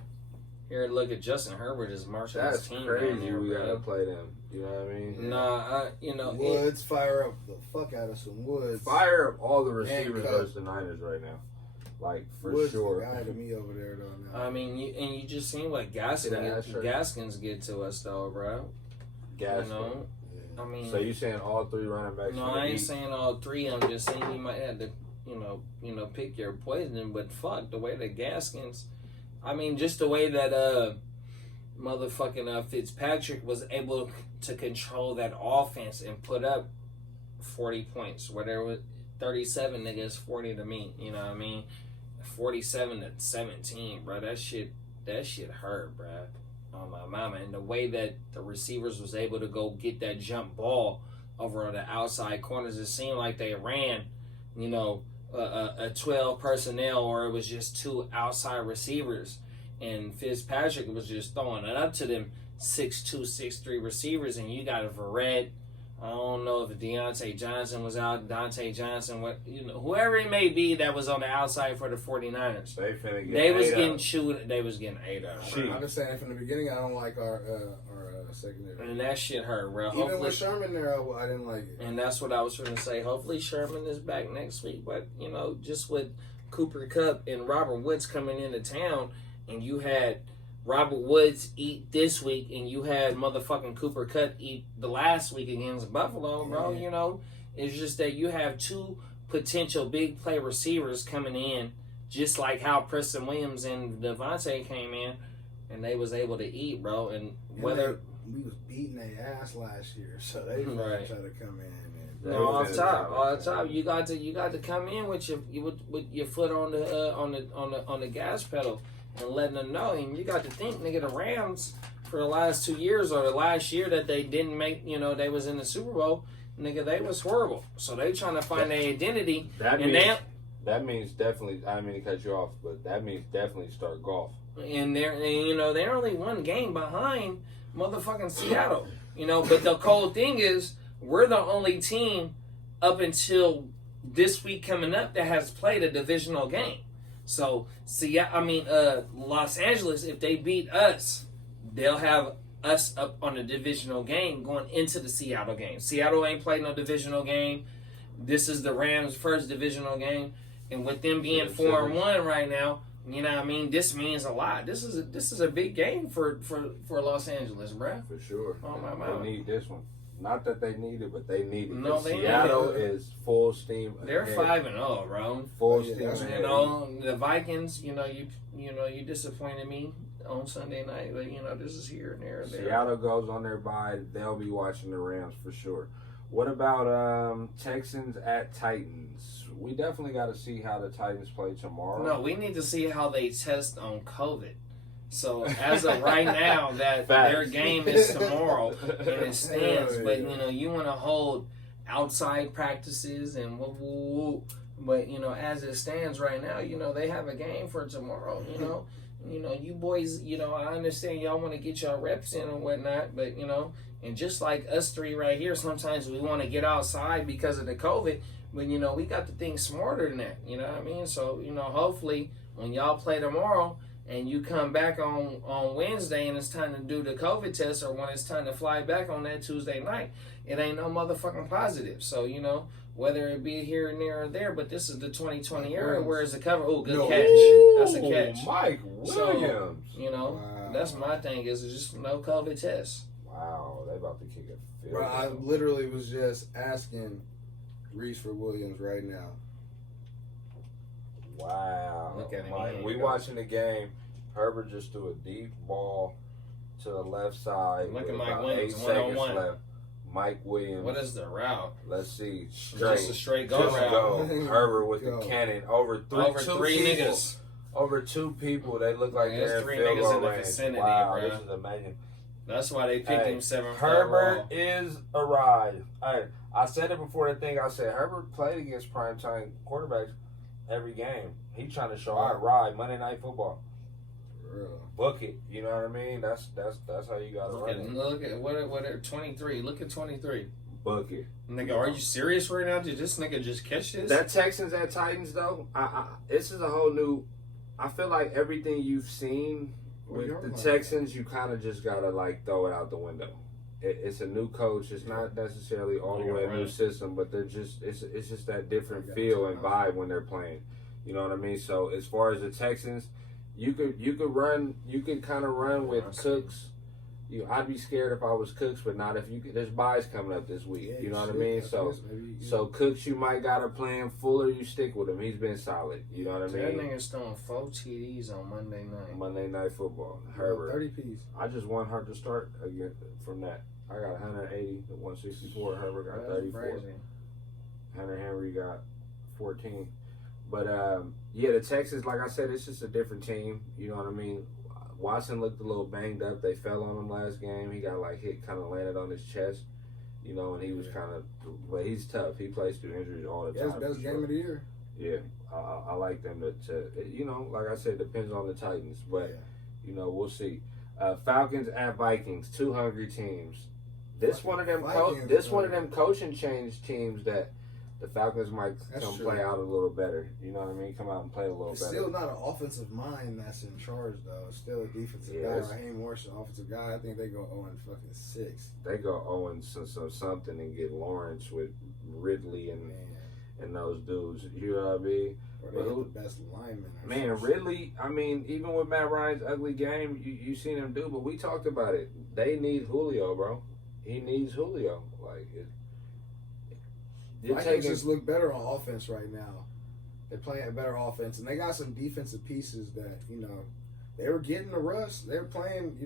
Here, look at Justin Herbert is marching his team. That's crazy. We gotta play them. You know what I mean? Woods, fire up the fuck out of some Woods. Fire up all the receivers versus the Niners right now. Like, for Woods sure. The guy to me over there, though. Now. I mean, you just seen what Gaskins get to us, though, bro. Gaskins. You know? Yeah. I mean, so you saying all 3 running backs? No, I ain't saying all 3. I'm just saying you might have to, pick your poison. But fuck, the way that Gaskins, I mean, just the way that motherfucking Fitzpatrick was able to control that offense and put up 40 points, whatever it was, 37 niggas, 40 to me. You know what I mean? 47 to 17, bro. That shit hurt, bro. On my mama. And the way that the receivers was able to go get that jump ball over on the outside corners, it seemed like they ran, a 12 personnel, or it was just 2 outside receivers. And Fitzpatrick was just throwing it up to them 6'2", 6'3" receivers, and you got a Verrett. I don't know if Deontay Johnson was out, Dante Johnson, whoever it may be that was on the outside for the 49ers. They was getting chewed. They was getting ate up. I'm just saying from the beginning, I don't like our secondary. And that shit hurt, bro. Even with Sherman there, I didn't like it. And that's what I was trying to say. Hopefully Sherman is back next week. But, just with Cooper Kupp and Robert Woods coming into town, and you had Robert Woods eat this week, and you had motherfucking Cooper Kupp eat the last week against Buffalo, bro. It's just that you have 2 potential big play receivers coming in, just like how Preston Williams and Devontae came in, and they was able to eat, bro. And whether we was beating their ass last year, so they was try to come in. Off top, you got to come in with your foot on the gas pedal. And letting them know, and you got to think, nigga, the Rams for the last 2 years or the last year that they didn't make, they was in the Super Bowl, nigga, they was horrible. So they trying to find their identity. That means definitely. I mean to cut you off, but that means definitely start golf. And they're only 1 game behind motherfucking Seattle. But the cold thing is, we're the only team up until this week coming up that has played a divisional game. So, Los Angeles, if they beat us, they'll have us up on a divisional game going into the Seattle game. Seattle ain't played no divisional game. This is the Rams' first divisional game, and with them being 4-1 right now, you know what I mean. This means a lot. This is a big game for Los Angeles, bruh. For sure. Oh my God. They need this one. Not that they need it, but they need it. No, they Seattle need it. is full steam. They're 5-0, bro. Full steam. You know, the Vikings. You disappointed me on Sunday night, but this is here and there. Seattle goes on their bye. They'll be watching the Rams for sure. What about Texans at Titans? We definitely got to see how the Titans play tomorrow. No, we need to see how they test on COVID. So as of right now, that their game is tomorrow and it stands. But you want to hold outside practices and woo. But as it stands right now, they have a game for tomorrow. You boys, I understand y'all want to get y'all reps in and whatnot, but and just like us three right here, sometimes we want to get outside because of the COVID. But we got to think smarter than that. You know what I mean? So hopefully when y'all play tomorrow, and you come back on Wednesday and it's time to do the COVID test, or when it's time to fly back on that Tuesday night, it ain't no motherfucking positive. So, whether it be here and there or there, but this is the 2020 era, where's the cover? Oh, good catch. That's a catch. Mike Williams. So, that's my thing, is just no COVID test. Wow, they about to kick a field. Bro, I literally was just asking Reese for Williams right now. Wow. Look at him. Mike, we watching the game. Herbert just threw a deep ball to the left side. Look at with Mike about Williams, 8 seconds 1-on-1. left. Mike Williams. What is the route? Let's see. Just a straight go route. Go. Herbert with the cannon. Over three people. Niggas. Over 2 people. They look like they're in 3 field niggas goal in the range. vicinity, wow, bro. this is amazing. That's why they picked him 7th. Herbert is a ride. I said it before the thing. I said Herbert played against primetime quarterbacks every game. He trying to show out ride Monday Night Football. Book it. You know what I mean? That's how you gotta run it. Look at what 23. Look at 23. Book it. Nigga, are you serious right now? Did this nigga just catch this? That Texans at Titans though, this is a whole new. I feel like everything you've seen with the Texans, you kind of just gotta throw it out the window. It's a new coach. It's not necessarily all the way a new system, but they're just it's just that different feel and vibe when they're playing. You know what I mean? So as far as the Texans, you could kind of run with Cooks. I'd be scared if I was Cooks, but not if you could. There's buys coming up this week. You know what I mean? So Cooks, you might got to play him. Fuller, you stick with him. He's been solid. You know what I mean? That nigga's throwing 4 TDs on Monday night. Monday Night Football. Herbert. 30 piece. I just won Heart2Start again from that. I got 180 to 164. Herbert got 34. Crazy. Hunter Henry got 14. But the Texans, like I said, it's just a different team. You know what I mean? Watson looked a little banged up. They fell on him last game. He got hit, kind of landed on his chest. And he was kind of, but he's tough. He plays through injuries all the time. Best game of the year. Yeah, I like them to like I said, depends on the Titans, but we'll see. Falcons at Vikings, 2 hungry teams. This one of them coaching change teams that the Falcons might play out a little better. You know what I mean? Come out and play a little better. Still not an offensive mind that's in charge though. It's still a defensive guy. Raheem Morris, an offensive guy. I think they go 0-6. They go 0-something and get Lawrence with Ridley and those dudes. You know what I mean? Or they get the best lineman. Man, Ridley. I mean, even with Matt Ryan's ugly game, you seen him do. But we talked about it. They need Julio, bro. He needs Julio. Vikings just look better on offense right now. They're playing a better offense, and they got some defensive pieces that they were getting the rust. They're playing,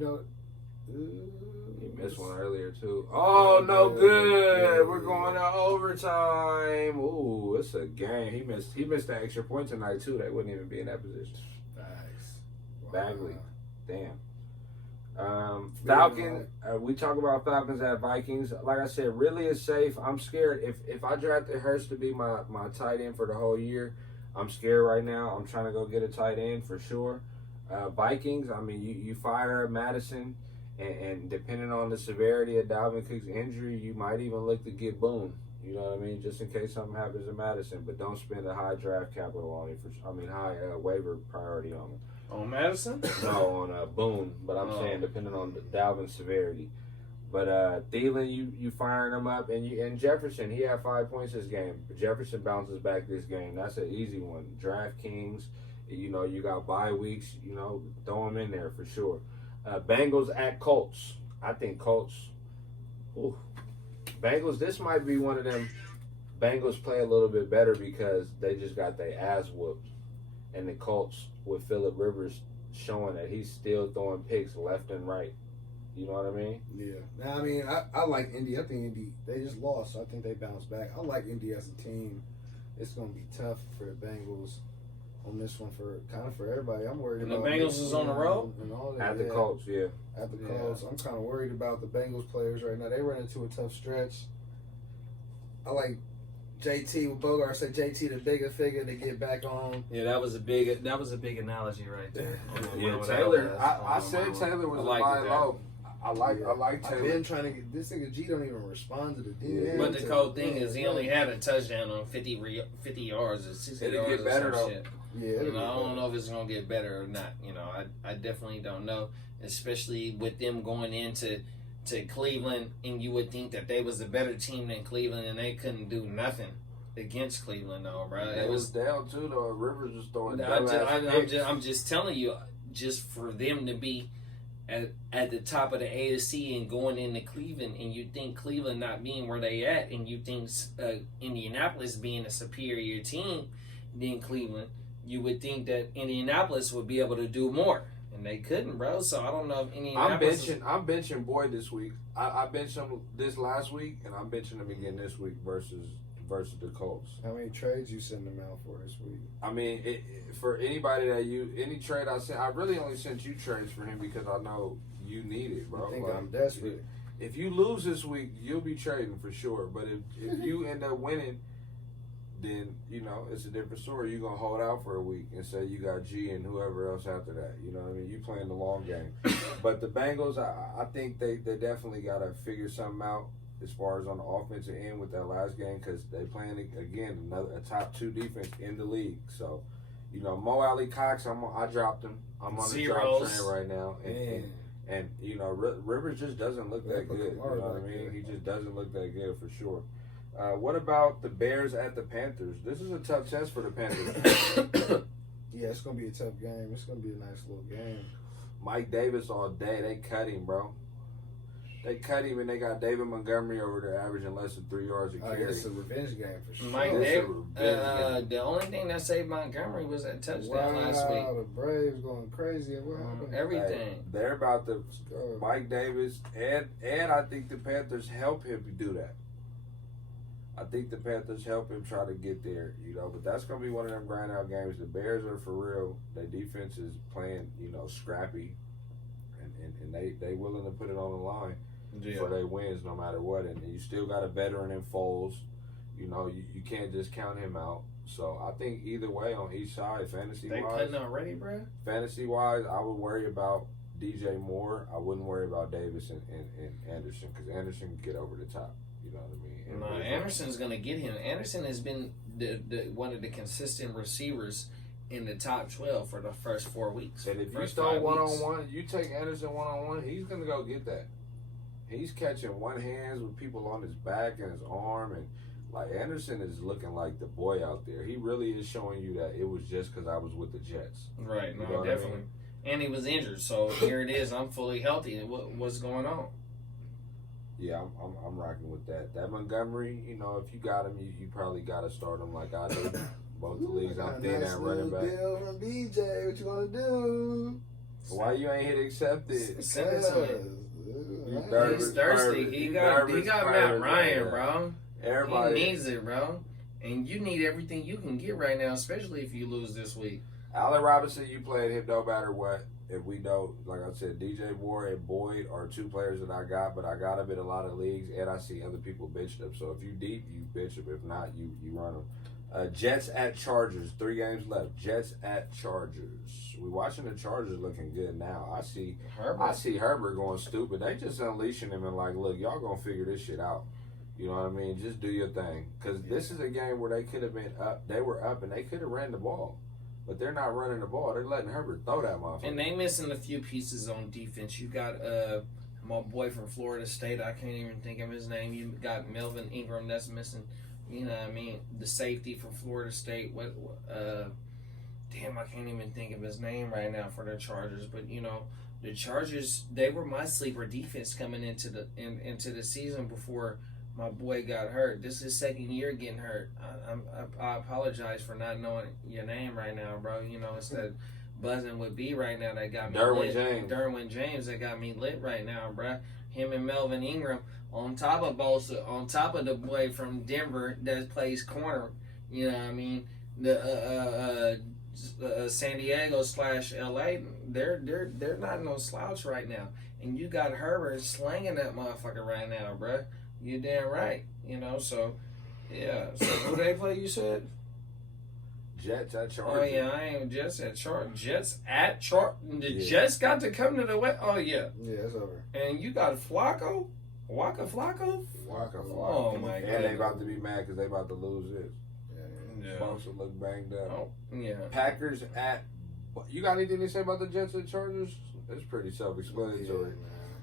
He missed one earlier too. Oh, no good. Yeah. We're going to overtime. Ooh, it's a game. He missed that extra point tonight too. They wouldn't even be in that position. Nice. Wow. Bagley, damn. Falcon. We talk about Falcons at Vikings. Like I said, really is safe. I'm scared if I drafted Hurst to be my tight end for the whole year. I'm scared right now. I'm trying to go get a tight end for sure. Vikings. I mean, you fire Madison, and depending on the severity of Dalvin Cook's injury, you might even look to get Boone. You know what I mean? Just in case something happens in Madison, but don't spend a high draft capital on him. High waiver priority on him. On Madison? No, on Boone. But I'm saying depending on the Dalvin's severity. But Thielen, you firing him up, and Jefferson, he had 5 points this game. Jefferson bounces back this game. That's an easy one. DraftKings, you got bye weeks. Throw him in there for sure. Bengals at Colts. I think Colts. Ooh. Bengals, this might be one of them. Bengals play a little bit better because they just got their ass whooped. And the Colts, with Phillip Rivers showing that he's still throwing picks left and right. You know what I mean? Yeah. Now, I mean, I like Indy. I think Indy, they just lost, so I think they bounce back. I like Indy as a team. It's going to be tough for the Bengals on this one for everybody. I'm worried about the Bengals is on the road? And all that. At the Colts, yeah. At the Colts. I'm kind of worried about the Bengals players right now. They run into a tough stretch. I like JT with Bogart. Say JT the bigger figure to get back on. Yeah, that was a big analogy right there. Yeah, Taylor. I said Taylor was a buy low. I like Taylor. I've been trying to get this nigga G don't even respond to the DM. But the cold thing is he only had a touchdown on 50 yards or 60 yards. It'll get better though. Shit. Yeah, I don't know if it's gonna get better or not. I definitely don't know, especially with them going into Cleveland, and you would think that they was a better team than Cleveland, and they couldn't do nothing against Cleveland though, bro. It was down too though. Rivers was throwing. I'm just telling you, just for them to be at the top of the AFC and going into Cleveland, and you think Cleveland not being where they at, and you think Indianapolis being a superior team than Cleveland, you would think that Indianapolis would be able to do more, and they couldn't, bro. So I don't know if Indianapolis. I'm benching Boyd this week. I benched him this last week, and I'm benching him again this week versus the Colts. How many trades you send them out for this week? I mean, for anybody any trade I sent, I really only sent you trades for him because I know you need it, bro. I think I'm desperate. If you lose this week, you'll be trading for sure. But if you end up winning, then it's a different story. You're gonna hold out for a week and say you got G and whoever else after that. You know what I mean? You playing the long game. But the Bengals, I think they definitely gotta figure something out as far as on the offensive end with that last game, because they playing again a top 2 defense in the league. So, Mo Alley Cox, I dropped him. I'm on the drop train right now, and Rivers just doesn't look that good. You know what I mean? He just doesn't look that good for sure. What about the Bears at the Panthers? This is a tough test for the Panthers. Yeah, it's gonna be a tough game. It's gonna be a nice little game. Mike Davis all day. They cut him, bro. They cut him, and they got David Montgomery over there averaging less than 3 yards a carry. It's a revenge game for sure. Mike Davis. The only thing that saved Montgomery was that touchdown last week. The Braves going crazy. What happened? Everything. They're about to Mike Davis, and I think the Panthers help him do that. I think the Panthers help him try to get there, but that's going to be one of them grind out games. The Bears are for real. Their defense is playing, scrappy, and they willing to put it on the line for their wins no matter what. And you still got a veteran in Foles. You can't just count him out. So I think either way on each side, fantasy-wise. They cutting already, bro? Fantasy-wise, I would worry about DJ Moore. I wouldn't worry about Davis and Anderson, because Anderson can get over the top. You know what I mean? No, Anderson's going to get him. Anderson has been the one of the consistent receivers in the top 12 for the first 4 weeks. And if you start one-on-one, you take Anderson one-on-one, he's going to go get that. He's catching one hands with people on his back and his arm, and Anderson is looking like the boy out there. He really is showing you that it was just because I was with the Jets. Right, no, definitely. I mean? And he was injured, so here it is. I'm fully healthy. What's going on? Yeah, I'm rocking with that. That Montgomery, if you got him, you probably got to start him like I do. Both the leagues I'm thin at running back. Deal from BJ, what you want to do? Why you ain't hit accept it? Send it to him. He's thirsty. He got Matt Ryan, bro. Everybody he needs it, bro. And you need everything you can get right now, especially if you lose this week. Allen Robinson, you played him no matter what. If we don't, like I said, DJ Moore and Boyd are 2 players that I got, but I got him in a lot of leagues, and I see other people bench them. So if you deep, you bench them. If not, you run them. Jets at Chargers, 3 games left. Jets at Chargers. We watching the Chargers looking good now. I see Herbert going stupid. They just unleashing him and look, y'all gonna figure this shit out. You know what I mean? Just do your thing. Because this is a game where they could have been up. They were up and they could have ran the ball. But they're not running the ball. They're letting Herbert throw that motherfucker. And they missing a few pieces on defense. You got my boy from Florida State. I can't even think of his name. You got Melvin Ingram that's missing. You know what I mean? The safety from Florida State. Damn, I can't even think of his name right now for the Chargers. But, you know, the Chargers, they were my sleeper defense coming into the season before my boy got hurt. This is his second year getting hurt. I apologize for not knowing your name right now, bro. You know, it's that buzzing with B right now that got me lit. Derwin James that got me lit right now, bro. Him and Melvin Ingram on top of Bosa, on top of the boy from Denver that plays corner. You know what I mean? The San Diego / LA, they're not no slouch right now. And you got Herbert slanging that motherfucker right now, bro. You damn right. You know, so yeah. So who they play? You said Jets at Chargers. Oh yeah, I ain't Jets at Chargers. Jets at Chargers. The Jets got to come to the West. Oh yeah. Yeah, it's over. And you got Flacco. Waka Flacco. Oh my god. And they about to be mad because they about to lose this. Yeah. Folks will look banged up. Oh, yeah. Packers at. You got anything to say about the Jets and Chargers? It's pretty self-explanatory.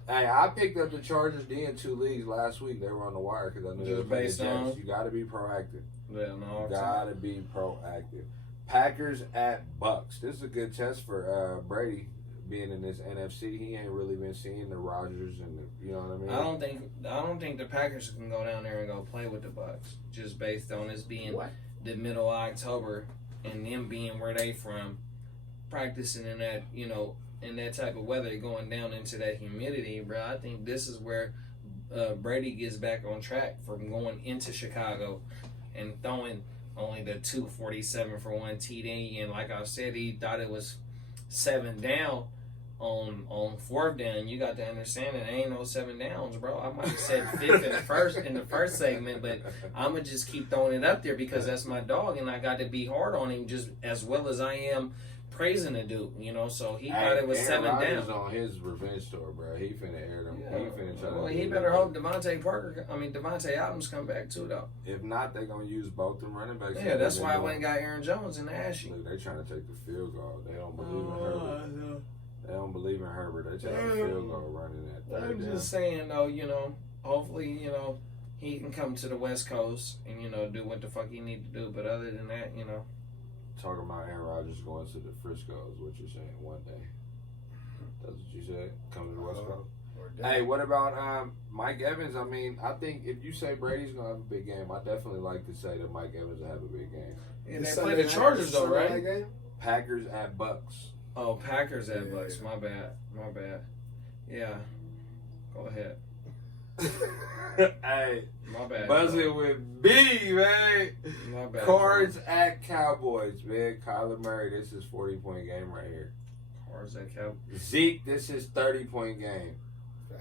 Yeah, hey, I picked up the Chargers D in 2 leagues last week. They were on the wire because I knew they were based on. You got to be proactive. Yeah, no. You got to be proactive. Packers at Bucks. This is a good test for Brady being in this NFC. He ain't really been seeing the Rodgers and the, you know what I mean. I don't think the Packers can go down there and go play with the Bucks just based on this being the middle of October and them being where they from, practicing in that, you know, in that type of weather, going down into that humidity, bro. I think this is where Brady gets back on track from going into Chicago and throwing only the 247 for 1 TD. And like I said, he thought it was 7 down on 4th down. You got to understand it ain't no 7 downs, bro. I might have said 5th in the first segment, but I'm gonna just keep throwing it up there because that's my dog, and I got to be hard on him just as well as I am praising the dude, you know. So he thought it was Aaron 7 Rodgers down. on his revenge tour, bro. He finna air them. Yeah. He finna try to. Well, he better hope Devontae Adams come back too, though. If not, they gonna use both them running backs. Yeah, that's why I went and got Aaron Jones in the Ashy. Look, they trying to take the field goal. They don't believe in Herbert. They don't believe in Herbert. They take the field goal running that. I'm just saying, though, you know, hopefully, you know, he can come to the West Coast and, you know, do what the fuck he need to do. But other than that, you know. Talking about Aaron Rodgers going to the Frisco is what you're saying one day. That's what you said? Come to the West Coast? Hey, what about Mike Evans? I mean, I think if you say Brady's going to have a big game, I definitely like to say that Mike Evans will have a big game. And they play the Chargers, though, right? Packers at Bucks. Oh, Packers at Bucks. My bad. Yeah. Go ahead. Hey, my bad. Buzzing with B, man. My bad. Cards at Cowboys, man. Kyler Murray, this is 40-point game right here. Cards at Cowboys. Zeke, this is 30-point game.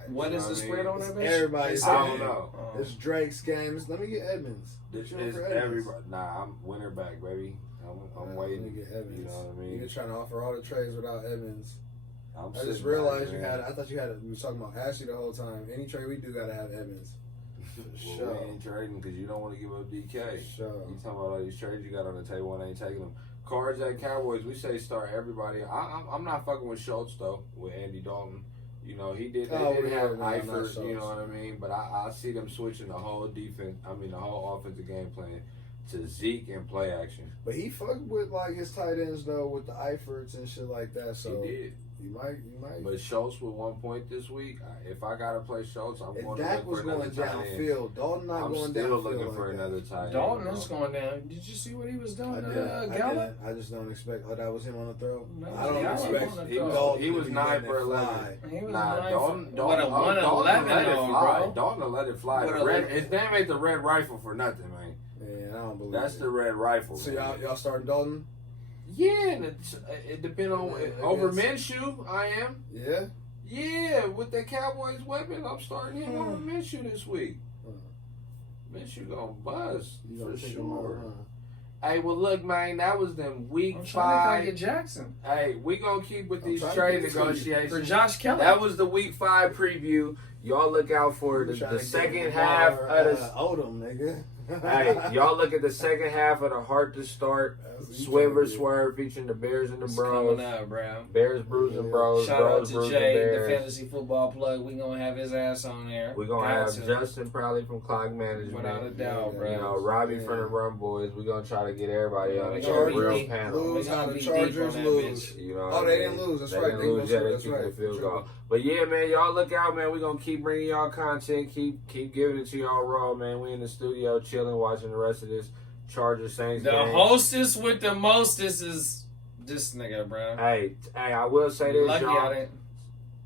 What is the spread on that, bitch? Everybody's I don't know. It's Drake's games. Let me get Edmonds. This is everybody. Nah, I'm winner back, baby. I'm waiting. Let me get Edmonds. You know what I mean? You're trying to offer all the trades without Edmonds. I just realized you had. I thought you had. We were talking about Ashley the whole time. Any trade we do gotta have Edmonds. Well, we ain't trading because you don't want to give up DK. Sure. You talking about all these trades you got on the table and ain't taking them. Cards at Cowboys, we say start everybody. I'm not fucking with Schultz though. With Andy Dalton, you know he did. They didn't have Eifert, you know what I mean. But I see them switching the whole defense. I mean the whole offensive game plan to Zeke and play action. But he fucked with like his tight ends though with the Eiferts and shit like that. So he did. You might. But Schultz with 1 point this week. If I gotta play Schultz, I'm going to look for another tight end. Downfield. Dalton not going downfield. I'm still looking for another tight end. Dalton is going down. Did you see what he was doing? I just don't expect. Oh, that was him on the throw. No, I don't expect. He was 9 for 11. Dalton let it fly. His name ain't the Red Rifle for nothing, man. Man, I don't believe that's the Red Rifle. So y'all starting Dalton? Yeah, and it depends on over Minshew. I am. Yeah. Yeah, with the Cowboys weapon, I'm starting him over Minshew this week. Minshew gonna buzz for sure. Hey, well, look, man, that was them week 5. Get Jackson. Hey, we gonna keep with these trade negotiations for Josh Kelly. That was the week 5 preview. y'all look out for the second half of the Odom, nigga. Hey, y'all look at the second half of the Heart2Start Swerve featuring the Bears and the Bros. Coming up, bro. Bears, Brews, and Bros. Shout out to Jay, the fantasy football plug. We gonna have his ass on there. We gonna have Justin probably from Clock Management. Without a doubt, bro. You know, Robbie from the Run Boys. We gonna try to get everybody on the real panel. Lose how the Chargers lose. You know, oh, they didn't lose. That's right. They lose. Yeah, they keep the field goal. But yeah, man, y'all look out, man. We gonna keep bringing y'all content. Keep giving it to y'all raw, man. We in the studio chilling, watching the rest of this Chargers Saints game. The hostess with the mostest is this nigga, bro. Hey, I will say this, Lucky y'all.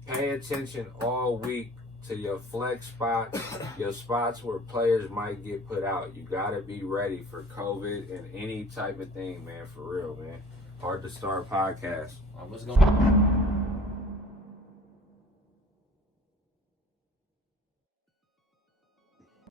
Pay attention all week to your flex spots, your spots where players might get put out. You gotta be ready for COVID and any type of thing, man. For real, man. Heart2Start podcast. I was going.